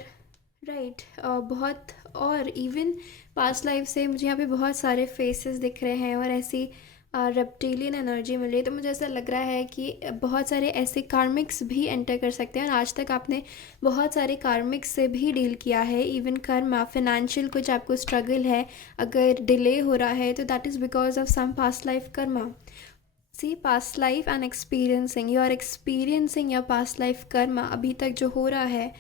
राइट, बहुत, और इवन पास्ट लाइफ से मुझे यहाँ पे बहुत सारे फेसेस दिख रहे हैं, और ऐसी रेप्टिलियन एनर्जी मिल रही है, तो मुझे ऐसा लग रहा है कि बहुत सारे ऐसे कार्मिक्स भी एंटर कर सकते हैं, और आज तक आपने बहुत सारे कार्मिक्स से भी डील किया है। इवन कर्मा, फिनेंशियल कुछ आपको स्ट्रगल है, अगर डिले हो रहा है तो that is because of some past life karma. See, past life and experiencing, you are experiencing your past life karma अभी तक जो हो रहा है।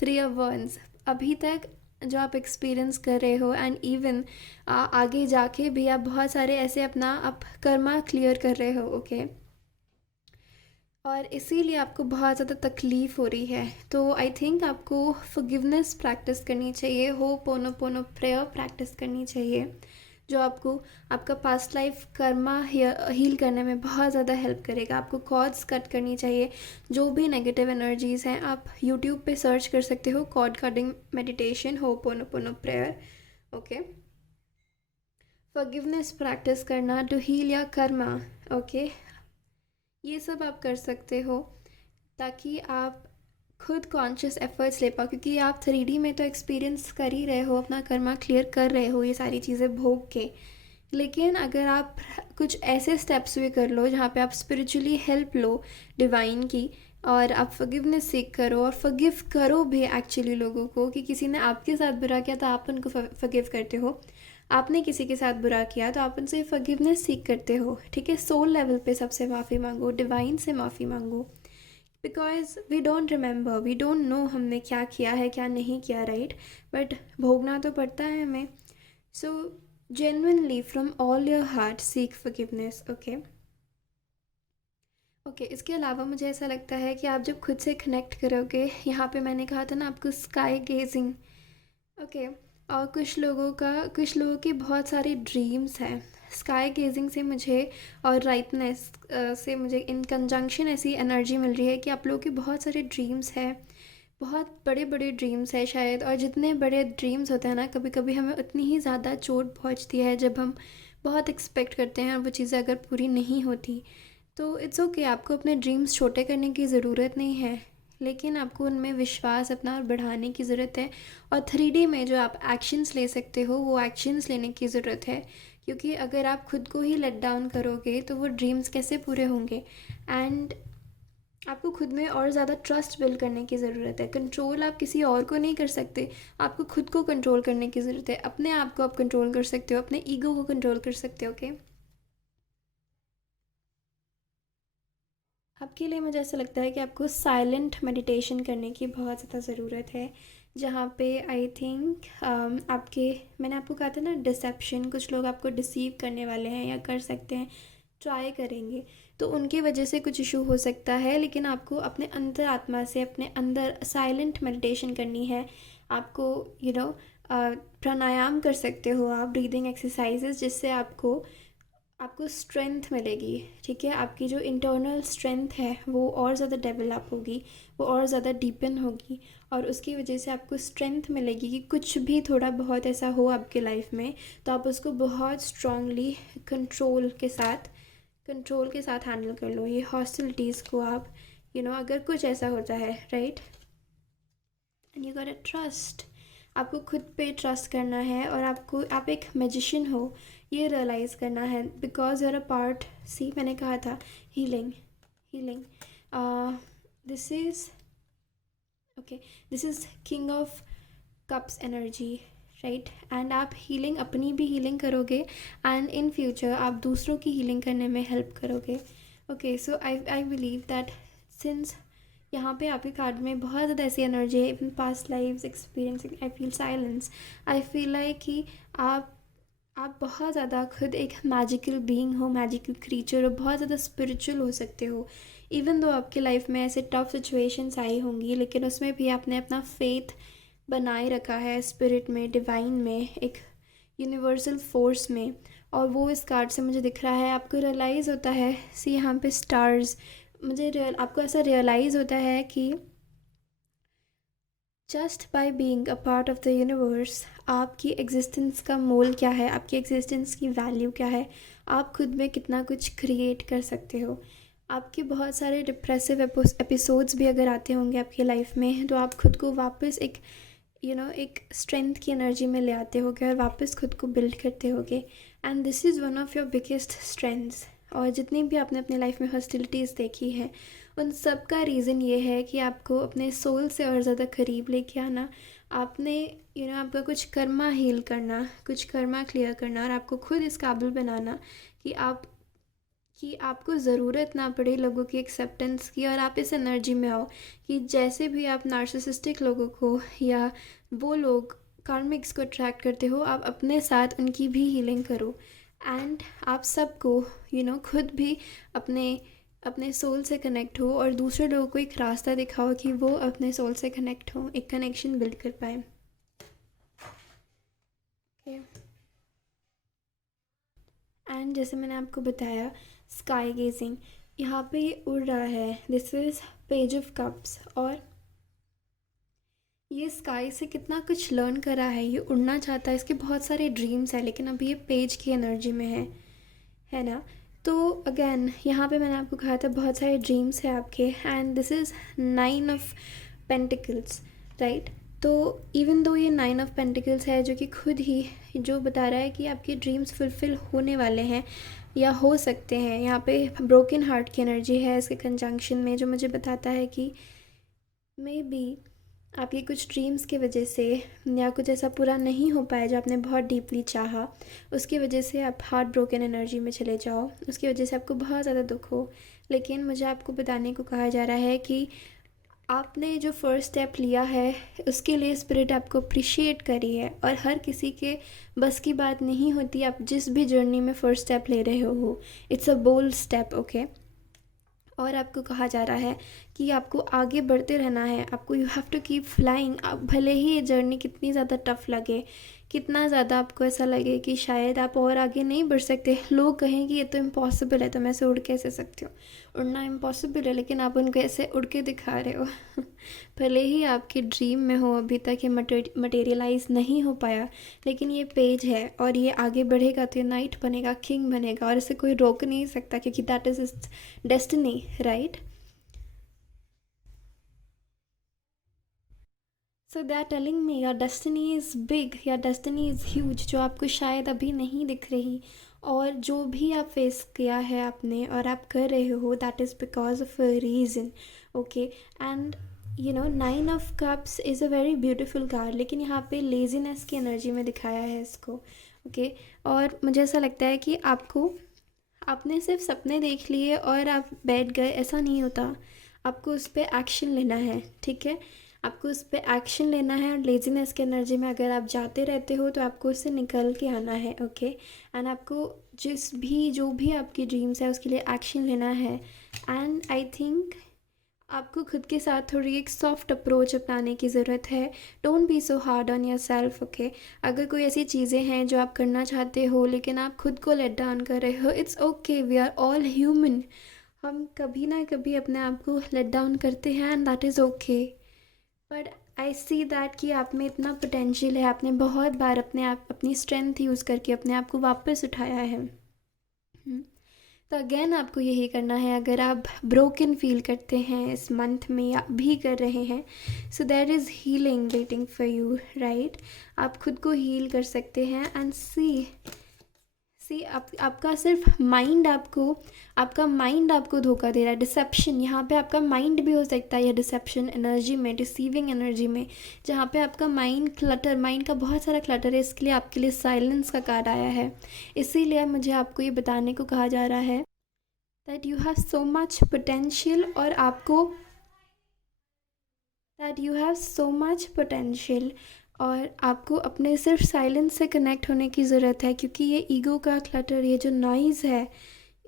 3 of Wands, अभी तक जो आप एक्सपीरियंस कर रहे हो, एंड इवन आगे जाके भी आप बहुत सारे ऐसे अपना आप कर्मा क्लियर कर रहे हो, ओके। और इसीलिए आपको बहुत ज़्यादा तकलीफ़ हो रही है, तो आई थिंक आपको फॉरगिवनेस प्रैक्टिस करनी चाहिए, हो पोनो पोनो प्रेयर प्रैक्टिस करनी चाहिए, जो आपको आपका पास्ट लाइफ कर्मा हील करने में बहुत ज़्यादा हेल्प करेगा। आपको कॉर्ड्स कट करनी चाहिए, जो भी नेगेटिव एनर्जीज़ हैं आप यूट्यूब पे सर्च कर सकते हो, कॉर्ड कटिंग मेडिटेशन, हो पोनो पोनो प्रेयर, ओके। फॉरगिवनेस प्रैक्टिस करना टू हील या कर्मा, ओके। ये सब आप कर सकते हो ताकि आप खुद कॉन्शियस एफर्ट्स ले पाओ, क्योंकि आप 3D में तो एक्सपीरियंस कर ही रहे हो, अपना कर्मा क्लियर कर रहे हो ये सारी चीज़ें भोग के। लेकिन अगर आप कुछ ऐसे स्टेप्स भी कर लो जहाँ पे आप स्पिरिचुअली हेल्प लो डिवाइन की, और आप फॉरगिवनेस सीख करो और फॉरगिव करो भी एक्चुअली लोगों को, कि किसी ने आपके साथ बुरा किया तो आप उनको फॉरगिव करते हो, आपने किसी के साथ बुरा किया तो आप उनसे फॉरगिवनेस सीख करते हो, ठीक है। सोल लेवल पे सबसे माफ़ी मांगो, डिवाइन से माफ़ी मांगो, because we don't remember, we don't know हमने क्या किया है क्या नहीं किया, राइट। बट भोगना तो पड़ता है हमें। So genuinely from all your heart seek forgiveness, okay. Okay, इसके अलावा मुझे ऐसा लगता है कि आप जब खुद से कनेक्ट करोगे, यहाँ पे मैंने कहा था ना आपको स्काई गेजिंग, ओके। और कुछ लोगों की बहुत सारी ड्रीम्स हैं, स्काई गेजिंग से मुझे और राइटनेस से मुझे इन कंजंक्शन ऐसी एनर्जी मिल रही है कि आप लोगों के बहुत सारे ड्रीम्स हैं, बहुत बड़े बड़े ड्रीम्स है शायद। और जितने बड़े ड्रीम्स होते हैं ना, कभी कभी हमें उतनी ही ज़्यादा चोट पहुंचती है जब हम बहुत एक्सपेक्ट करते हैं और वो चीज़ें अगर पूरी नहीं होती। तो इट्स ओके, आपको अपने ड्रीम्स छोटे करने की ज़रूरत नहीं है, लेकिन आपको उनमें विश्वास अपना और बढ़ाने की ज़रूरत है। और 3D में जो आप एक्शंस ले सकते हो, वो एक्शंस लेने की ज़रूरत है, क्योंकि अगर आप खुद को ही लेट डाउन करोगे तो वो ड्रीम्स कैसे पूरे होंगे। एंड आपको खुद में और ज़्यादा ट्रस्ट बिल्ड करने की ज़रूरत है। कंट्रोल आप किसी और को नहीं कर सकते, आपको खुद को कंट्रोल करने की ज़रूरत है। अपने आप को आप कंट्रोल कर सकते हो, अपने ईगो को कंट्रोल कर सकते हो, ओके। आपके लिए मुझे ऐसा लगता है कि आपको साइलेंट मेडिटेशन करने की बहुत ज़्यादा ज़रूरत है, जहाँ पे आई थिंक आपके, मैंने आपको कहा था ना डिसेप्शन, कुछ लोग आपको डिसीव करने वाले हैं या कर सकते हैं, ट्राई करेंगे, तो उनकी वजह से कुछ इशू हो सकता है। लेकिन आपको अपने अंतर आत्मा से अपने अंदर साइलेंट मेडिटेशन करनी है। आपको प्राणायाम कर सकते हो आप, ब्रीदिंग एक्सरसाइजेज, जिससे आपको आपको स्ट्रेंथ मिलेगी, ठीक है। आपकी जो इंटरनल स्ट्रेंथ है वो और ज़्यादा डेवलप होगी, वो और ज़्यादा डीपन होगी, और उसकी वजह से आपको स्ट्रेंथ मिलेगी कि कुछ भी थोड़ा बहुत ऐसा हो आपके लाइफ में तो आप उसको बहुत स्ट्रांगली कंट्रोल के साथ हैंडल कर लो, ये हॉस्टिलिटीज़ को आप अगर कुछ ऐसा होता है, right. And you got trust, आपको खुद पे ट्रस्ट करना है, और आप एक मैजिशियन हो ये रियलाइज़ करना है, बिकॉज यूर अ पार्ट, सी मैंने कहा था healing this is okay, this is king of cups energy, right. And आप अपनी भी हीलिंग करोगे, एंड इन फ्यूचर आप दूसरों की हीलिंग करने में हेल्प करोगे, okay. So I believe that since यहाँ पे आपके कार्ड में बहुत ज़्यादा ऐसी एनर्जी है, even past lives experiencing, I feel silence, I feel like कि आप बहुत ज़्यादा खुद एक मैजिकल बीइंग हो, मैजिकल क्रीचर हो, बहुत ज़्यादा स्पिरिचुअल हो सकते हो। इवन दो आपकी लाइफ में ऐसे टफ सिचुएशंस आई होंगी, लेकिन उसमें भी आपने अपना फेथ बनाए रखा है स्पिरिट में, डिवाइन में, एक यूनिवर्सल फोर्स में, और वो इस कार्ड से मुझे दिख रहा है। आपको रियलाइज़ होता है, सी यहाँ पे स्टार्स, आपको ऐसा रियलाइज़ होता है कि just by being a part of the universe आपकी एग्जिस्टेंस का मोल क्या है, आपकी एग्जिस्टेंस की वैल्यू क्या है, आप खुद में कितना कुछ क्रिएट कर सकते हो। आपके बहुत सारे डिप्रेसिव एपिसोड्स भी अगर आते होंगे आपकी लाइफ में, तो आप खुद को वापस एक स्ट्रेंथ की एनर्जी में ले आते होगे और वापस खुद को बिल्ड करते होगे। And this is one of your biggest strengths. और जितनी भी आपने अपने लाइफ में हॉस्टिलिटीज़ देखी हैं, उन सब का रीज़न ये है कि आपको अपने सोल से और ज़्यादा करीब लेके आना, आपने आपका कुछ कर्मा हील करना, कुछ कर्मा क्लियर करना, और आपको खुद इस काबिल बनाना कि आपको ज़रूरत ना पड़े लोगों की एक्सेप्टेंस की, और आप इस एनर्जी में आओ कि जैसे भी आप नार्सिसिस्टिक लोगों को या वो लोग कार्मिक्स को अट्रैक्ट करते हो, आप अपने साथ उनकी भी हीलिंग करो। एंड आप सबको खुद भी अपने अपने सोल से कनेक्ट हो, और दूसरे लोगों को एक रास्ता दिखाओ कि वो अपने सोल से कनेक्ट हो, एक कनेक्शन बिल्ड कर पाए। एंड जैसे मैंने आपको बताया, स्काई गेजिंग, यहाँ पे ये उड़ रहा है, this is page of cups, और ये स्काई से कितना कुछ लर्न करा है, ये उड़ना चाहता है, इसके बहुत सारे ड्रीम्स हैं, लेकिन अभी ये पेज की एनर्जी में है ना। तो अगेन यहाँ पे मैंने आपको कहा था बहुत सारे ड्रीम्स हैं आपके, and this is 9 of pentacles, right. तो इवन दो ये 9 ऑफ पेंटिकल्स है, जो कि खुद ही जो बता रहा है कि आपके ड्रीम्स फुलफ़िल होने वाले हैं या हो सकते हैं। यहाँ पे ब्रोकन हार्ट की एनर्जी है इसके कंजंक्शन में, जो मुझे बताता है कि मे बी आपकी कुछ ड्रीम्स की वजह से या कुछ ऐसा पूरा नहीं हो पाया जो आपने बहुत डीपली चाहा, उसकी वजह से आप हार्ट ब्रोकन एनर्जी में चले जाओ, उसकी वजह से आपको बहुत ज़्यादा दुख हो। लेकिन मुझे आपको बताने को कहा जा रहा है कि आपने जो फर्स्ट स्टेप लिया है उसके लिए स्पिरिट आपको अप्रिशिएट करी है, और हर किसी के बस की बात नहीं होती। आप जिस भी जर्नी में फ़र्स्ट स्टेप ले रहे हो, it's a bold step, okay. और आपको कहा जा रहा है कि आपको आगे बढ़ते रहना है, आपको you have to keep flying. आप भले ही ये जर्नी कितनी ज़्यादा टफ़ लगे, कितना ज़्यादा आपको ऐसा लगे कि शायद आप और आगे नहीं बढ़ सकते, लोग कहें कि ये तो इम्पॉसिबल है, तुम ऐसे उड़ कैसे सकते हो, उड़ना इम्पॉसिबल है, लेकिन आप उनको ऐसे उड़ के दिखा रहे हो। भले ही आपके ड्रीम में हो, अभी तक ये मटेरियलाइज नहीं हो पाया, लेकिन ये पेज है और ये आगे बढ़ेगा तो ये नाइट बनेगा, किंग बनेगा, और इसे कोई रोक नहीं सकता, क्योंकि that is its destiny, right. So they are telling me your destiny is big, your destiny is huge, जो आपको शायद अभी नहीं दिख रही। और जो भी आप फेस किया है आपने और आप कर रहे हो, that is because of a reason, okay. And 9 of cups is a very beautiful card, लेकिन यहाँ पे लेजीनेस की एनर्जी में दिखाया है इसको, ओके। और मुझे ऐसा लगता है कि आपने सिर्फ सपने देख लिए और आप बैठ गए, ऐसा नहीं होता। आपको उस पर एक्शन लेना है, ठीक है। आपको उस पर एक्शन लेना है, और लेजीनेस की एनर्जी में अगर आप जाते रहते हो तो आपको उससे निकल के आना है, ओके। एंड आपको जो भी आपकी ड्रीम्स है उसके लिए एक्शन लेना है। एंड आई थिंक आपको खुद के साथ थोड़ी एक सॉफ्ट अप्रोच अपनाने की ज़रूरत है। Don't be so hard on your self, okay. अगर कोई ऐसी चीज़ें हैं जो आप करना चाहते हो लेकिन आप खुद को लेट डाउन कर रहे हो, it's okay, we are all human. हम कभी ना कभी अपने आप को लेट डाउन करते हैं, and that is okay. But I see that कि आप में इतना पोटेंशियल है, आपने बहुत बार अपनी स्ट्रेंथ यूज़ करके अपने आप को वापस उठाया है। तो अगेन आपको यही करना है, अगर आप ब्रोकन फील करते हैं इस मंथ में या भी कर रहे हैं, so there is healing waiting for you, right. आप खुद को हील कर सकते हैं। एंड सी आपका सिर्फ आपका माइंड आपको धोखा दे रहा है, डिसेप्शन। यहाँ पे आपका माइंड भी हो सकता है, या डिसेप्शन एनर्जी में, डिसीविंग एनर्जी में, जहाँ पे आपका माइंड का बहुत सारा क्लटर है। इसके लिए आपके लिए साइलेंस का कार्ड आया है, इसीलिए मुझे आपको ये बताने को कहा जा रहा है that you have so much potential, और आपको अपने सिर्फ साइलेंस से कनेक्ट होने की ज़रूरत है, क्योंकि ये ईगो का क्लटर, ये जो नॉइज़ है,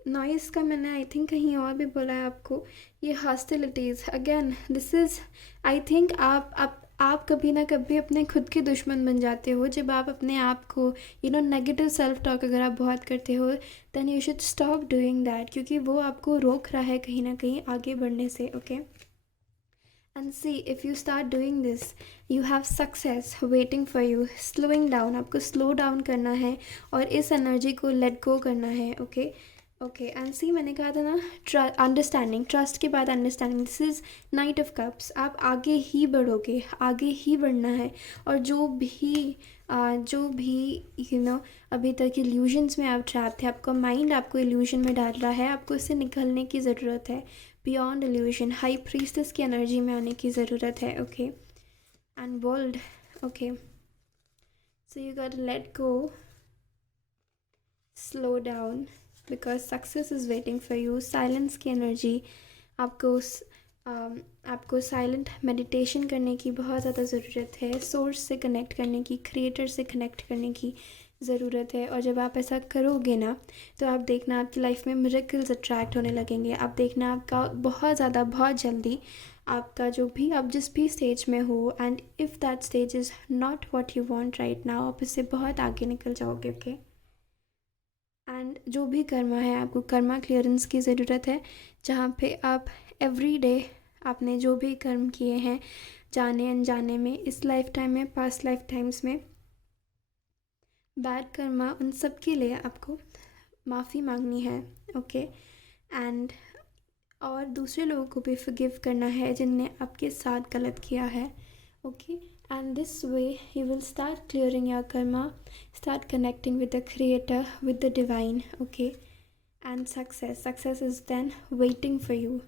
नॉइज़ का मैंने आई थिंक कहीं और भी बोला है आपको, ये hostilities, again this is, I think आप कभी ना कभी अपने खुद के दुश्मन बन जाते हो जब आप अपने आप को नेगेटिव सेल्फ टॉक अगर आप बहुत करते हो, then you should stop doing that, क्योंकि वो आपको रोक रहा है कहीं ना कहीं आगे बढ़ने से, okay. And see, if you start doing this, you have success waiting for you. Slowing down, आपको स्लो डाउन करना है और इस एनर्जी को लेट गो करना है, ओके। ओके एंड सी मैंने कहा था ना, अंडरस्टैंडिंग, ट्रस्ट के बाद understanding, this is night of cups. आप आगे ही बढ़ोगे, आगे ही बढ़ना है। और जो भी अभी तक इल्यूजन्स में आप ट्रैप थे, आपका माइंड आपको इल्यूजन में डाल रहा है, आपको इससे निकलने की ज़रूरत है। बियॉन्ड इल्यूजन, हाई प्रीस्टेस की एनर्जी में आने की ज़रूरत है। Okay and bold, okay, so you got let go, slow down, because success is waiting for you. Silence की एनर्जी, आपको आपको साइलेंट मेडिटेशन करने की बहुत ज़्यादा ज़रूरत है। सोर्स से कनेक्ट करने की, क्रिएटर से कनेक्ट करने की ज़रूरत है। और जब आप ऐसा करोगे ना, तो आप देखना आपकी लाइफ में मिरेकल्स अट्रैक्ट होने लगेंगे। आप देखना आपका बहुत ज़्यादा, बहुत जल्दी आपका जो भी, आप जिस भी स्टेज में हो, and if that stage is not what you want right now, आप इससे बहुत आगे निकल जाओगे। ओके एंड जो भी कर्मा है, आपको कर्मा क्लियरेंस की ज़रूरत है, जहाँ पे आप एवरी डे आपने जो भी कर्म किए हैं, जाने अनजाने में, इस लाइफ टाइम में, पास्ट लाइफ टाइम्स में, बैड कर्मा, उन सब के लिए आपको माफ़ी मांगनी है। ओके एंड और दूसरे लोगों को भी फॉरगिव करना है जिनने आपके साथ गलत किया है। Okay and this way you will start clearing your Karma, start connecting with the creator, with the divine. Okay and success is then waiting for you.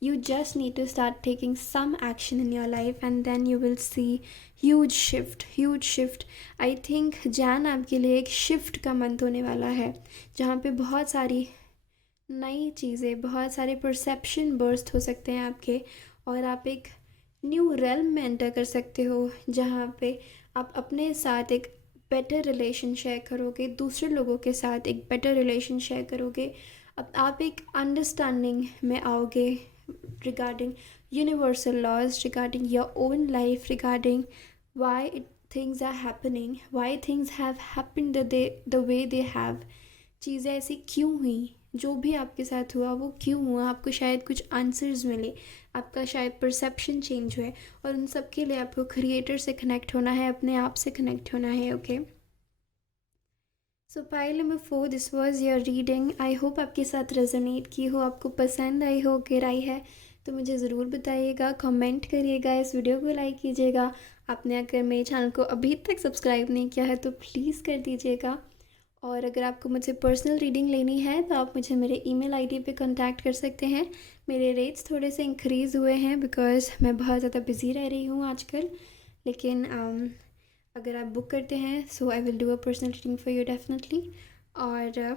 You just need to start taking some action in your life, and then you will see huge shift. I think Jain आपके लिए एक shift का month होने वाला है, जहाँ पे बहुत सारी नई चीज़ें, बहुत सारे परसेप्शन बर्स्ट हो सकते हैं आपके, और आप एक न्यू रेल्म में एंटर कर सकते हो, जहाँ पे आप अपने साथ एक बेटर रिलेशन शेयर करोगे, दूसरे लोगों के साथ एक बेटर रिलेशन शेयर करोगे। अब आप एक अंडरस्टैंडिंग में आओगे regarding universal laws, regarding your own life, regarding why things are happening, why things have happened the way they have. चीज़ें ऐसी क्यों हुई, जो भी आपके साथ हुआ वो क्यों हुआ, आपको शायद कुछ आंसर्स मिले, आपका शायद परसेप्शन चेंज हुए, और उन सब के लिए आपको क्रिएटर से कनेक्ट होना है, अपने आप से कनेक्ट होना है। Okay so pile number 4, this was your reading. I hope आपके साथ रेजोनेट की हो, आपको पसंद आई हो। अगर आई है तो मुझे ज़रूर बताइएगा, कमेंट करिएगा, इस वीडियो को लाइक कीजिएगा। आपने अगर मेरे चैनल को अभी तक सब्सक्राइब नहीं किया है तो प्लीज़ कर दीजिएगा। और अगर आपको मुझसे पर्सनल रीडिंग लेनी है तो आप मुझे मेरे ईमेल आईडी पे कांटेक्ट कर सकते हैं। मेरे रेट्स थोड़े से इंक्रीज़ हुए हैं बिकॉज़ मैं बहुत ज़्यादा बिज़ी रह रही हूँ आजकल, लेकिन अगर आप बुक करते हैं so I will do a personal reading for you definitely. और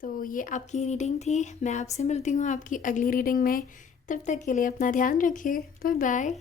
तो ये आपकी रीडिंग थी, मैं आपसे मिलती हूँ आपकी अगली रीडिंग में। तब तक के लिए अपना ध्यान रखिए, बाय बाय।